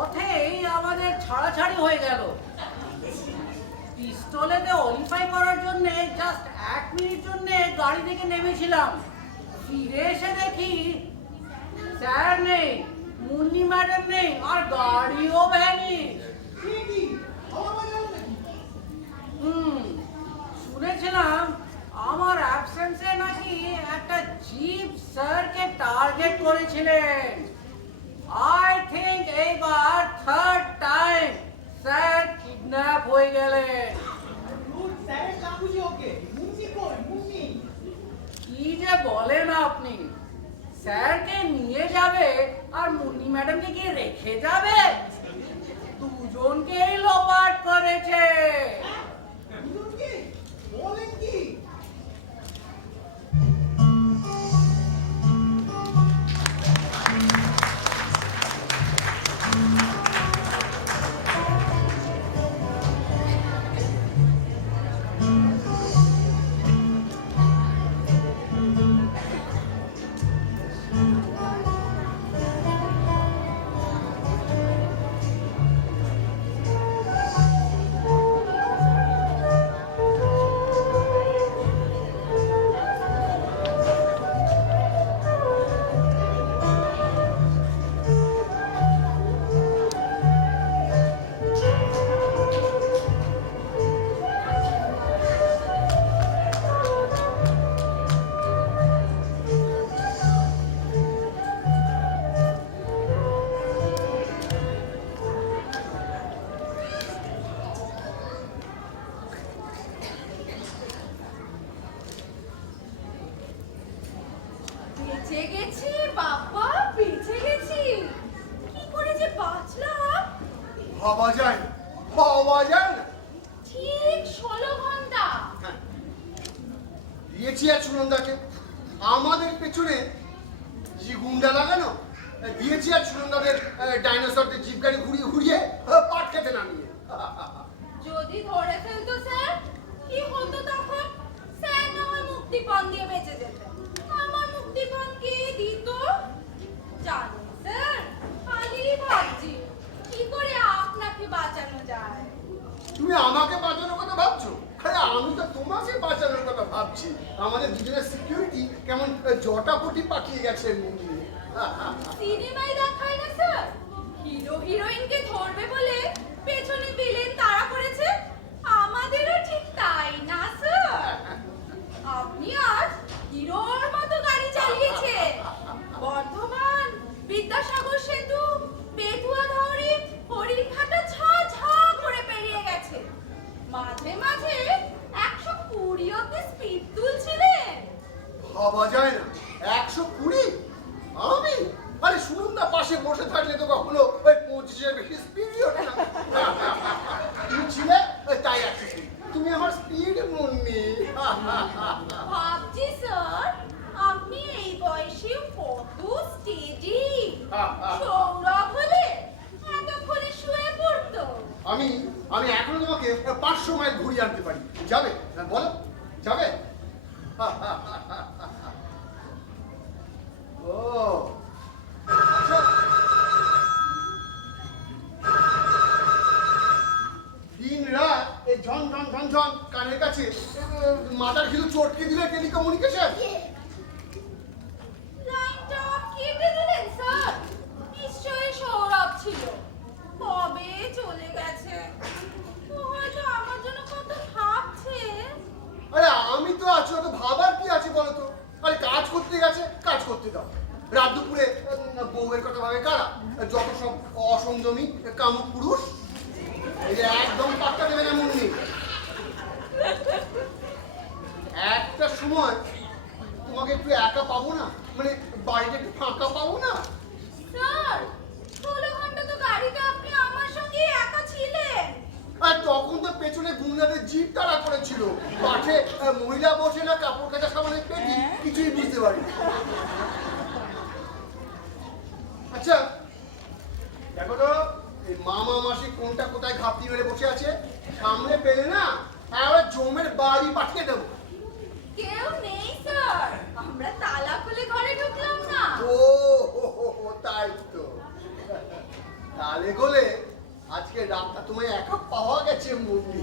পথেই আমাদের ছাড়াছাড়ি হয়ে গেল। পিস্তলেতে অলিফাই করার জন্য জাস্ট 1 মিনিট জন্য গাড়ি থেকে নেমেছিলাম। ফিরে এসে দেখি স্যার নেই, মুন্নি ম্যাডাম নেই, আর গাড়িও ভ্যানিশ। শুনেছিলাম আমার অ্যাবসেন্সে নাকি একটা জিপ স্যারকে টার্গেট করেছিলেন। আই থিঙ্ক এইবার 3rd টাইম স্যার কিডন্যাপ হয়ে গেলেন। কি যে বলেন আপনি? স্যারকে নিয়ে যাবে আর মুন্নি ম্যাডামকে গিয়ে রেখে যাবে? দুজনকেই লোপাট করেছে। বেঁচে গেছি বাবা, বেঁচে গেছি। কি করে যে বাঁচলাম? ভাবা যায় না, ভাবা যায় না। ঠিক 16 ঘন্টা। হ্যাঁ, দিয়েছি আর সুনন্দাকে আমাদের পেছনে যে গুন্ডা লাগানো, দিয়েছি আর সুনন্দাদের ডাইনোসরদের জিপ গাড়ি ঘুরিয়ে ঘুরিয়ে পাট খেতে নামিয়ে। যদি ধরে ফেলতো স্যার, কি হতো তখন? স্যার না হয় মুক্তিপণ দিয়ে বেঁচে যেতেন। আমার মুক্তিপণ কে দিত? জানেন স্যার, খালি ভাবছি কি করে আপনাকে বাঁচানো যায়। তুমি আমাকে বাঁচানোর কথা ভাবছো? আরে আমি তো তোমাকে বাঁচানোর কথা ভাবছি। আমাদের দুজনের সিকিউরিটি কেমন জটাপটি পাঠিয়ে গেছে মুন্নি। সিনেমায় দেখায় না স্যার, হিরো হিরোইনকে ধরবে বলে পেছনে ভিলেন তাড়া করেছে? আমাদেরও ঠিক তাই না স্যার? আপনি আজ হিরোর মতো গাড়ি চালিয়েছেন। বর্ধমান, বিদ্যাসাগর সেতু, বেতুয়া ধরে হরিণঘাটা ছা ছা করে পেরিয়ে গেছে। মাঝে মাঝে 120 অব্দি স্পিড তুলছিলেন। ভাবা যায় না, 120? আমি? আরে সুনন্দা পাশে বসে থাকলে তো কখনো ওই 25-এর বেশি স্পিডই ওঠে না। তুমি ছিলে তাই 120। তুমি আমার স্পিড মুন্নি। ভাবছি স্যার, আপনি এই বয়সে কত স্টেডি। সৌরভ হলে এতক্ষণে শুয়ে পড়তো। আমি এখনো তোমাকে 500 মাইল ঘুরিয়ে আনতে পারি। যাবে? বলো, যাবে? ও আচ্ছা। দিন রাত এই ঝন ঝন ঝন ঝন কানের কাছে মাথার কিছু চটকে দিলে টেলিকমিউনিকেশন। লাইনটা কেটে দিলেন স্যার? নিশ্চয়ই সৌরভ ছিল। কবে চলে গেছে? ও হয়তো আমার জন্য কত ভাবছে। আরে আমি তো আছি, অত ভাবার কি আছে বলো তো? আরে কাজ করতে গেছে, কাজ করতে দাও। রাত দুপুরে বউয়ের কথা ভাবে কারা? যত সব অসংযমী কামুক পুরুষ। এই যে একদম পাত্তা দেবে না মুন্নি। একটা সময় তোমাকে একটু একা পাবো না, মানে বাড়িটা একটু ফাঁকা পাবো না। স্যার, 16 ঘন্টা তো গাড়িতে আপনি আমার সঙ্গে একা ছিলেন। আর তখন তো পেছনে গুন্ডাদের জিপ তাড়া করেছিল। মাঠে মহিলা বসে না কাপড় কাচা সামানের পেটি, কিছুই বুঝতে পারি। আচ্ছা দেখো তো, এই মামা মাসি কোনটা কোথায় ঘাপটি মেরে বসে আছে, সামনে পেলে না আবার জমের বাড়ি পাঠিয়ে দেবো। কেউ নেই স্যার, আমরা তালা খুলে ঘরে ঢুকলাম না। ও তাই তো, তালে গোলে আজকে রাতটা তোমায় একা পাওয়া গেছে মুন্নি।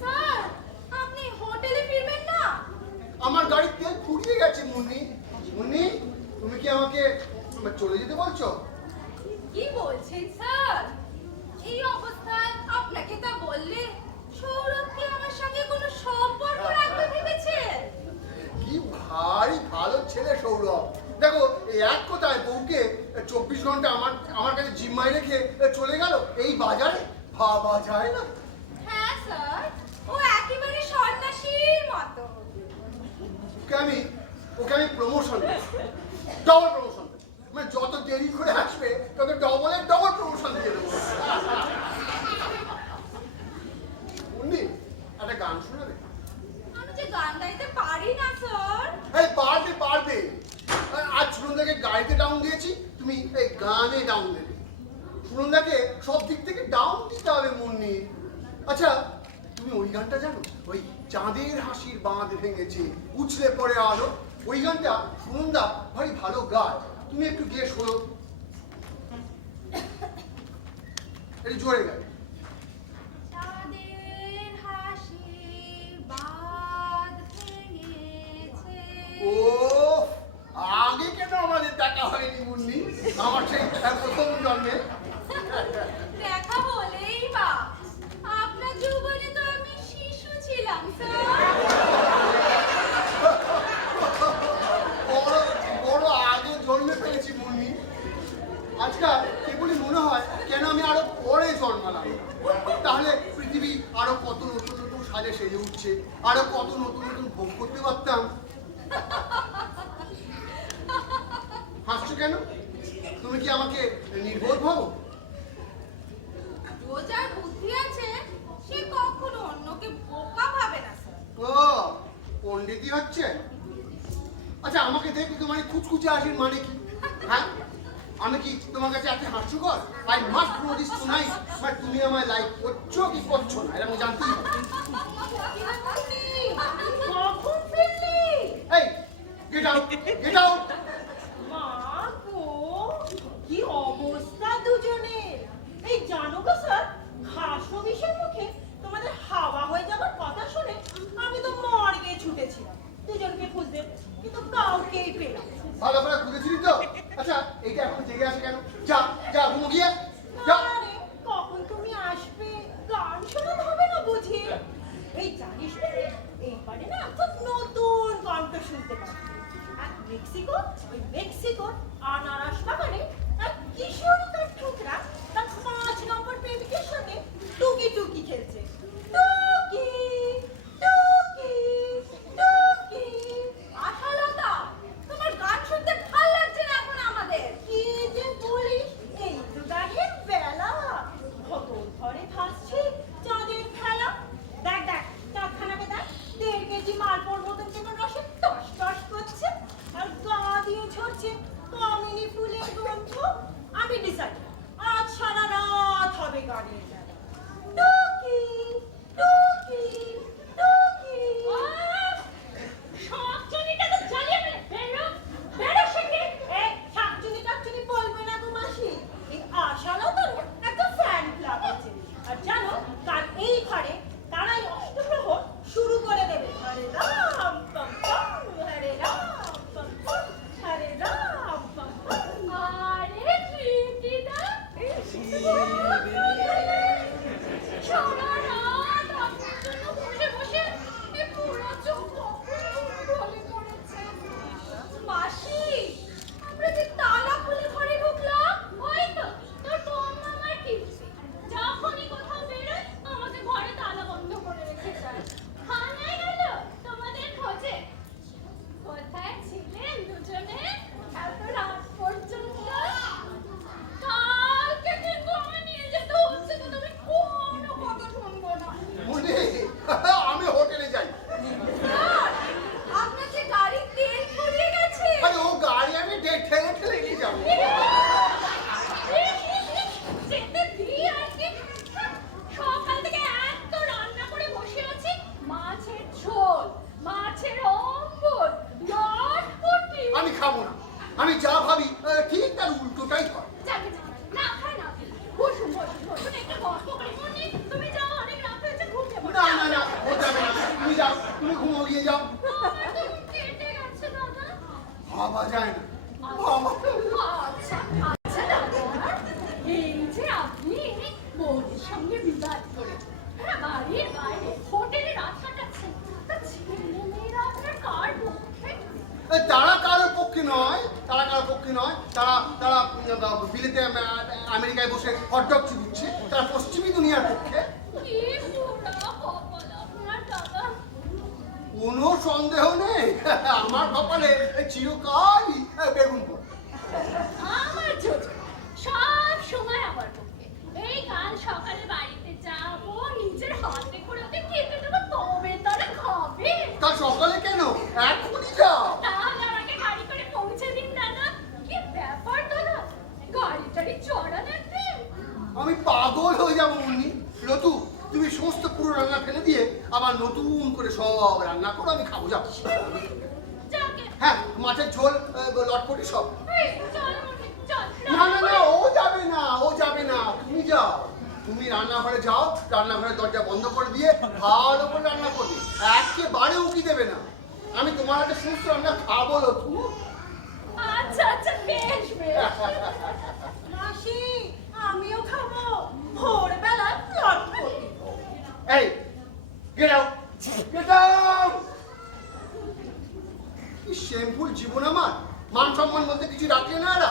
স্যার আপনি হোটেলে ফিরবেন না? আমার গাড়ির তেল ফুরিয়ে গেছে মুন্নি। মুন্নি, তুমি কি আমাকে চলে যেতে বলছো? কি বলছেন স্যার? এই অবস্থায় আপনাকে তা বললে সৌরভ কি আমার সঙ্গে কোনো সম্পর্ক রাখতে ভেবেছেন? কি ভারী ভালো ছেলে সৌরভ। দেখো এই এক কথায় বউকে 24 ঘন্টা আমার কাছে জিম্মায় রেখে চলে গেল এই বাজারে, ভাবা যায় না। হ্যাঁ স্যার, ও একেবারে সন্ন্যাসীর মতো। ওকে আমি প্রমোশন দেব, ডবল প্রমোশন দেব। মানে যত দেরি করে আসবে তত ডবল প্রমোশন দিয়ে দেবো। মুন্নি, একটা গান শোনাবে? আমি যে গান গাইতে পারি না স্যার। এই পারবে। আজ সুনন্দাকে গাড়িতে ডাউন দিয়েছি, তুমি এই গানে ডাউন দেবে। সুনন্দাকে সব দিক থেকে ডাউন দিতে হবে মুন্নি। আচ্ছা তুমি ওই গানটা জানো? ওই চাঁদের হাসির বাঁধ ভেঙেছে উছলে পড়ে আলো, ওই গানটা সুনন্দা ভারী ভালো গায়। তুমি একটু গিয়ে শোনো, একটু জোরে গায়। চাঁদের হাসির বাঁধ ভেঙেছে। ও আগে কেন আমাদের দেখা হয়নি মুন্নি, আমার সেই প্রথম জন্মে? দেখা হলেই বা, আপনার যৌবনে তো আমি শিশু ছিলাম স্যার। বড় আগে জন্মে ফেলেছি মুন্নি। আজকাল কেবলই মনে হয় কেন আমি আরো পরে জন্মালাম। তাহলে পৃথিবী আরো কত নতুন নতুন সাজে সেজে উঠছে, আরো কত নতুন নতুন ভোগ করতে পারতাম। হাসছো কেন? তুমি কি আমাকে নির্বোধ ভাবো? রোজার বুদ্ধি আছে, সে কখনো অন্যকে বোকা ভাবে না স্যার। ও পণ্ডিতই হচ্ছে। আচ্ছা আমাকে দেখে তোমার এই কুচকুচে হাসির মানে কি? হ্যাঁ, আমি কি তোমার কাছে এত হাস্যকর? I must know this tonight. But তুমি আমায় লাইক করছো কি করছো না, এটা আমি জানতেই হবে। কখন ফিরলি? এই গেট আউট, গেট আউট। মা গো, কি অবস্থা দুজনের! এই জানো গো স্যার, খাসো বিষের মুখে তোমাদের হাওয়া হয়ে যাবার কথা শুনে আমি তো মর্গে ছুটেছিলাম দুজনকে খুঁজতে, কিন্তু কাউকেই পেলাম না। ভালো করে খুঁজেছিলি তো? আচ্ছা এইটা এখন জেগে আসে কেন? যা ঘুমো গিয়ে যা। আরে, কখন তুমি আসবে গান শোনাতে হবে না বুঝি? এই জানিস না রে, এইবারে না খুব নতুন কণ্ঠ শুনতে পাচ্ছি। আর মেক্সিকোর আনারস বাগানে এক কিশোরী তার ঠোকরা তার 5 নম্বর প্রেমিকের সঙ্গে টুকি টুকি খেলছে। টুকি টুকি টুকি। আশালতা, তোমার গান শুনতে ভাল লাগছে না এখন আমাদের। কি যে বলিস, এই তো গানের বেলা। কত ধরে ভাসছে চাঁদের খেলা। দেখ চাঁদখানাকে দেখ, 1.5 কেজি মালপোর মতন কেমন রসে টস টস করছে, আর গা দিয়ে ঝরছে কামিনী ফুলের গন্ধ। আমি ডিসাইড সঙ্গে বিবাদ করে বাড়ির বাইরে হোটেলে রাত কাটাচ্ছে। তা ছেলেমেয়েরা আপনার কার পক্ষে? তারা কারোর পক্ষে নয়, তারা কারোর পক্ষে নয়। তারা তারা বিলেতে আমেরিকায় বসে হটডগ চিবুচ্ছে। তারা পশ্চিমী দুনিয়ার পক্ষে। কি পোড়া কপাল আপনার দাদা। কোনো সন্দেহ নেই আমার কপালে চিরকালই বেগুন পোড়া। আমার জোজো সব সময় আমার পক্ষে। এই কাল সকালে বাড়িতে যাবো, নিজের হাতে করে ওকে খেতে দেবো, তবে তারা খাবে। কাল সকালে কেন, এখনই যাও। তাহলে আমাকে গাড়ি করে পৌঁছে দিন দাদা। কি ব্যাপার দাদা, গাড়ি টাড়ি চড়া লাগবে? আমি পাগল হয়ে যাবো মুন্নি। লতু, তুমি সমস্ত পুরো রান্না ফেলে দিয়ে আবার নতুন করে সব রান্না করো, আমি খাবো। যাও। যাকে হ্যাঁ, মাছের ঝোল, লটপটি সব। এই চল মনে চল। না না না, ও যাবে না, ও যাবে না। তুমি যাও, তুমি রান্নাঘরে যাও। রান্নাঘরের দরজা বন্ধ করে দিয়ে ভালো করে রান্না করবে, একেবারে উকি দেবে না। আমি তোমার হাতে সুস্থ রান্না খাবো। লতু, আচ্ছা আচ্ছা, বেশ বেশ। মাসি, আমিও খাবো ভোরবেলা লটপটি। এই গেট আউট, গেট আউট। শ্যাম্পুর জীবন আমার, মান সম্মান বলতে কিছু রাখলে না এরা।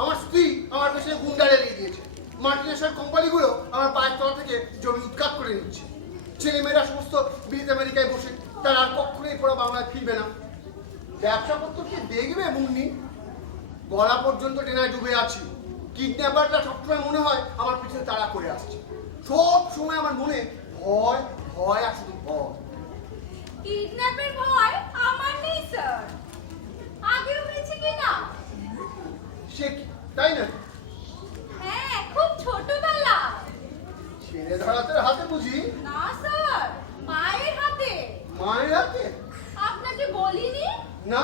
আমার স্ত্রী আমার পেছনে গুন্ডা লেগে দিয়েছে। মাল্টিনেশনাল কোম্পানিগুলো আমার পায়ের তলা থেকে জমি উৎখাত করে নিচ্ছে। ছেলেমেয়েরা সমস্ত বিদেশ আমেরিকায় বসে, তারা আর কখনোই পরে বাংলায় ফিরবে না। ব্যবসা পত্র কি দেখবে মুন্নি? গলা পর্যন্ত টেনায় ডুবে আছি। কিডন্যাপাররা সবসময় মনে হয় আমার পিছনে তাড়া করে আসছে। সব সময় আমার মনে ভয় ভয় আর শুধু ভয়। কিডন্যাপের ভয় আমার নেই স্যার। আগে হয়েছে কি না? সে কি, তাই না? হ্যাঁ, খুব ছোটবেলা। ছেলে ধরাতের হাতে বুঝি? না স্যার, মায়ের হাতে। মায়ের হাতে? আপনাকে বলিনি? না।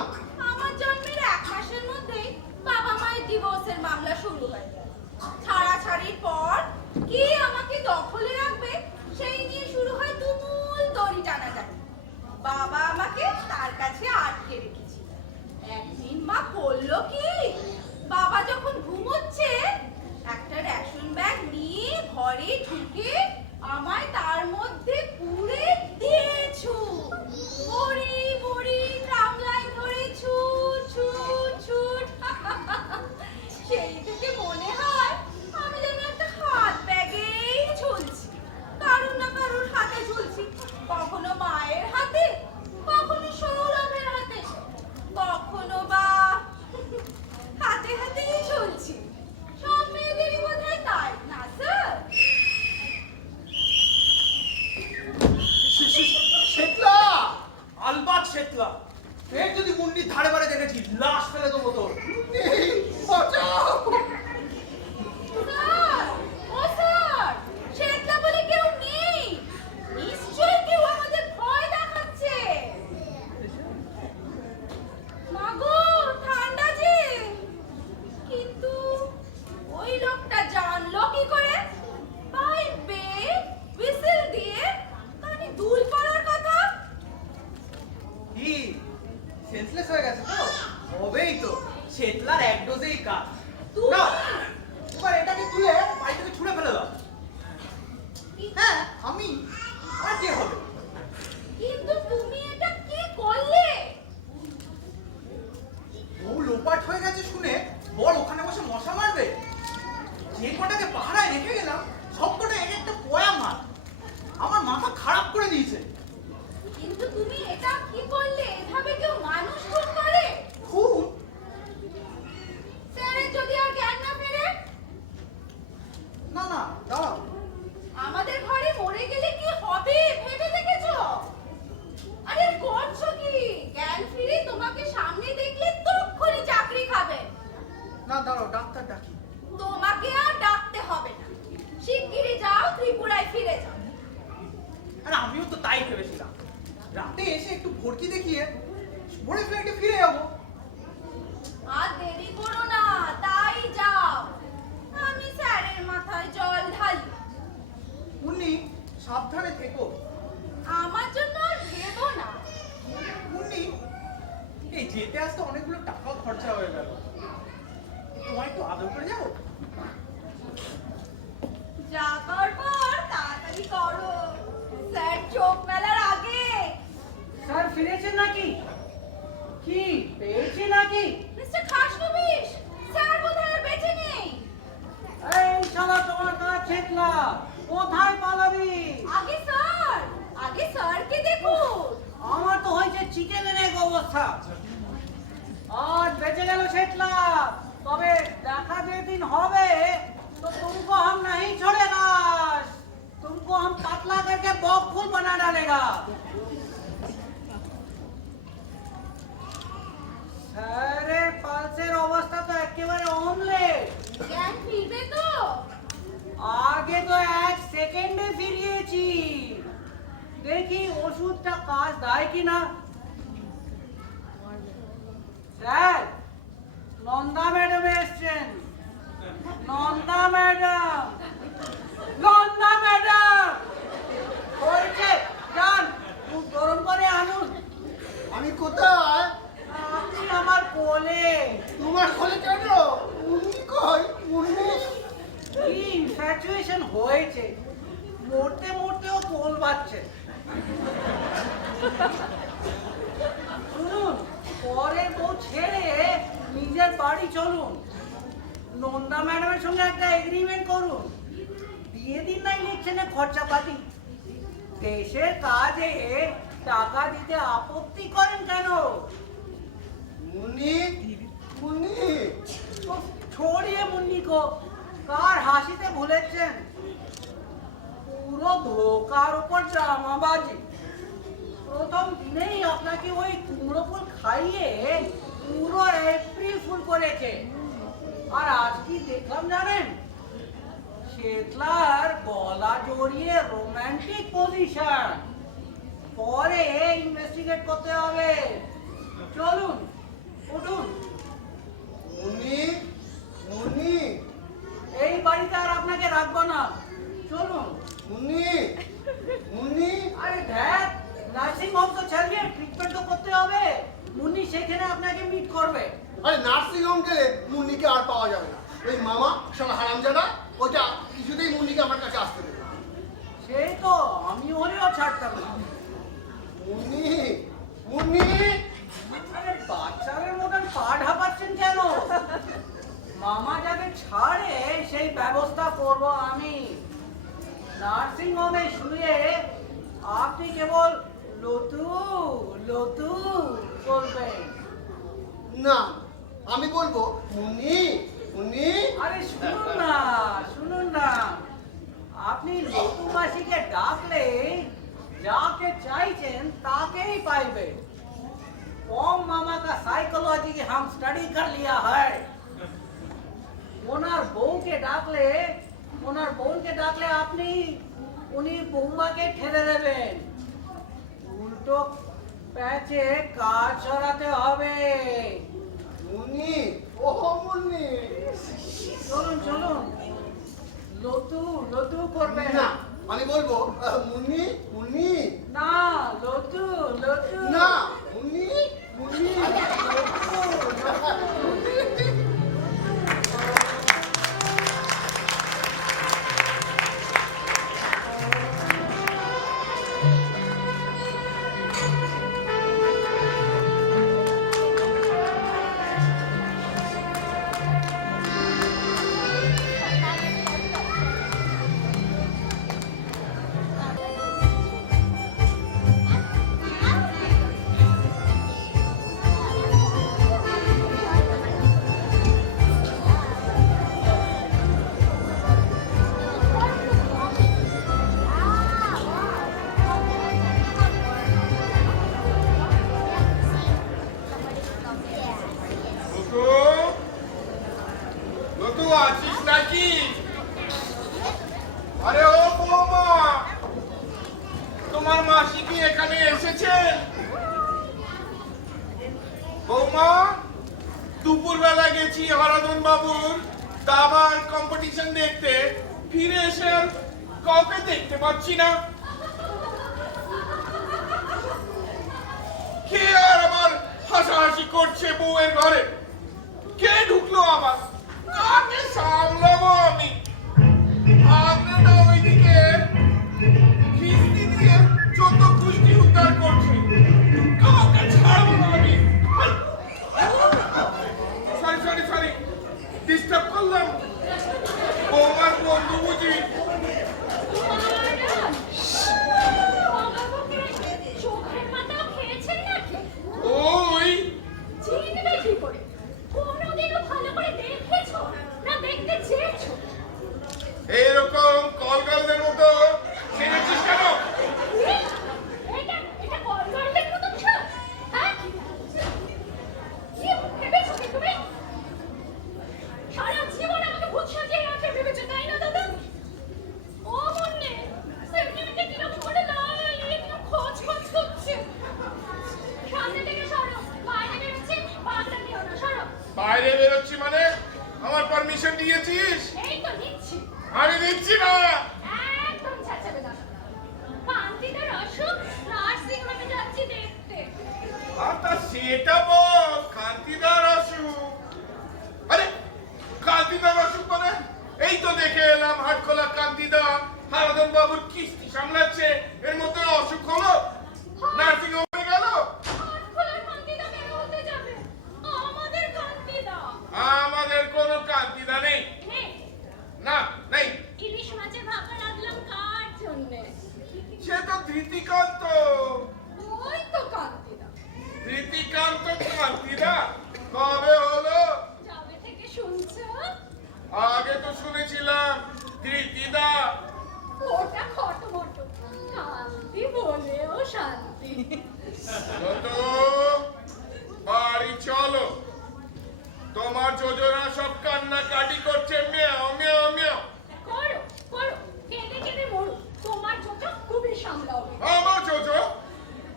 আমার জন্মের 1 মাসের মধ্যেই বাবা মায়ের ডিভোর্সের মামলা শুরু হয়ে যায়। ছাড়াছাড়ির পর কি আমাকে দখলে রাখবে সেই নিয়ে শুরু হয় তুমুল দড়ি টানাটানি। বাবা আমাকে তার কাছে আটকে রেখেছিল। একদিন মা করলো কি, বাবা যখন ঘুমোচ্ছে একটা রেশন ব্যাগ নিয়ে ঘরে ঢুকে আমায় তার মধ্যে পুরে দিয়েছু। বড়ি বড়ি ট্রামলাই ধরে ছুট ছুট ছুট। সেই থেকে মনে হয় আমি যেন একটা হাত ব্যাগেই ঝুলছি, কারুর না কারুর হাতে ঝুলছি। কখনো মায়ের হাতে, কখনো সৌরভের হাতে, কখনো বা হাতে হাতেই ঝুলছি। সব মেয়েদেরই বোধহয় তাই না স্যার? শেখলা, আলবাত শেতলা। ফের যদি মুন্ডির ধারে বারে দেখেছি, লাশ ফেলে দেবো তোর। বাঁচাও। স্যার, ও স্যার, শেতলা বলে কেউ নেই। নিশ্চয়ই কেউ আমাদের ভয় দেখাচ্ছে। মাগো, ঠান্ডা যে। কিন্তু ওই লোকটা জানলো কি করে? পাইপ বেয়ে, হুইসেল দিয়ে কানে দুল পড়ার কথা। কি সেন্সলেস হয়ে গেছে তো? হবেই তো, শেতলার এক ডোজেই কাজ। তুমি? না, এবার এটাকে তুলে বাড়ি থেকে ছুঁড়ে ফেলে দাও। হ্যাঁ, আমি। আর কে হবে? কিন্তু তুমি এটা কি করলে? ও লোপাট হয়ে গেছে শুনে বল ওখানে বসে মশা মারবে? যে কটাকে পাহারায় রেখে গেলাম সব কটা এক একটা পয়া মার। আমার মাথা খারাপ করে দিয়েছে। কিন্তু তুমি এটা কি করলে? এভাবে কেউ মানুষ খুন করে? খুন? স্যারের যদি আর জ্ঞান না ফেরে? না না, দাঁড়াও। আমাদের ঘরে মরে গেলে কি হবে ভেবে দেখেছো? আরে করছো কি? জ্ঞান ফিরে তোমাকে সামনে দেখলে তক্ষুনি চাকরি খাবে। না দাঁড়াও, ডাক্তার ডাকি। তোমাকে আর ডাকতে হবে না। শিগগিরই যাও, ত্রিপুরায় ফিরে যাও। আর আমিও তো তাই ভেবেছিলাম। রাতে এসে একটু ভর্তি দেখিয়ে ভোরে ফ্লাইটে ফিরে যাবো। আর দেরি করো না, তাই যাও। আমি স্যারের মাথায় জল ঢালি। মুন্নি, সাবধানে থেকো। আমার জন্য আর ভেবো না। মুন্নি, এই যেতে আসতে অনেকগুলো টাকা খরচা হয়ে গেল। তোমায় একটু আদর করে যাবো? যাবার ফিরেছেন নাকি? কি পেয়েছি নাকি? মিস্টার খাসনবিশ, স্যার বোধহয় আর বেঁচে নেই। এই শালা তোমার কাজ ছেটলা, কোথায় পালাবি? আগে স্যারকে দেখুন। আমার তো হয়েছে চিকেনের এক অবস্থা। আজ বেঁচে গেল ছেটলা, তবে দেখা যেদিন হবে तो तुमको हम नहीं छोड़ेगा, तुमको हम पतला करके बॉब फूल बना डालेगा। স্যারের পালসের অবস্থা তো একেবারে অমলেট। জ্ঞান ফিরবে তো? আগে তো 1 সেকেন্ডে ফিরিয়েছি। দেখি ওষুধটা কাজ দেয় কিনা। স্যার, নন্দা ম্যাডাম এসছেন। নন্দা ম্যাডাম, নন্দা ম্যাডাম হয়েছে, যান দুধ গরম করে আনুন। আমি কোথায়? আপনি আমার কোলে। তোমার কোলে কেন? মুন্নি কই? মুন্নি? কি ইনফ্যাচুয়েশন হয়েছে, মরতে মরতেও কোল বাচ্ছে। শুনুন, পরের বউ ছেড়ে নিজের বাড়ি চলুন। নন্দা ম্যাডামের সঙ্গে একটা এগ্রিমেন্ট করুন, দিয়ে দিন না ইলেকশনে খরচাপাতি। দেশের কাজে টাকা দিতে আপত্তি করেন কেন? মুন্নি? মুন্নি? ছড়িয়ে মুন্নি কো, কার হাসিতে ভুলেছেন? পুরো ধোকার উপর ড্রামাবাজি। প্রথম দিনেই আপনাকে ওই কুমড়ো ফুল খাইয়ে পুরো এপ্রিল ফুল করেছে। আর আজ কি দেখলাম জানেন? শেতলার গলা জড়িয়ে রোমান্টিক পজিশন। পরে ইনভেস্টিগেট করতে হবে। চলুন, উঠুন। মুন্নি? মুন্নি? এই বাড়িতে আর আপনাকে রাখবো না, চলুন। মুন্নি? মুন্নি? আরে ধ্যাত, নার্সিং হোম তো ছাড়িয়ে ট্রিটমেন্ট তো করতে হবে। মুন্নি সেখানে আপনাকে মিট করবে। আরে নার্সিং হোম গেলে মুন্নিকে আর পাওয়া যাবে না। ওই মামা শালা হারামজাদা, ওটা কিছুতেই মুন্নিকে আমার কাছে আসতে দেবে না। সেই তো আমি হলেও ছাড়তাম না। মুন্নি? মুন্নি? আরে বাচ্চাদের মতন পা ঢাপাচ্ছেন কেন? মামা যাকে ছাড়ে সেই ব্যবস্থা করব আমি। নার্সিং হোমে শুয়ে আপনি কেবল লতু লতু বলবেন। না, আমি বলবো মুন্নি? মুন্নি? আরে শুনুন না, শুনুন না, আপনি লতু মাসিকে ডাকলে যাকে চাইছেন তাকেই পাইবেন। ओम मामा का साइकोलॉजी हम स्टडी कर लिया है। ওনার বউকে ডাকলে আপনি উনি বৌমাকে ঠেলে দেবেন। উল্টো প্যাচে কাজ ছড়াতে হবে। মুন্নি? ও মুন্নি? চলুন চলুন, লতু লতু করবেন। না, আমি বলবো মুন্নি? মুন্নি? না, লতু লতু। না, মুন্নি? মুন্নি? নতু আছিস নাকি? আরে ও বৌমা, তোমার মাসি কি এখানে এসেছেন? বৌমা, দুপুরবেলা গেছি হরাধন বাবুর দাবার কম্পিটিশন দেখতে, ফিরে এসে আর কাউকে দেখতে পাচ্ছি না। কে আর আমার হাসাহাসি করছে বউয়ের ঘরে? কে ঢুকলো আবার? কাকে সামলাবো আমি? আপনারা ওইদিকে কিস্তি দিয়ে 14 কুষ্টি উদ্ধার করছে। বাবুর কিস্তি সামলাচ্ছে, এর মধ্যে অসুখ হলো, নার্সিং হোমে গেল। হাট খোলার কান্তিদা কেন হতে যাবে? আমাদের কান্তিদা। আমাদের কোনো কান্তিদা নেই। নেই। না, নেই। ইলিশ মাছের ভাপা রাখলাম কার জন্যে? সে তো ধৃতিকান্ত। ওই তো কান্তিদা। ধৃতিকান্ত কান্তিদা কবে হলো? যাবে থেকে শুনছো? আগে তো শুনেছিলাম ধৃতিদা। ওটা খটমটো। কান্তি বলেও শান্তি। তো বাড়ি চলো, তোমার যোজনা সব কান্নাকাটি করছে, মেও মেও মেও। করো, করো। কেঁদে কেঁদে মরো। তোমার যোজক খুবই সামলাবে। আমার যোজো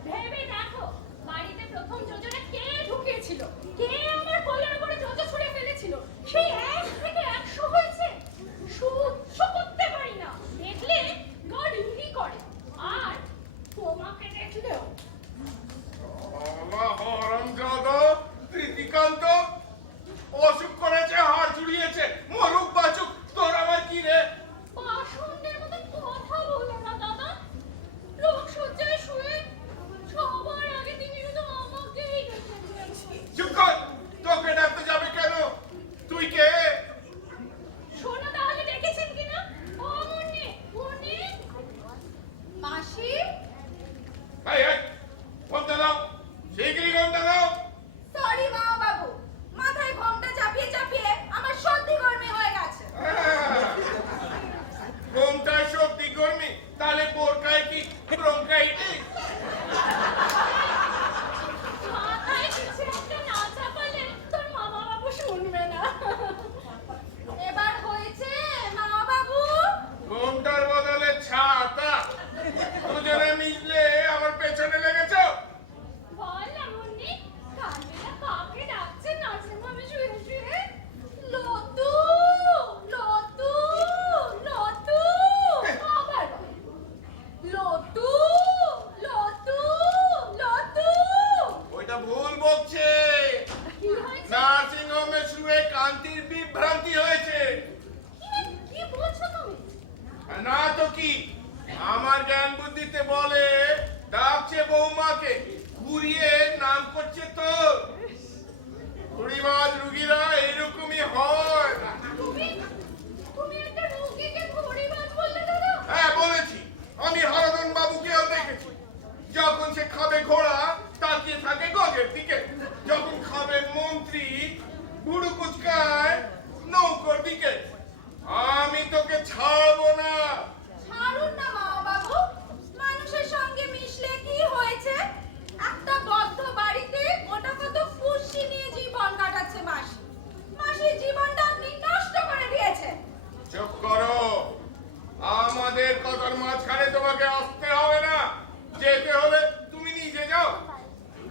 ভেবে দেখো, বাড়িতে প্রথম যোজনা কে ঢুকিয়েছিল? কে আমার কোলের উপরে যোজো ছুঁড়ে ফেলেছিল? সেই 1 থেকে 100 হয়েছে। সহ্য করতে পারি না। দেখলে গড ইঙ্গি করে। আর তোমাকে দেখলেও। হরমজাদা ধৃতিকান্ত অসুখ করেছে, হাড় জুড়িয়েছে, মরুক বাচুক, তোর আমার কি রে? পাষণ্ডের মতো কথা বলো না দাদা। লোক সজ্জায় শুয়ে সবার আগে তিনি শুধু আমাকেই ডেকেছেন। চুপ কর, তোকে ডাকতে যাবে কেন? তুই কে? শোনো তাহলে ডেকেছেন কিনা? ও মুন্নি, মুন্নি। মাসি। এই এই, ঘোমটা দাও, শিগগিরই ঘোমটা দাও। সরি মা বাবু, মাথায় ঘোমটা চাপিয়ে চাপিয়ে আমার সর্দি গরমে হয়ে গেছে। ঘোমটায় শক্তি কর্মী, তাহলে বোরকায় কি ব্রঙ্কাইটিস? মাথায় কিছু একটা না চাপালে তোর মামা বাবু শুনবে না। এবার হয়েছে মা বাবু। ঘোমটার বদলে ছাতা, দুজনে মিশলে আমার পেছনে লেগেছ। বল না মুন্নি, কান্তিদা কাকে ডাকছে নার্সিংহোমে শুয়ে শুয়ে? লতু, লতু, লতু। আবার বল। লতু, লতু, লতু। ওইটা ভুল বকছে। কি হয়েছে? নার্সিং হোমে শুয়ে কান্তির বিভ্রান্তি হয়েছে। কি বলছো তুমি? না তো কি, আমার জ্ঞান বুদ্ধিতে বলে ডাকছে বৌমাকে, ঘুরিয়ে নাম করছে তোর। কুড়িবাজ রুগীরা এইরকমই হয়। তুমি তুমি একটা রোগীকে ঘড়িবাজ বললে দাদা? হ্যাঁ বলেছি, আমি হরদন বাবুকেও দেখেছি। যখন সে খাবে ঘোড়া, তাকিয়ে থাকে গজের দিকে। যখন খাবে মন্ত্রী, বুড়ো কুচকায় নৌকোর দিকে। আমি তোকে ছাড়বো না। ছাড়ুন না মা বাবু। মানুষের সঙ্গে মিশলে কি হয়েছে? একটা বদ্ধ বাড়িতে গোটা কত ফুসি নিয়ে জীবন কাটাচ্ছে মাসি। মাসির জীবনটা আপনি নষ্ট করে দিয়েছেন। চুপ করো, আমাদের কথার মাঝখানে তোমাকে আসতে হবে না। যেতে হলে তুমি নিজে যাও।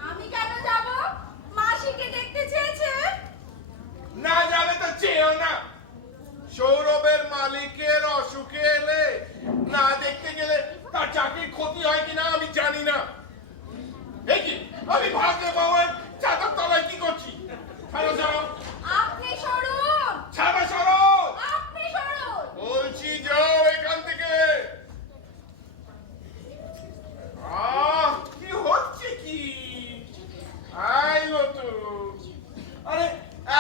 আমি কেন যাব? মাসিকে দেখতে চেয়েছে। না যাবে তো চেয়েও না। সৌরভের মালিকের অসুখে এলে না দেখতে গেলে তার চাকরির ক্ষতি হয় কিনা আমি জানি না। এই কি, আমি ভাগ্যে বাবার চাদর তলায় কি করছি? ছাড়ো ছাড়ো, আপনি সরুন। ছাড়ো ছাড়ো, আপনি সরুন। বলছি যাও এখান থেকে। কি হচ্ছে কি? আইলো তো। আরে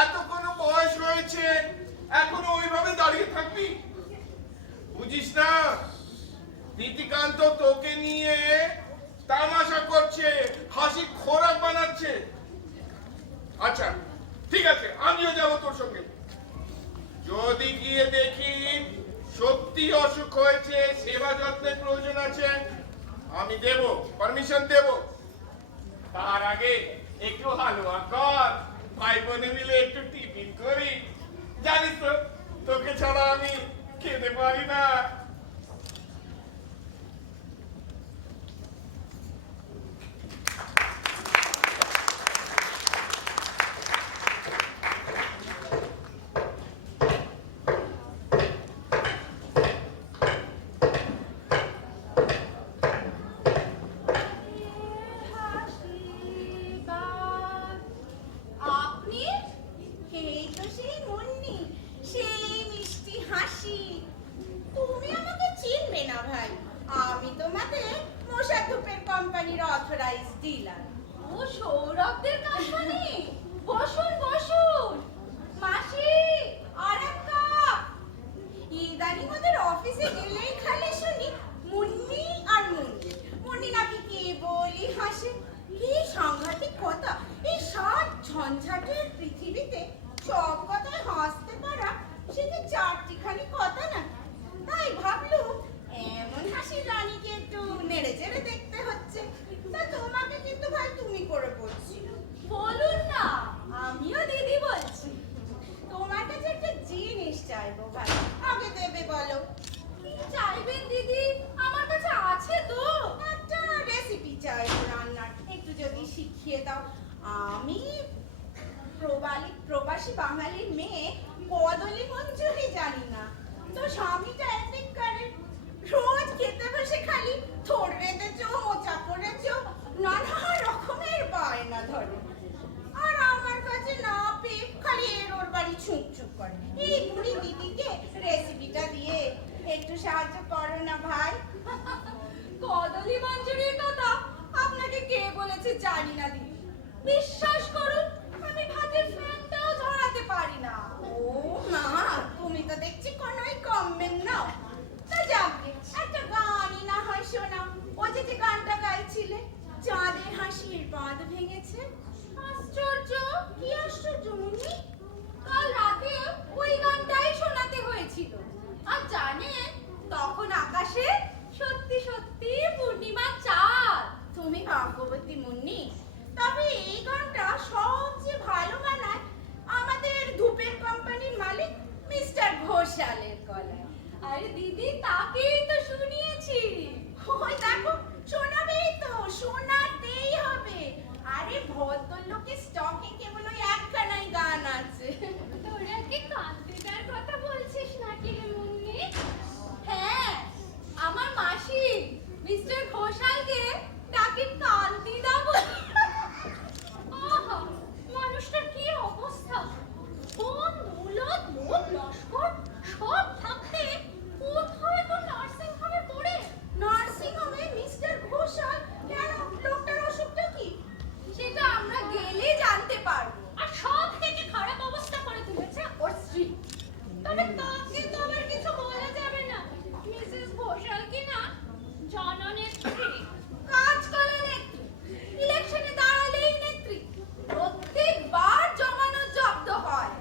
এত কোনো বয়স হয়েছে, এখনো ওইভাবে দাঁড়িয়ে থাকবি? বুঝিস না, নীতিকান্ত তোকে নিয়ে তামাশা করছে, হাসি খোরাক বানাচ্ছে। আচ্ছা ঠিক আছে, আমিও যাবো তোর সঙ্গে। যদি গিয়ে দেখি সত্যি অসুখ হয়েছে, সেবা যত্নের প্রয়োজন আছে, আমি দেব, পারমিশন দেব। তার আগে একটু হালুয়া কর, ভাই বোনে মিলে একটু টিফিন করি। জানিস তো, তোকে ছাড়া আমি খেতে পারি না। আপনি? এই তো সেই মুন্নি, সেই মিষ্টি হাসি। তুমি আমি তোমাদের মশা ধূপের কোম্পানির অথরাইজ ডিলার। ও সৌরভদের কোম্পানি। বসুন বসুন। মাসি আর এক কাপ। ইদানিং ওদের অফিসে গেলেই খালি শুনি মুন্নি আর মুন্নি। মুন্নি নাকি কি বলি হাসে। কি সাংঘাতিক কথা! এই সাত ঝঞ্ঝাটের পৃথিবীতে সব কথায় হাসতে পারা সে যে চারটিখানি কথা না। তাই ভাবলুম এমন হাসির রানীকে একটু নেড়ে চেড়ে দেখতে হচ্ছে। তা তোমাকে কিন্তু ভাই তুমি করে বলছি। বলুন না, আমিও দিদি বলছি। তোমার কাছে একটা জিনিস চাইবো ভাই, আগে দেবে বলো। কি চাইবেন দিদি? আমার কাছে আছে তো। একটা রেসিপি চাইবো রান্নার, একটু যদি শিখিয়ে দাও। আমি প্রবাসী বাঙালির মেয়ে, কদলি মঞ্জুরি জানি না। তো স্বামীটা এদিককারে, রোজ খেতে বসে খালি থোড় বেঁধেছো, মোচা করেছো, নানা রকমের বায়না ধরে। আর আমার কাছে না পেয়ে খালি এর ওর বাড়ি ছুঁক ছুঁক করে। এই বুড়ি দিদিকে রেসিপিটা দিয়ে একটু সাহায্য করো না ভাই। কদলি মঞ্জুরির কথা আপনাকে কে বলেছে জানি না দিদি। বিশ্বাস করুন, আমি ভাতের ফ্যানটাও ধরাতে পারি না। ও মা, তুমি তো দেখছি কোনোই কমবেন না। তা যাকে একটা গানই না হয় শোনাও। ও যে গানটা গাইছিলে, চাঁদের হাসির বাঁধ ভেঙেছে। আশ্চর্য! কি আশ্চর্য মুন্নি! কাল রাতে ওই গানটাই শোনাতে হয়েছিল। আর জানেন, তখন আকাশে সত্যি সত্যি পূর্ণিমার চাঁদ। তুমি ভাগ্যবতী মুন্নি। তবে এই গানটা সবচেয়ে ভালো বানায় আমাদের ধূপের কোম্পানির মালিক মিস্টার ঘোষালের গলায়। আরে দিদি, তাকেই তো শুনিয়েছি। ওই দেখো, শোনাবেই তো, শোনাতেই হবে। আরে ভদ্রলোকের স্টকে কেবল ওই একখানাই গান আছে। তোরা কি কান্তিদার কথা বলছিস নাকি রে মুন্নি? হ্যাঁ, আমার মাসি মিস্টার ঘোষালকে ডাকি কান্তিদা বলে। আহা, মানুষটার কি অবস্থা! ধন দৌলত লোক লস্কর সব থাকতে কোথাও এখন নার্সিং হোমে পড়ে। নার্সিং হোমে মিস্টার ঘোষাল কেন? লোকটার অসুখটা কি? সেটা আমরা গেলেই জানতে পারবো। আর সব থেকে খারাপ অবস্থা করে তুলেছে ওর স্ত্রী। তবে তাকে তো আবার কিছু বলা যাবে না। মিসেস ঘোষাল কি না জননেত্রী, কাজকলা নেত্রী, ইলেকশনে দাঁড়ালেই নেত্রী, প্রত্যেকবার জমানো জব্দ হয়।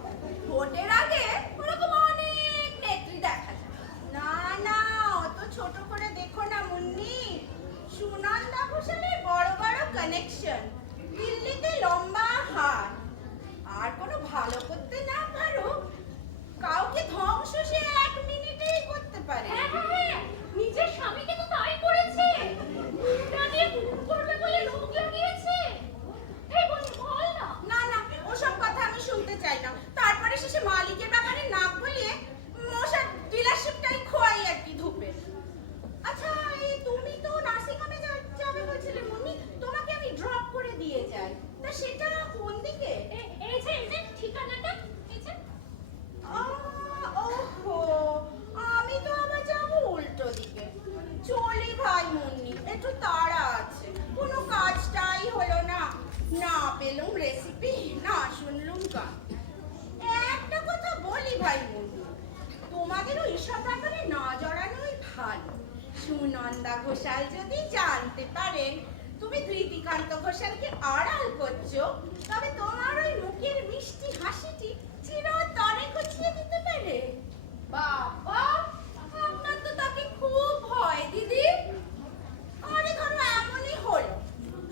ভোটের আগে ওরকম অনেক নেত্রী দেখা যায়। না না, অত ছোট করে দেখো না মুন্নি। সুনন্দা ঘোষালের বড় বড় কানেকশন, দিল্লিতে লম্বা হাত। আর কোনো ভালো করতে না পারো, কাউকে ধ্বংস সে 1 মিনিটেই করতে পারে। হ্যাঁ হ্যাঁ হ্যাঁ, নিজের স্বামীকে তো তাই করেছে। উল্টা দিয়ে খুন করবে বলে লোক লাগিয়েছে। এই বন্ধু বল না। না না, ওসব কথা আমি শুনতে চাই না। তারপরে শেষে মালিকের ব্যাপারে নাক গলিয়ে মশার ডিলারশিপটাই খোয়াই আর কি ধূপে। আচ্ছা, এই তুমি তো নার্সিং হোমে যাবে বলছিলে মুন্নি, তোমাকে আমি ড্রপ করে দিয়ে যাই। তা সেটা কোন দিকে? এই যে ঠিকানাটা, এই যে। ওহো, আমি তো আবার যাবো উল্টো দিকে। চলি ভাই মুন্নি, একটু তাড়া আছে। কোনো কাজটাই হলো না। না পেলুম রেসিপি, না শুনলুম গান। একটা কথা বলি ভাই মুন্নি, তোমাদেরও এসব ব্যাপারে না জড়ানোই ভালো। সুনন্দা ঘোষাল যদি জানতে পারেন তুমি ধৃতিকান্ত ঘোষালকে আড়াল করছো, তবে তোমার ওই মুখের মিষ্টি হাসিটি চিরতরে ঘুচিয়ে দিতে পারে। বাবা, আপনার তো তাকে খুব ভয় দিদি। আরে ধরো এমনই হলো,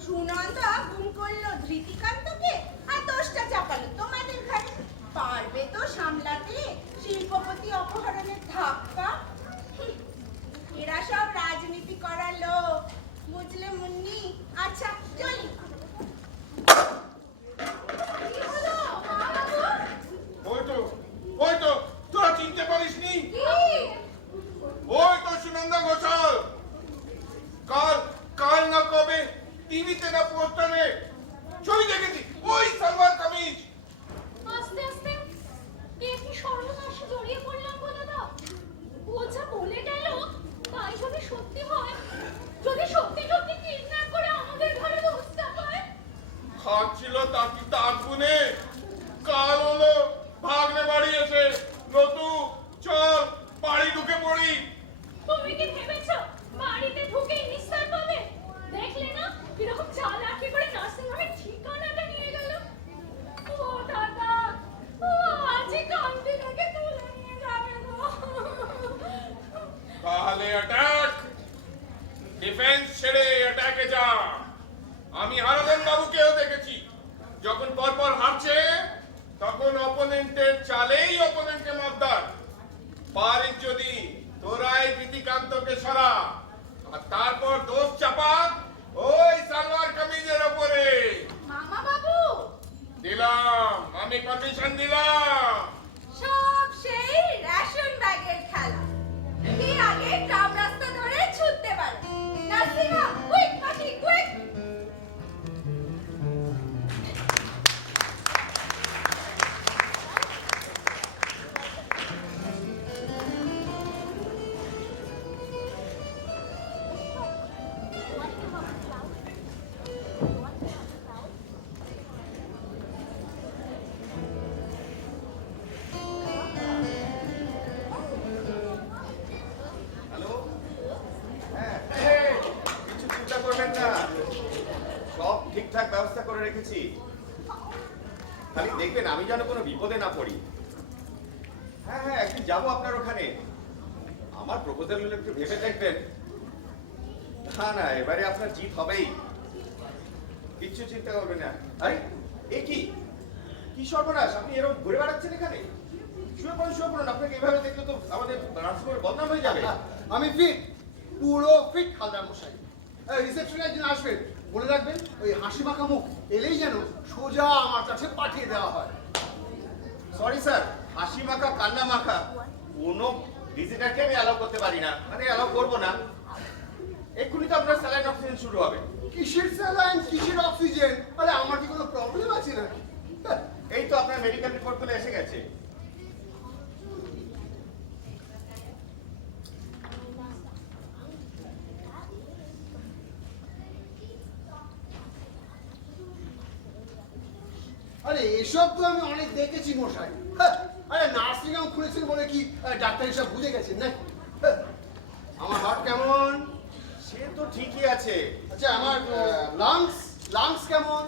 সুনন্দা গুম করলো ধৃতিকান্তকে আর দোষটা চাপালো তোমাদের ঘাড়ে। পারবে তো সামলাতে শিল্পপতি অপহরণের ধাক্কা? এরা সব রাজনীতি করার লোক, বুঝলে মুন্নি? আচ্ছা চলি। কি হলো মা বাবু? ওই তো তোরা চিনতে পারিসনি? কি? ওই তো সুনন্দা ঘোষাল। কাল না কবে টিভিতে না পোস্টারে ছবি দেখেছি, ওই সালবার কামিজ। আস্তে আস্তে এ কি সর্বনাশে জড়িয়ে পড়লাম গো দাদা। ও যা বলে গেল তাই যদি সত্যি হয় হারাধন বাবুকেও দেখেছি, যখন পরপর হারছে তখন অপোনেন্টের চালেই অপোনেন্টকে মারদার। পারিস যদি তোরাই প্রীতিকান্তকে সরা, আর তারপর দোষ চাপা ওই সালোয়ার কামিজের ওপরে। মামা বাবু, দিলাম, আমি পারমিশন দিলাম। সব সেই রেশন ব্যাগের খেলা। কে আগে ট্রাম রাস্তা ধরে ছুটতে পারে। নাসিমা, কুইক পাটি, কুইক। হ্যালো, হ্যাঁ, কিছু চিন্তা করবেন না, সব ঠিকঠাক ব্যবস্থা করে রেখেছি। খালি দেখবেন আমি যেন কোনো বিপদে না পড়ি। হ্যাঁ হ্যাঁ, একদিন যাবো আপনার ওখানে। আমার প্রপোজাল হলো একটু ভেবে দেখবেন। না না, এবারে আপনার জিত হবেই, কিচ্ছু চিন্তা করবেন না। আরে এ কি কি সর্বনাশ, আপনি এরকম ঘুরে বেড়াচ্ছেন এখানে? শুয়ে পড়ুন, আপনাকে এভাবে দেখলে তো আমাদের রাজকুমারের বদনাম হয়ে যাবে। আমি ফিট, পুরো ফিট হালদার মশাই। রিসেপশনে একদিন আসবেন, বলে রাখবেন ওই হাসি মাখা মুখ এলেই যেন সোজা আমার কাছে পাঠিয়ে দেওয়া হয়। সরি স্যার, হাসি মাখা কান্না মাখা কোনো ভিজিটারকে আমি অ্যালাউ করতে পারি না, মানে অ্যালাউ করবো না। এক্ষুনি তো আপনার স্যালাইন অক্সিজেন শুরু হবে। কিসের স্যালাইন, কিসের অক্সিজেন? আরে আমার কি কোনো প্রবলেম আছে নাকি? এই তো আপনার মেডিকেল রিপোর্ট গুলো এসে গেছে। আরে এসব তো আমি অনেক দেখেছি মশাই। আরে নার্সিং হোম খুলেছেন বলে কি ডাক্তার এসব বুঝে গেছেন না? আমার হার্ট কেমন? সে তো ঠিকই আছে, আচ্ছা আমার লাংস কেমন?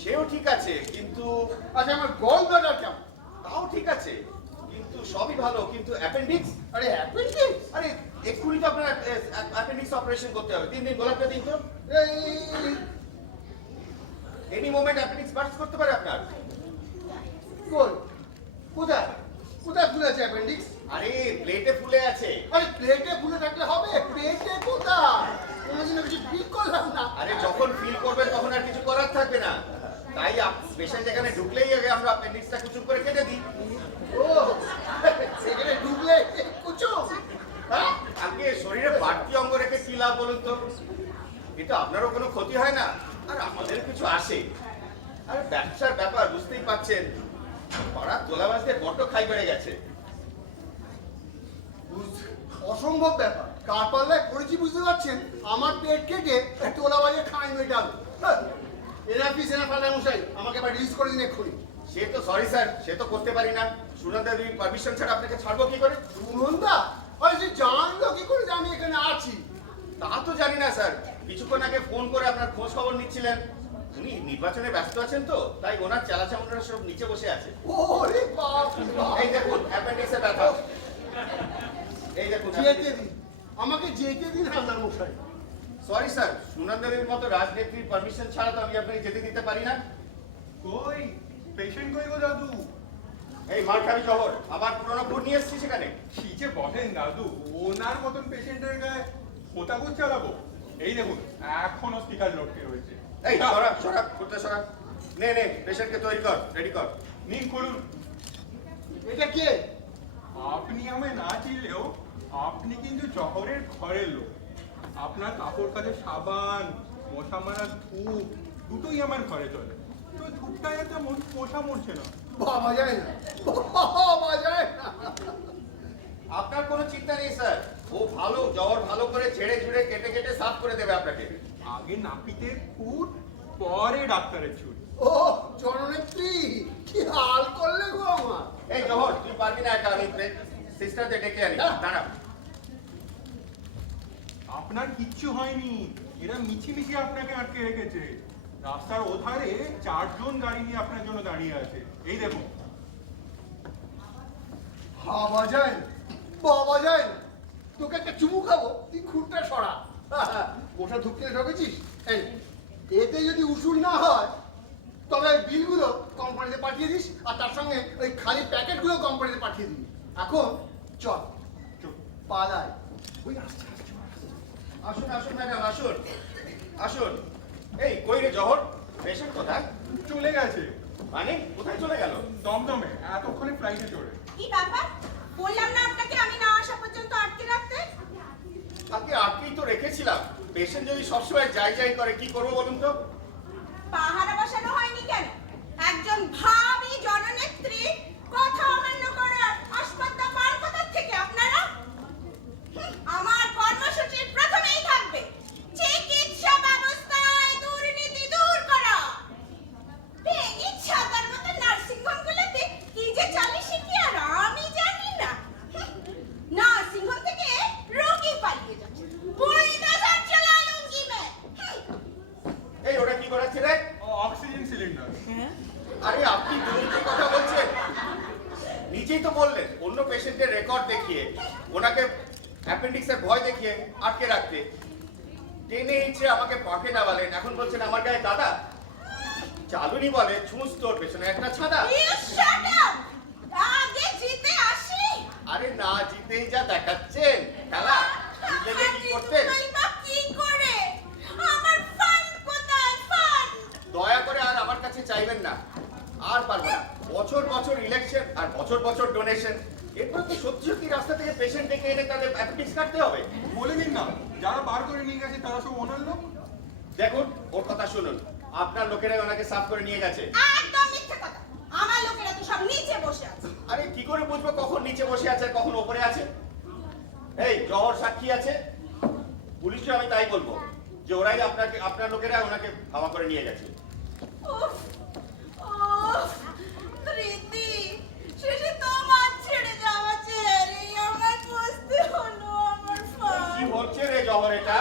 সেও ঠিক আছে, কিন্তু আচ্ছা আমার গল ব্লাডার কেমন? তাও ঠিক আছে, কিন্তু সবই ভালো, কিন্তু অ্যাপেন্ডিক্স। আরে অ্যাপেন্ডিক্স? আরে এক্ষুনি তো আপনার অ্যাপেন্ডিক্স অপারেশন করতে হবে। 3 দিন গোলাপটা দিন তো। এনি মোমেন্ট অ্যাপেন্ডিক্স বার্স্ট করতে পারে আপনার। কই? কোথায় কোথায় ফুলে আছে অ্যাপেন্ডিক্স? আরে প্লেটে ফুলে আছে। আরে প্লেটে ফুলে থাকলে হবে, পেটে কোথায়? কোনো দিন কিছু ফিল করলাম না। আরে যখন ফিল করবেন তখন আর কিছু করার থাকবে না, তাই পেশেন্ট এখানে ঢুকলেই আগে আমরা অ্যাপেন্ডিক্সটা কুচুম করে কেটে দিই। ও সেখানে ঢুকলে কুচো? হ্যাঁ? আগে শরীরে বাড়তি অঙ্গ রেখে কি লাভ বলুন তো? এটা আপনারও কোনো ক্ষতি হয় না, আর আমাদের কিছু আসে। আর ব্যবসার ব্যাপার বুঝতেই পাচ্ছেন, পাড়ার তোলাবাজদের বড্ড খাই বেড়ে গেছে। অসম্ভব ব্যাপার, কার পাল্লায় পড়েছি বুঝতে পারছেন? আমার পেট কেটে তোলা বাজে খাই মেটাবে। এনাফিস এনাফ আল্লাহ মশাই, আমাকে এবার রিলিজ করে দিন এক্ষুনি। সে তো সরি স্যার, সে তো করতে পারি না। সুনন্দা দেবী পারমিশন ছাড়া আপনাকে ছাড়বো কি করে? সুনন্দা? আরে সে জানলো কি করে যে আমি এখানে আছি? তা তো জানি না স্যার, কিছুক্ষণ আগে ফোন করে আপনার খোঁজ খবর নিচ্ছিলেন। উনি নির্বাচনে ব্যস্ত আছেন তো, তাই ওনার চালাচামুন্ডারা সব নিচে বসে আছে। ওরে বাপ রে বাপ। এই দেখুন অ্যাপেন্ডিক্সে ব্যথা। এই দেখুন। যেতে দিন, আমাকে যেতে দিন হালদার মশাই। সরি স্যার, সুনন্দা দেবীর মতো রাজনেত্রীর পারমিশন ছাড়া তো আমি আপনাকে যেতে দিতে পারি না। কই পেশেন্ট কই গো দাদু? এই মারখাবি শহর, আবার পুরোনো ভোট নিয়ে এসছি সেখানে। কি যে বলেন দাদু, ওনার মতন পেশেন্টের গায়ে হোতাগুজ চালাবো? এই দেখুন এখনো স্পিকার লটকে রয়েছে। এই সরা করতে সরা। নে পেশেন্টকে তৈরি কর, রেডি কর। নিন করুন। এটা কে? আপনি আমায় না চিনলেও আপনি কিন্তু শহরের ঘরের লোক। আপনার কাপড় কাচের সাবান, মশা মারার ধূপ দুটোই আমার ঘরে চলে। তো ধূপটা এত মশা মরছে না। বাবা যায় না, বাবা যায় না। আপনার কোনো চিন্তা নেই স্যার, ও ভালো জ্বর ভালো করে ছেড়ে ঝুড়ে কেটে কেটে সাফ করে দেবে আপনাকে। আগে নাপিতের ফুট, পরে ডাক্তারের ছুট। ও জননেত্রী, কি হাল করলে গো আমার। এই জহর, তুই পারবি না একা, আমি সিস্টারদের ডেকে আনি। দাঁড়া। আপনার কিচ্ছু হয়নি, এরা মিছিমিছি আপনাকে আটকে রেখেছে। রাস্তার ওধারে 4 জন গাড়ি নিয়ে আপনার জন্য দাঁড়িয়ে আছে। এই দেখুন। বাবা যায় না, বাবা যায় না। তোকে একটা চুমু খাবো, তুই খুঁটটা সরা। ওটা ধূপ কিনে ঢকেছিস? এই এতে যদি উসুল না হয় তবে ওই বিলগুলো কোম্পানিতে পাঠিয়ে দিস, আর তার সঙ্গে ওই খালি প্যাকেটগুলো কোম্পানিতে পাঠিয়ে দিবি। এখন চল পালাই। ওই আসছে আসছে। আসুন আসুন ম্যাডাম, আসুন আসুন। এই কই রে জহর, পেশেন্ট কোথায়? চলে গেছে মানে কোথায় চলে গেল? দমদমে, এতক্ষণে ফ্লাইটে চড়ে। কি ব্যাপার? বললাম না আপনাকে আমি না আসা পর্যন্ত আটকে রাখতে। তাকে আটকেই তো রেখেছিলাম। পেশেন্ট যদি সবসময় যাই যাই করে কি করবো বলুন তো? পাহারা বসানো হয়নি কেন? একজন ভাবী জননেত্রী কথা অমান্য করার আসপাদ্দা পার কোথা থেকে আপনারা? আমার কর্মসূচির প্রথমেই থাকবে চিকিৎসা ব্যবস্থায় দুর্নীতি দূর করা। ভেঙে ছাতার মতো নার্সিং হোমগুলোতে কি যে চলে সে কি আর আমি জানি না। নার্সিং হোম থেকে রোগী পালিয়ে যাচ্ছে, বুলডোজার চলা লুঙ্গি মে। এই ওটা কি করাচ্ছে রে? Oxygen cylinder. আরে আপনি দুর্নীতির কথা বলছেন? নিজেই তো বললেন অন্য পেশেন্টের রেকর্ড দেখিয়ে, ওনাকে অ্যাপেন্ডিক্সের ভয় দেখিয়ে আটকে রাখতে। টেনে ইচ্ছে আমাকে পাকে নামালেন, এখন বলছেন আমার গায়ে দাদা। চালুনি বলে ছুঁচ তোর পেছনে একটা ছাদা। You shut up! আগে জিতে আসি। আরে না জিতেই যা দেখাচ্ছেন খেলা, জিতলে কি করতেন? কি করে? আমার ফান্ড কোথায়? ফান্ড দয়া করে আর আমার কাছে চাইবেন না, আর পারবো না। বছর বছর ইলেকশন আর বছর বছর ডোনেশন, এরপর কি সত্যি সত্যি রাস্তা থেকে পেশেন্ট ডেকে এনে তাদের অ্যাপেন্ডিক্স কাটতে হবে? বলে দিন না, যারা বার করে নিয়ে গেছে তারা সব ওনার লোক। দেখুন ওর কথা শুনুন, আপনার লোকেরাই ওনাকে সাফ করে নিয়ে গেছে। একদম মিথ্যে কথা। আমার লোকেরা তো সব নিচে বসে আছে। আরে কি করে বুঝবো কখন নিচে বসে আছে আর কখন ওপরে আছে? এই জহর সাক্ষী আছে, পুলিশকে আমি তাই বলবো যে ওরাই আপনার লোকেরা ওনাকে হাওয়া করে নিয়ে গেছে। উফ, উফ, প্রীতি, শেষে তোমার ছেড়ে যাওয়া চেহারেই আমার বুঝতে হলো আমার কি ফান্ড। হচ্ছে রে জহর এটা?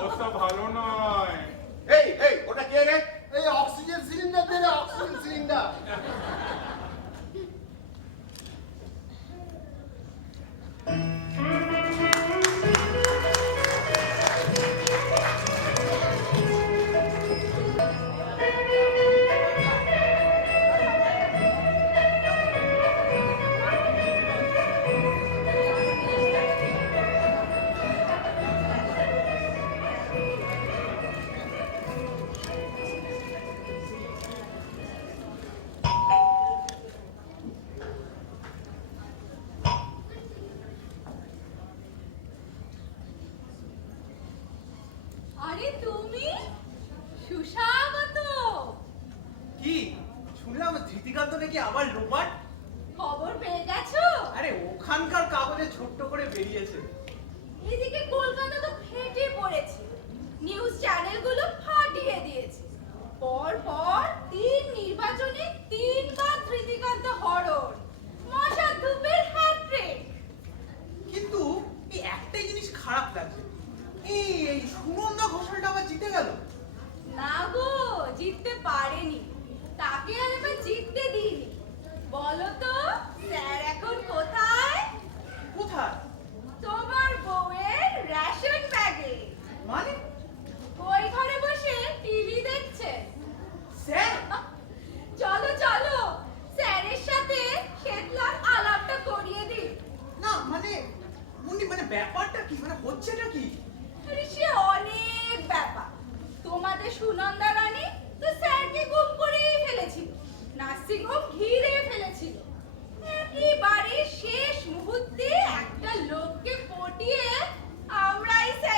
অবস্থা ভালো নয়। এই ওটা কে রে? এই অক্সিজেন সিলিন্ডার দে রে, অক্সিজেন সিলিন্ডার। আরে তুমি সুস্বাগত। কি শুনলাম ধৃতিকান্ত নাকি আবার রোবট? খবর পেয়ে গেছো? আরে ওখানকার কাগজে ছোট্ট করে বেরিয়েছে। এদিকে কলকাতা তো ফেটে পড়েছে, নিউজ চ্যানেলগুলো ফাটিয়ে দিয়েছে। পর পর 3 নির্বাচনে 3 বার ধৃতিকান্ত হরণ, মশার ধূপের হ্যাট্রিক। কিন্তু এই একটাই জিনিস খারাপ লাগছে, এই সুনন্দা ঘোষালটা আবার জিতে গেল। না গো, জিততে পারেনি। তাকে আর এবার জিততে দিইনি। বলো তো স্যার এখন কোথায়? কোথায়? তোমার বউয়ের রেশন ব্যাগে। মানে ওই ঘরে বসে টিভি দেখছে। স্যার? চলো চলো, স্যারের সাথে শ্বেতলার আলাপটা করিয়ে দিই। না মানে মানে ব্যাপারটা কি, মানে হচ্ছেটা কি? আরে সে অনেক ব্যাপার। তোমাদের সুনন্দা রানী তো স্যারকে গুম করেই ফেলেছিল, নার্সিং হোম ঘিরে ফেলেছিল। একেবারে শেষ মুহূর্তে একটা লোককে পটিয়ে আমরাই স্যার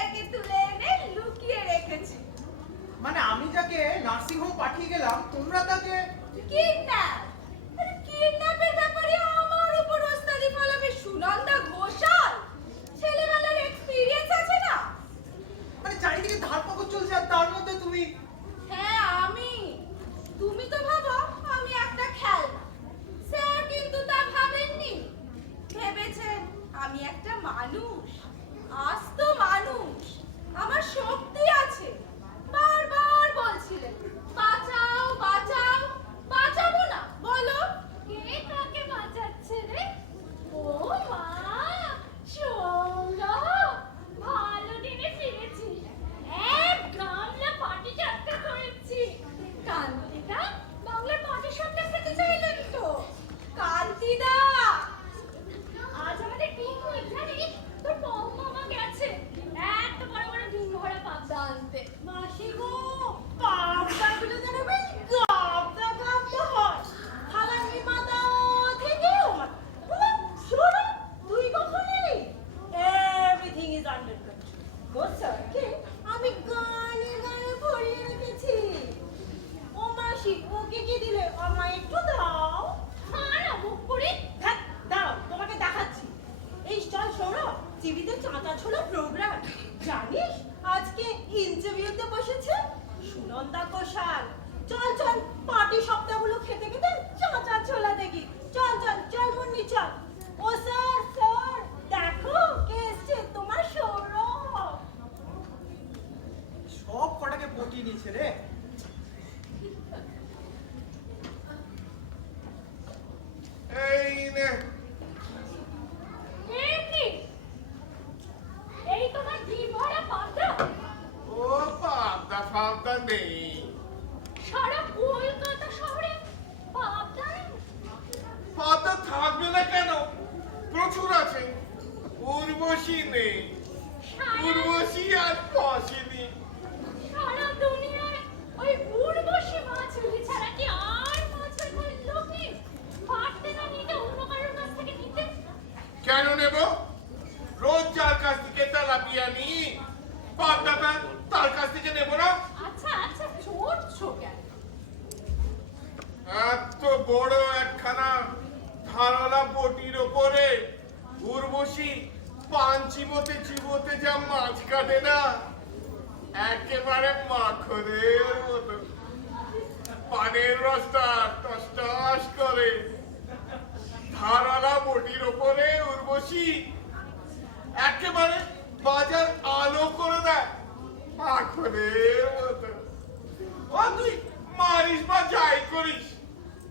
স্যারকে আমি গানে গানে ভরিয়ে রেখেছি। ও মাসি, ওকে কি দিলে? আমায় একটু দাও। আর মুখ করে ধ্যাৎ, দাও, তোমাকে দেখাচ্ছি। এই চল সৌরভ, টিভিতে চাঁচা ছোলা প্রোগ্রাম। জানিস আজকে ইন্টারভিউতে বসেছে সুনন্দা ঘোষাল। চল চল, পার্টি সপ্তাহগুলো খেতে খেতে চাঁচা ছোলা দেখি। চল চল চল মুন্নি, চল। ও স্যার, স্যার দেখো কে এসছে, তোমার সৌরভ। সব কটাকে পটিয়ে নিয়েছে রে। এই নে, এমনি এই তোমার ডিম ভরা পাতা ও পাবদা ফাবদা নেই। সারা কলকাতা শহরে পাবদা নেই। পাতা থাকবে না কেন? প্রচুর আছে। উর্বশী নেই, উর্বশী আর পশিনি। সারা দুনিয়ায় ওই উর্বশী মাছুলি ছাড়া কি আর মাছ ধরার লোক নেই? পারতে না নিতে অন্য কারোর কাছ থেকে নিতে। কেন নেব? রোজ যার কাছ থেকে তেলাপিয়া নিই, পাবদাটা তার কাছ থেকে নেব না? আচ্ছা আচ্ছা, চড়ছো কেন? এত বড় একখানা ধারালা বটির ওপরে উর্বশী পান চিবোতে চিবোতে যা মাছ কাটে না, একেবারে মাখনের মতো। পানের রসটা টস টস করে। ধারালা বটির ওপরে উর্বশী একেবারে বাজার আলো করে দেয়, মাখনের মতো। ও তুই মারিস বা যাই করিস,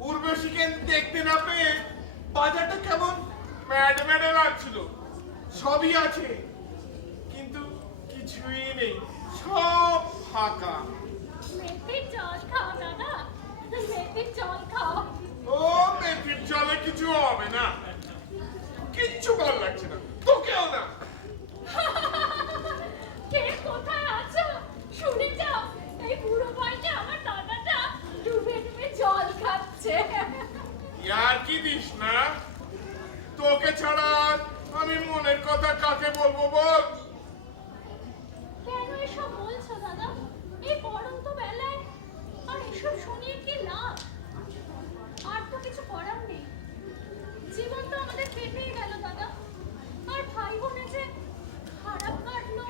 উর্বশীকে দেখতে না পেয়ে বাজারটা কেমন ম্যাড ম্যাডে লাগছিল। সবই আছে কিন্তু কিছুই নেই, সব ফাঁকা। মেথির জল খাও দাদা, মেথির জল খাও। ও মেথির জলে কিছু হবে না, কিচ্ছু ভালো লাগছে না, তোকেও না। কে কোথায় আছো শুনে যাও, এই বুড়ো বয়সে আমার দাদাটা ডুবে ডুবে জল খাচ্ছে। ইয়ার কি দিস না? তোকে ছাড়া আমি মনের কথা কাকে বলবো বল? কেন এসব বলছো দাদা? এই পড়ন্ত বেলায় আর এসব শুনিয়ে কি লাভ? আর তো কিছু করার নেই, জীবন তো আমাদের কেটেই গেল দাদা। আর ভাই বোনে যে খারাপ কাটলো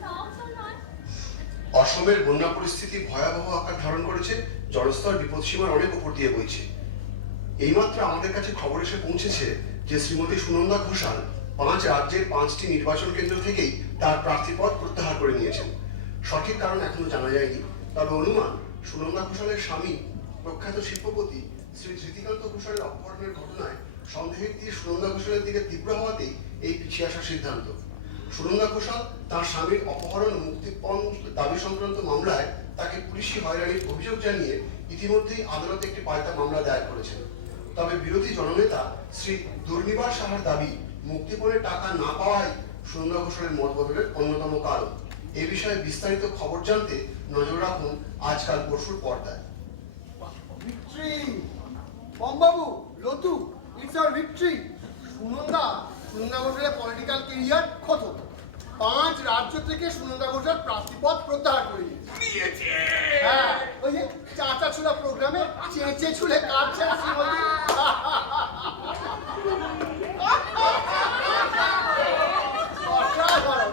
তাও তো নয়। অসমের বন্যা পরিস্থিতি ভয়াবহ আকার ধারণ করেছে। জলস্তর বিপদসীমার অনেক উপর দিয়ে বইছে। এইমাত্র আমাদের কাছে খবর এসে পৌঁছেছে যে শ্রীমতী সুনন্দা ঘোষাল 5 রাজ্যের 5টি নির্বাচন কেন্দ্র থেকেই তার প্রার্থীপদ প্রত্যাহার করে নিয়েছেন। সঠিক কারণ এখনো জানা যায়নি, তবে অনুমান সুনন্দা ঘোষালের স্বামী প্রখ্যাত শিল্পপতি শ্রী ধৃতিকান্ত ঘোষালের অপহরণের ঘটনায় সন্দেহের তীর সুনন্দা ঘোষালের দিকে তীব্র হওয়াতেই এই পিছিয়ে আসার সিদ্ধান্ত। সুনন্দা ঘোষাল তার স্বামীর অপহরণ ও মুক্তিপণ দাবি সংক্রান্ত মামলায় তাকে পুলিশি হয়রানির অভিযোগ জানিয়ে ইতিমধ্যেই আদালতে একটি পাল্টা মামলা দায়ের করেছেন। তবে বিরোধী জননেতা শ্রী দুর্নিবার সাহার দাবি মুক্তিপণের টাকা না পাওয়াই সুনন্দা ঘোষালের মত বদলের অন্যতম কারণ। এ বিষয়ে বিস্তারিত খবর জানতে নজর রাখুন আজকাল পরশুর পর্দায়। ভিক্টরি! বমবাবু, Latu, it's our victory! Sunanda ঘোষালের পলিটিক্যাল কেরিয়ার খতম। 5 রাজ্য থেকে সুনন্দা ঘোষাল প্রার্থীপদ প্রত্যাহার করে নিয়েছে। হ্যাঁ, ওই যে চাচা ছোলা প্রোগ্রামে চেঁচে ছুলে কাটছেন শ্রীমতী। অসাধারণ!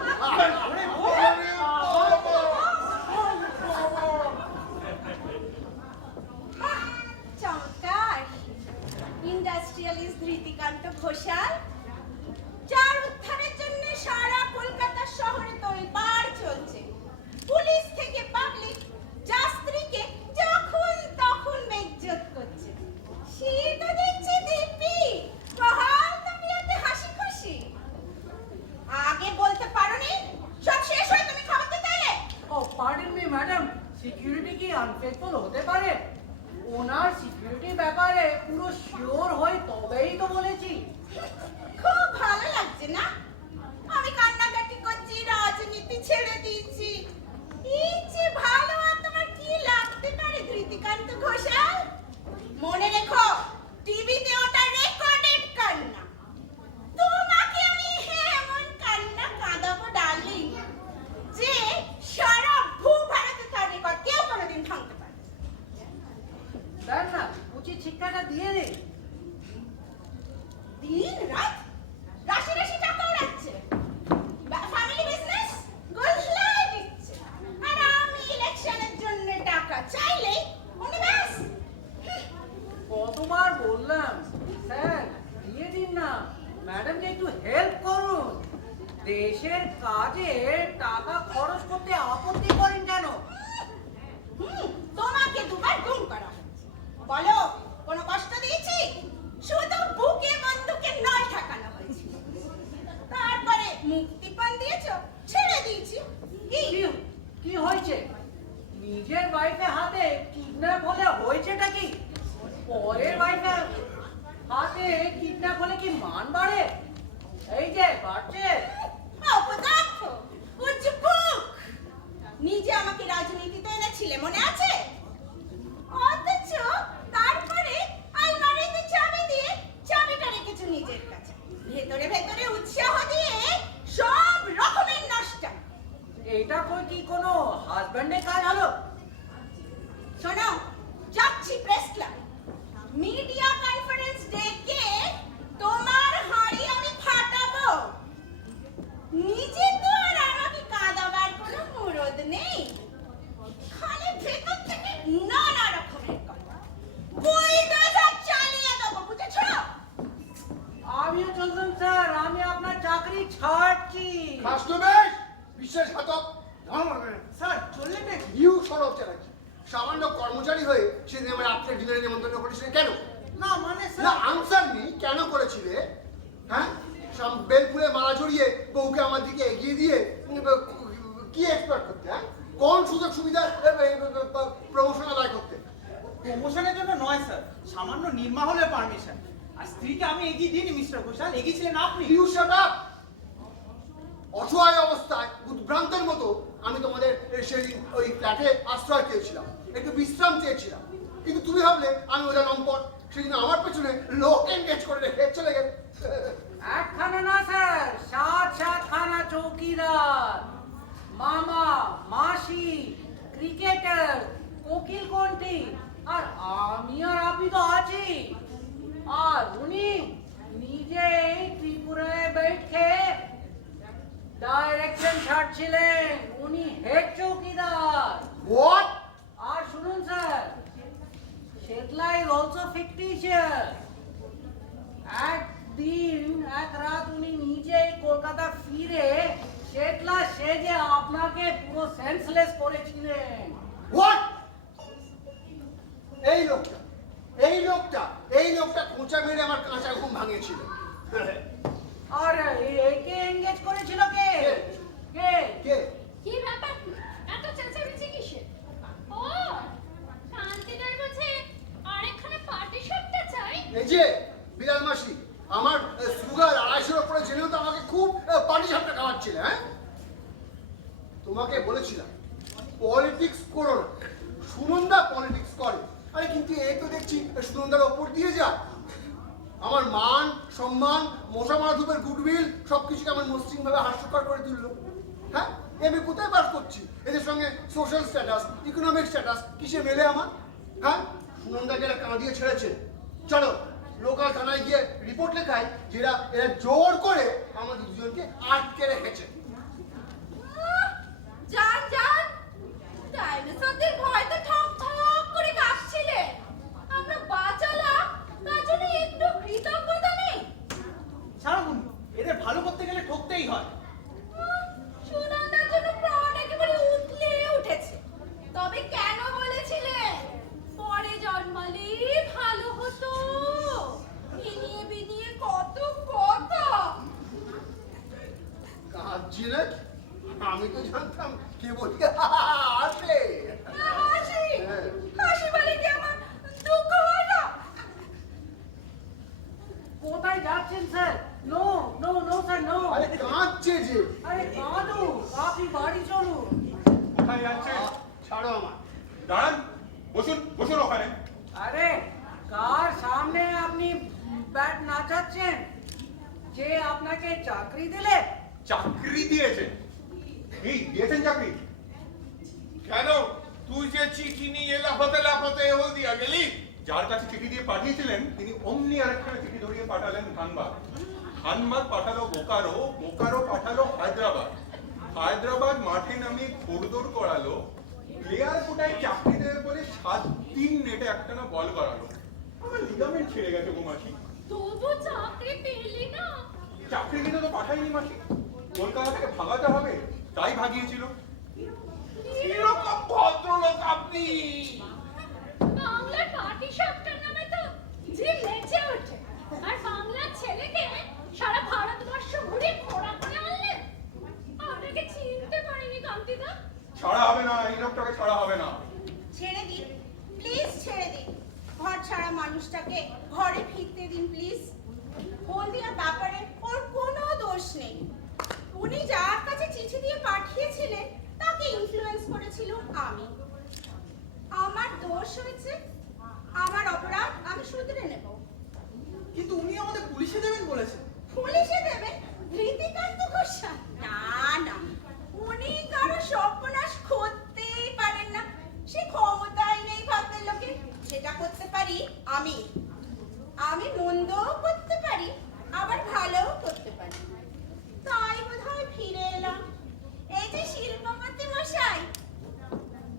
চমৎকার! ইন্ডাস্ট্রিয়ালিস্ট ধৃতিকান্ত ঘোষাল, যার উত্থানের জন্য সারা কলকাতা শহরে তোলপাড় চলছে। পুলিশ থেকে পাবলিক যার স্ত্রীকে যখন তখন বেইজ্জত করছে। সে তো দেখছি দিব্যি বহাল তবিয়তে হাসি খুশি। আগে বলতে পারোনি? সব শেষ হয়ে তুমি খাবার দিতে এলে? ও পার্ডন মি ম্যাডাম, সিকিউরিটি কি আনফেথফুল হতে পারে? ওনার সিকিউরিটি ব্যাপারে পুরো শিওর হয়ে তবেই তো বলেছি। খুব ভালো লাগছে না? আমি কান্নাকাটি করছি, রাজনীতি ছেড়ে দিয়েছি। এই যে ভালো আর তোমার কি লাগতে পারে ধৃতিকান্ত ঘোষাল? মনে রেখো, টিভিতে ওটা রেকর্ডেড কান্না। তোমাকে আমি এমন কান্না কাঁদাবো ডার্লিং, যে করতে আপত্তি করেন কেন? তোমাকে দুবার গুম করা হয়েছে। বলো, কোনো কষ্ট দিয়েছি? শুধু বুকে বন্দুকে নয় ঠেকানো হয়েছে। তারপরে মুক্তিপণ দিয়েছো, ছেড়ে দিয়েছি। কি কি হয়েছে? নিজের ওয়াইফের হাতে কিডন্যাপ হলে হয়েছেটা কি? পরের ওয়াইফের হাতে কিডন্যাপ হলে কি মান বাড়ে? এই যে বাড়ছে। অপদার্থ, উজ্জুক। নিজে আমাকে রাজনীতিতে এনেছিলে, মনে আছে? অথচ তারপরে আলমারিতে চাবি দিয়ে চাবিটা রেখেছো নিজের কাছে। ভেতরে ভেতরে উৎসাহ দিয়ে সব রকমের নষ্ট। এটা কই কি কোনো হাজবেন্ডের কাজ হলো? শোনো, যাচ্ছি প্রেস ক্লাব। মিডিয়া কনফারেন্স ডেকে তোমার হাড়ি আমি ফাটাবো। নিজে তো আর আমাকে কাঁদাবার কোনো মুরদ নেই। খালি ভেতর থেকে নানা রকমের কথা। বুলডোজার চালিয়ে দেবো, বুঝেছো? আমিও চললাম স্যার, আমি আপনার চাকরি ছাড়ছি। রাষ্ট্রবেশ বিশ্বাসঘাতক। স্যার চললেন নাকি? ইউ সরব চালাচ্ছি। সামান্য কর্মচারী হয়ে সেদিন আমার রাত্রে ডিনারে নিমন্ত্রণ করেছিলেন কেন? না মানে না স্যার, আনসার নেই, কেন করেছিলে? হ্যাঁ, বেল ফুলে মালা জড়িয়ে বউকে আমার দিকে এগিয়ে দিয়ে কি এক্সপেক্ট করতে? হ্যাঁ, কোন সুযোগ সুবিধা প্রমোশন আদায় করতে? প্রমোশনের জন্য নয় স্যার, সামান্য নির্মা হলে পারমিশন। আর স্ত্রীকে আমি এগিয়ে দিইনি মিস্টার ঘোষাল, এগিয়েছিলেন আপনি। You shut up. অসহায় অবস্থায় উদ্ভ্রান্তের মতো আমি তোমাদের সেদিন ওই ফ্ল্যাটে আশ্রয় চেয়েছিলাম, একটু বিশ্রাম চেয়েছিলাম, কিন্তু তুমি ভাবলে আমি ওটা লম্পট। সেদিন আমার পেছনে লোক এনগেজ করে রেখে চলে গেলে। একখানা না স্যার, 7-7খানা চৌকিদার, মামা, মাসি, ক্রিকেটার, কোকিল কোন্টি, আর আমি আর আপনি তো আছি। আর উনি নিজেই ত্রিপুরায় বৈঠে ডাইরেকশন ছাড়ছিলেন। উনি হেড চৌকিদার। হোয়াট? আর শুনুন sir, Shetla is also fictitious. একদিন এক রাত উনি নিজেই কলকাতা ফিরে শেটলা সেজে আপনাকে পুরো সেন্সলেস করেছিলেন। হোয়াট? এই লোকটা খোঁচা মেরে আমার কাঁচা ঘুম ভাঙিয়েছিল। আর একে এঙ্গেজ করেছিল কে? কে? কে? কি ব্যাপার? এত চেঁচামেচি কিসের? ও, কান্তিদার বলছে আরেকখানা পার্টি সবটা চাই। এই যে বিড়াল মাসি, আমার সুগার 250-এর উপরে জেনেও তো আমাকে খুব পাটি সাপটা খাওয়াচ্ছিলে। হ্যাঁ, তোমাকে বলেছিলাম পলিটিক্স করো না। সুনন্দা পলিটিক্স করে। আরে কিন্তু এই তো দেখছি সুনন্দার ওপর দিয়ে যায়। আমার মান সম্মান মশা মারা ধূপের গুডউইল সবকিছুকে আমার মসৃণভাবে হাস্যকর করে তুললো। হ্যাঁ, আমি কোথায় বাস করছি? এদের সঙ্গে সোশ্যাল স্ট্যাটাস, ইকোনমিক স্ট্যাটাস কিসে মেলে আমার? হ্যাঁ, সুনন্দাকে এরা কাঁদিয়ে ছেড়েছে। চলো লোকাল থানায় গিয়ে রিপোর্ট লেখায় যে এরা জোর করে আমাদের দুজনকে আটকে রেখেছে। জান জান, ডাইনোসরদের ভয় তো ঠক ঠক করে কাঁপছিলে। আমরা বাঁচালাম, তার জন্য একটু কৃতজ্ঞতা নেই। ছাড়ুন, এদের ভালো করতে গেলে ঠকতেই হয়। সুনন্দার জন্য প্রাণ একেবারে উতলে উঠেছে। তবে কেন বলেছিলেন পরে জন্মালে ভালো হতো? ইনিয়ে বিনিয়ে কত কথা। কাঁদছি নাকি? আমি তো জানতাম কে বলি আসে। হাসি হাসি বলে কি আমার দুঃখ হয় না? কোথায় যাচ্ছেন sir? No no no sir, no. আরে কাঁদছে যে। আরে কাঁদু, আপনি বাড়ি চলুন। কোথায় যাচ্ছেন? ছাড়ো আমার। দাঁড়ান, বসুন বসুন ওখানে। আরে কার সামনে আপনি ব্যাট নাচাচ্ছেন? যে আপনাকে চাকরি দিলে? চাকরি দিয়েছেন? এই দিয়েছেন চাকরি? কেন তুই যে চিঠি নিয়ে লাফাতে লাফাতে হলদিয়া গেলি? যার কাছে চিঠি দিয়ে পাঠিয়েছিলেন তিনি অমনি আরেকটা চিঠি ধরিয়ে পাঠালেন ধানবাদ। ধানবাদ পাঠালো বোকারো, বোকারো পাঠালো হায়দ্রাবাদ। হায়দ্রাবাদ মাঠে নামিয়ে ঘোড়দৌড় করালো। প্লেয়ার কোটায় চাকরি দেবে বলে 7 দিন নেটে একটানা বল করালো। আমার লিগামেন্ট ছিঁড়ে গেছে গো মাসি। তবু চাকরি পেলি না? চাকরি দিতে তো পাঠাইনি মাসি। কলকাতা থেকে ভাগাতে হবে, তাই ভাগিয়েছিল। কিরকম ভদ্রলোক আপনি? বাংলার পাটি সাপটার নামে তো যে নেচে ওঠে, আর বাংলার ছেলেকে সারা ভারতবর্ষ ঘুরে ঘোরা করে আনলেন। আপনাকে চিনতে পারিনি কান্তিদা। ছাড়া হবে না, এই লোকটাকে ছাড়া হবে না। ছেড়ে দিন প্লিজ, ছেড়ে দিন। ঘর ছাড়া মানুষটাকে ঘরে ফিরতে দিন প্লিজ। হলদিয়ার ব্যাপারে ওর কোনো দোষ নেই। উনি যার কাছে চিঠি দিয়ে পাঠিয়েছিলেন তাকে ইনফ্লুয়েন্স করেছিল আমি। আমার দোষ হয়েছে, আমার অপরাধ, আমি শুধরে নেব। কিন্তু উনি আমাদের পুলিশে দেবেন বলেছেন। পুলিশে দেবে ধৃতিকান্ত ঘোষাল? না না, উনি কারো সর্বনাশ করতেই পারেন না। সে ক্ষমতাই নেই ভাবতে লোকে। সেটা করতে পারি আমি। আমি মন্দও করতে পারি, আবার ভালোও করতে পারি। তাই বোধহয় ফিরে এলাম। এই যে শিল্পপতি মশাই,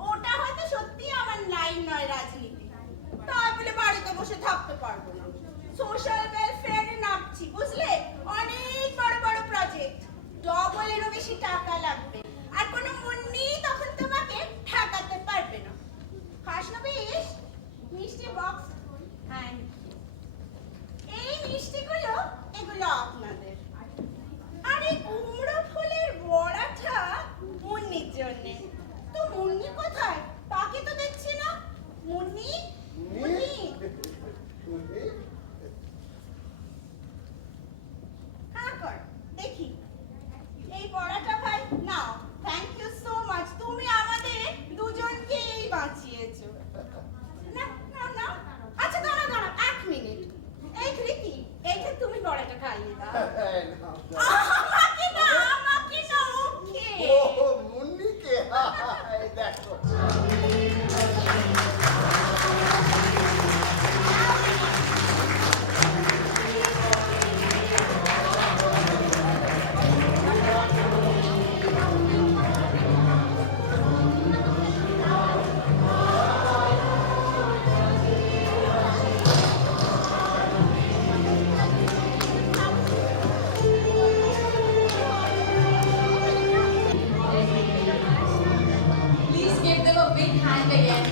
ওটা হয়তো সত্যি আমার লাইন নয় রাজনীতি। তাই বলে বাড়িতে বসে থাকতে পারবো না। সোশ্যাল ওয়েলফেয়ারে নামছি, বুঝলে? অনেক বড় বড় প্রজেক্ট, ডবলেরও বেশি টাকা লাগবে। আর কোনো মুন্নি তখন তোমাকে ঠেকাতে পারবে না। খাস না বেশ? মিষ্টি বক্স। Thank you. এই মিষ্টিগুলো, এগুলো আপনাদের। আর এই কুমড়ো ফুলের বড়াটা মুন্নির জন্যে। তো মুন্নি কোথায়? তাকে তো দেখছি না। মুন্নি, মুন্নি। হ্যাঁ কর, দেখি। এই বড়াটা ভাই নাও। Thank you so much. তুমি আমাদের দুজনকেই বাঁচিয়েছো। না না না, আচ্ছা দাঁড়া দাঁড়া, 1 মিনিট। এই কৃতি, এইটা তুমি বড়াটা খাইয়ে দাও। আমাকে না, আমাকে না, ওকে। ও মুন্নিকে এই দেখো। Please give them a big hand again.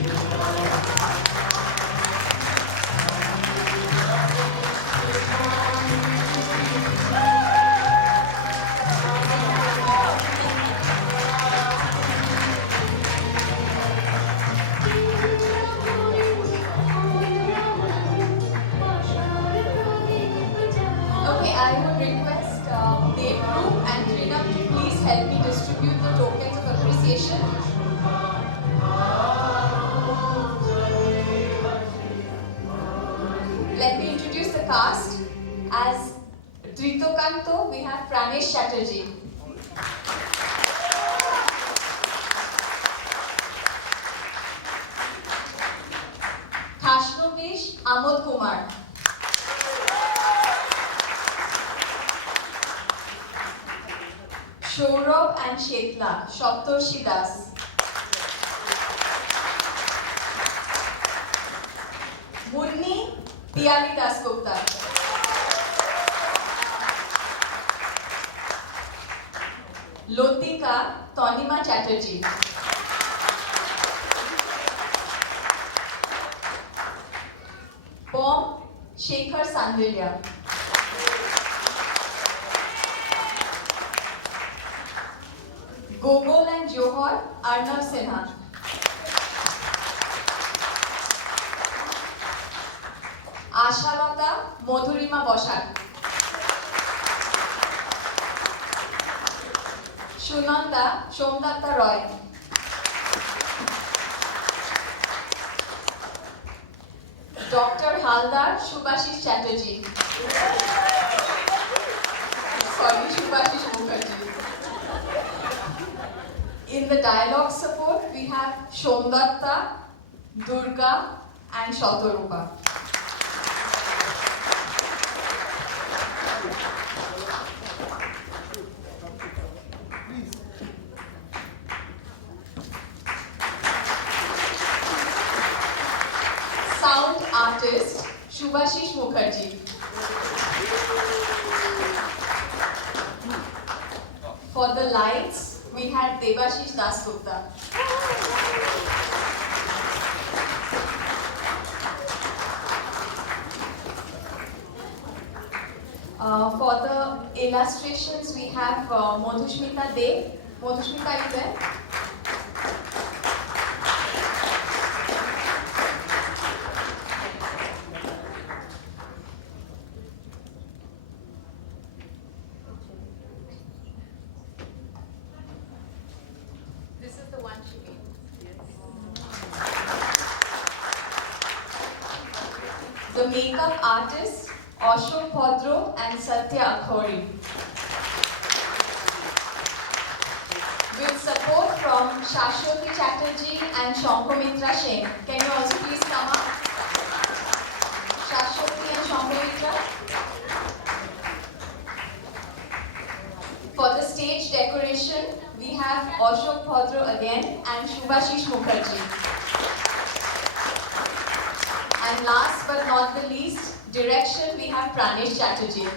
Okay, I would request Devru and Trinam to please help me distribute the tokens of appreciation. Let me introduce the cast. As Dritokanto, we have Pranesh Chatterjee. Khashnovish Amod Kumar. Shourab and Shetla, Shoptorshi Das. Munni, Piyali Das Gupta. Lotika, Tonima Chatterjee. Pom, Shekhar Sandilya. Gogol and Johor, Arnav Sinha. Ashalata, Modhurima Boshak. Shunanda, Shomdatta Roy. Dr. Haldar, Shubhashish Chatterjee. Sorry, Shubhashish Mukherjee. In the dialogue support, we have Shomdatta, Durga, and Shatorupa. Sound artist, Shubhashish Mukherjee. For the lights, we we had Devashish Dasgupta. For the illustrations, we have Madhushmita Dey. Madhushmita, are you there? This is the one she made. The makeup artists, Ashok Bhadro and Satya Akhori. With support from Shashwati Chatterjee and Shankhamitra Sen. Can you also please come up? Shashwati and Shankhamitra. For the stage decoration, we have Ashok Bhadro again and Shubhashish Mukherjee. And last but not the least, direction, we have Pranesh Chatterjee.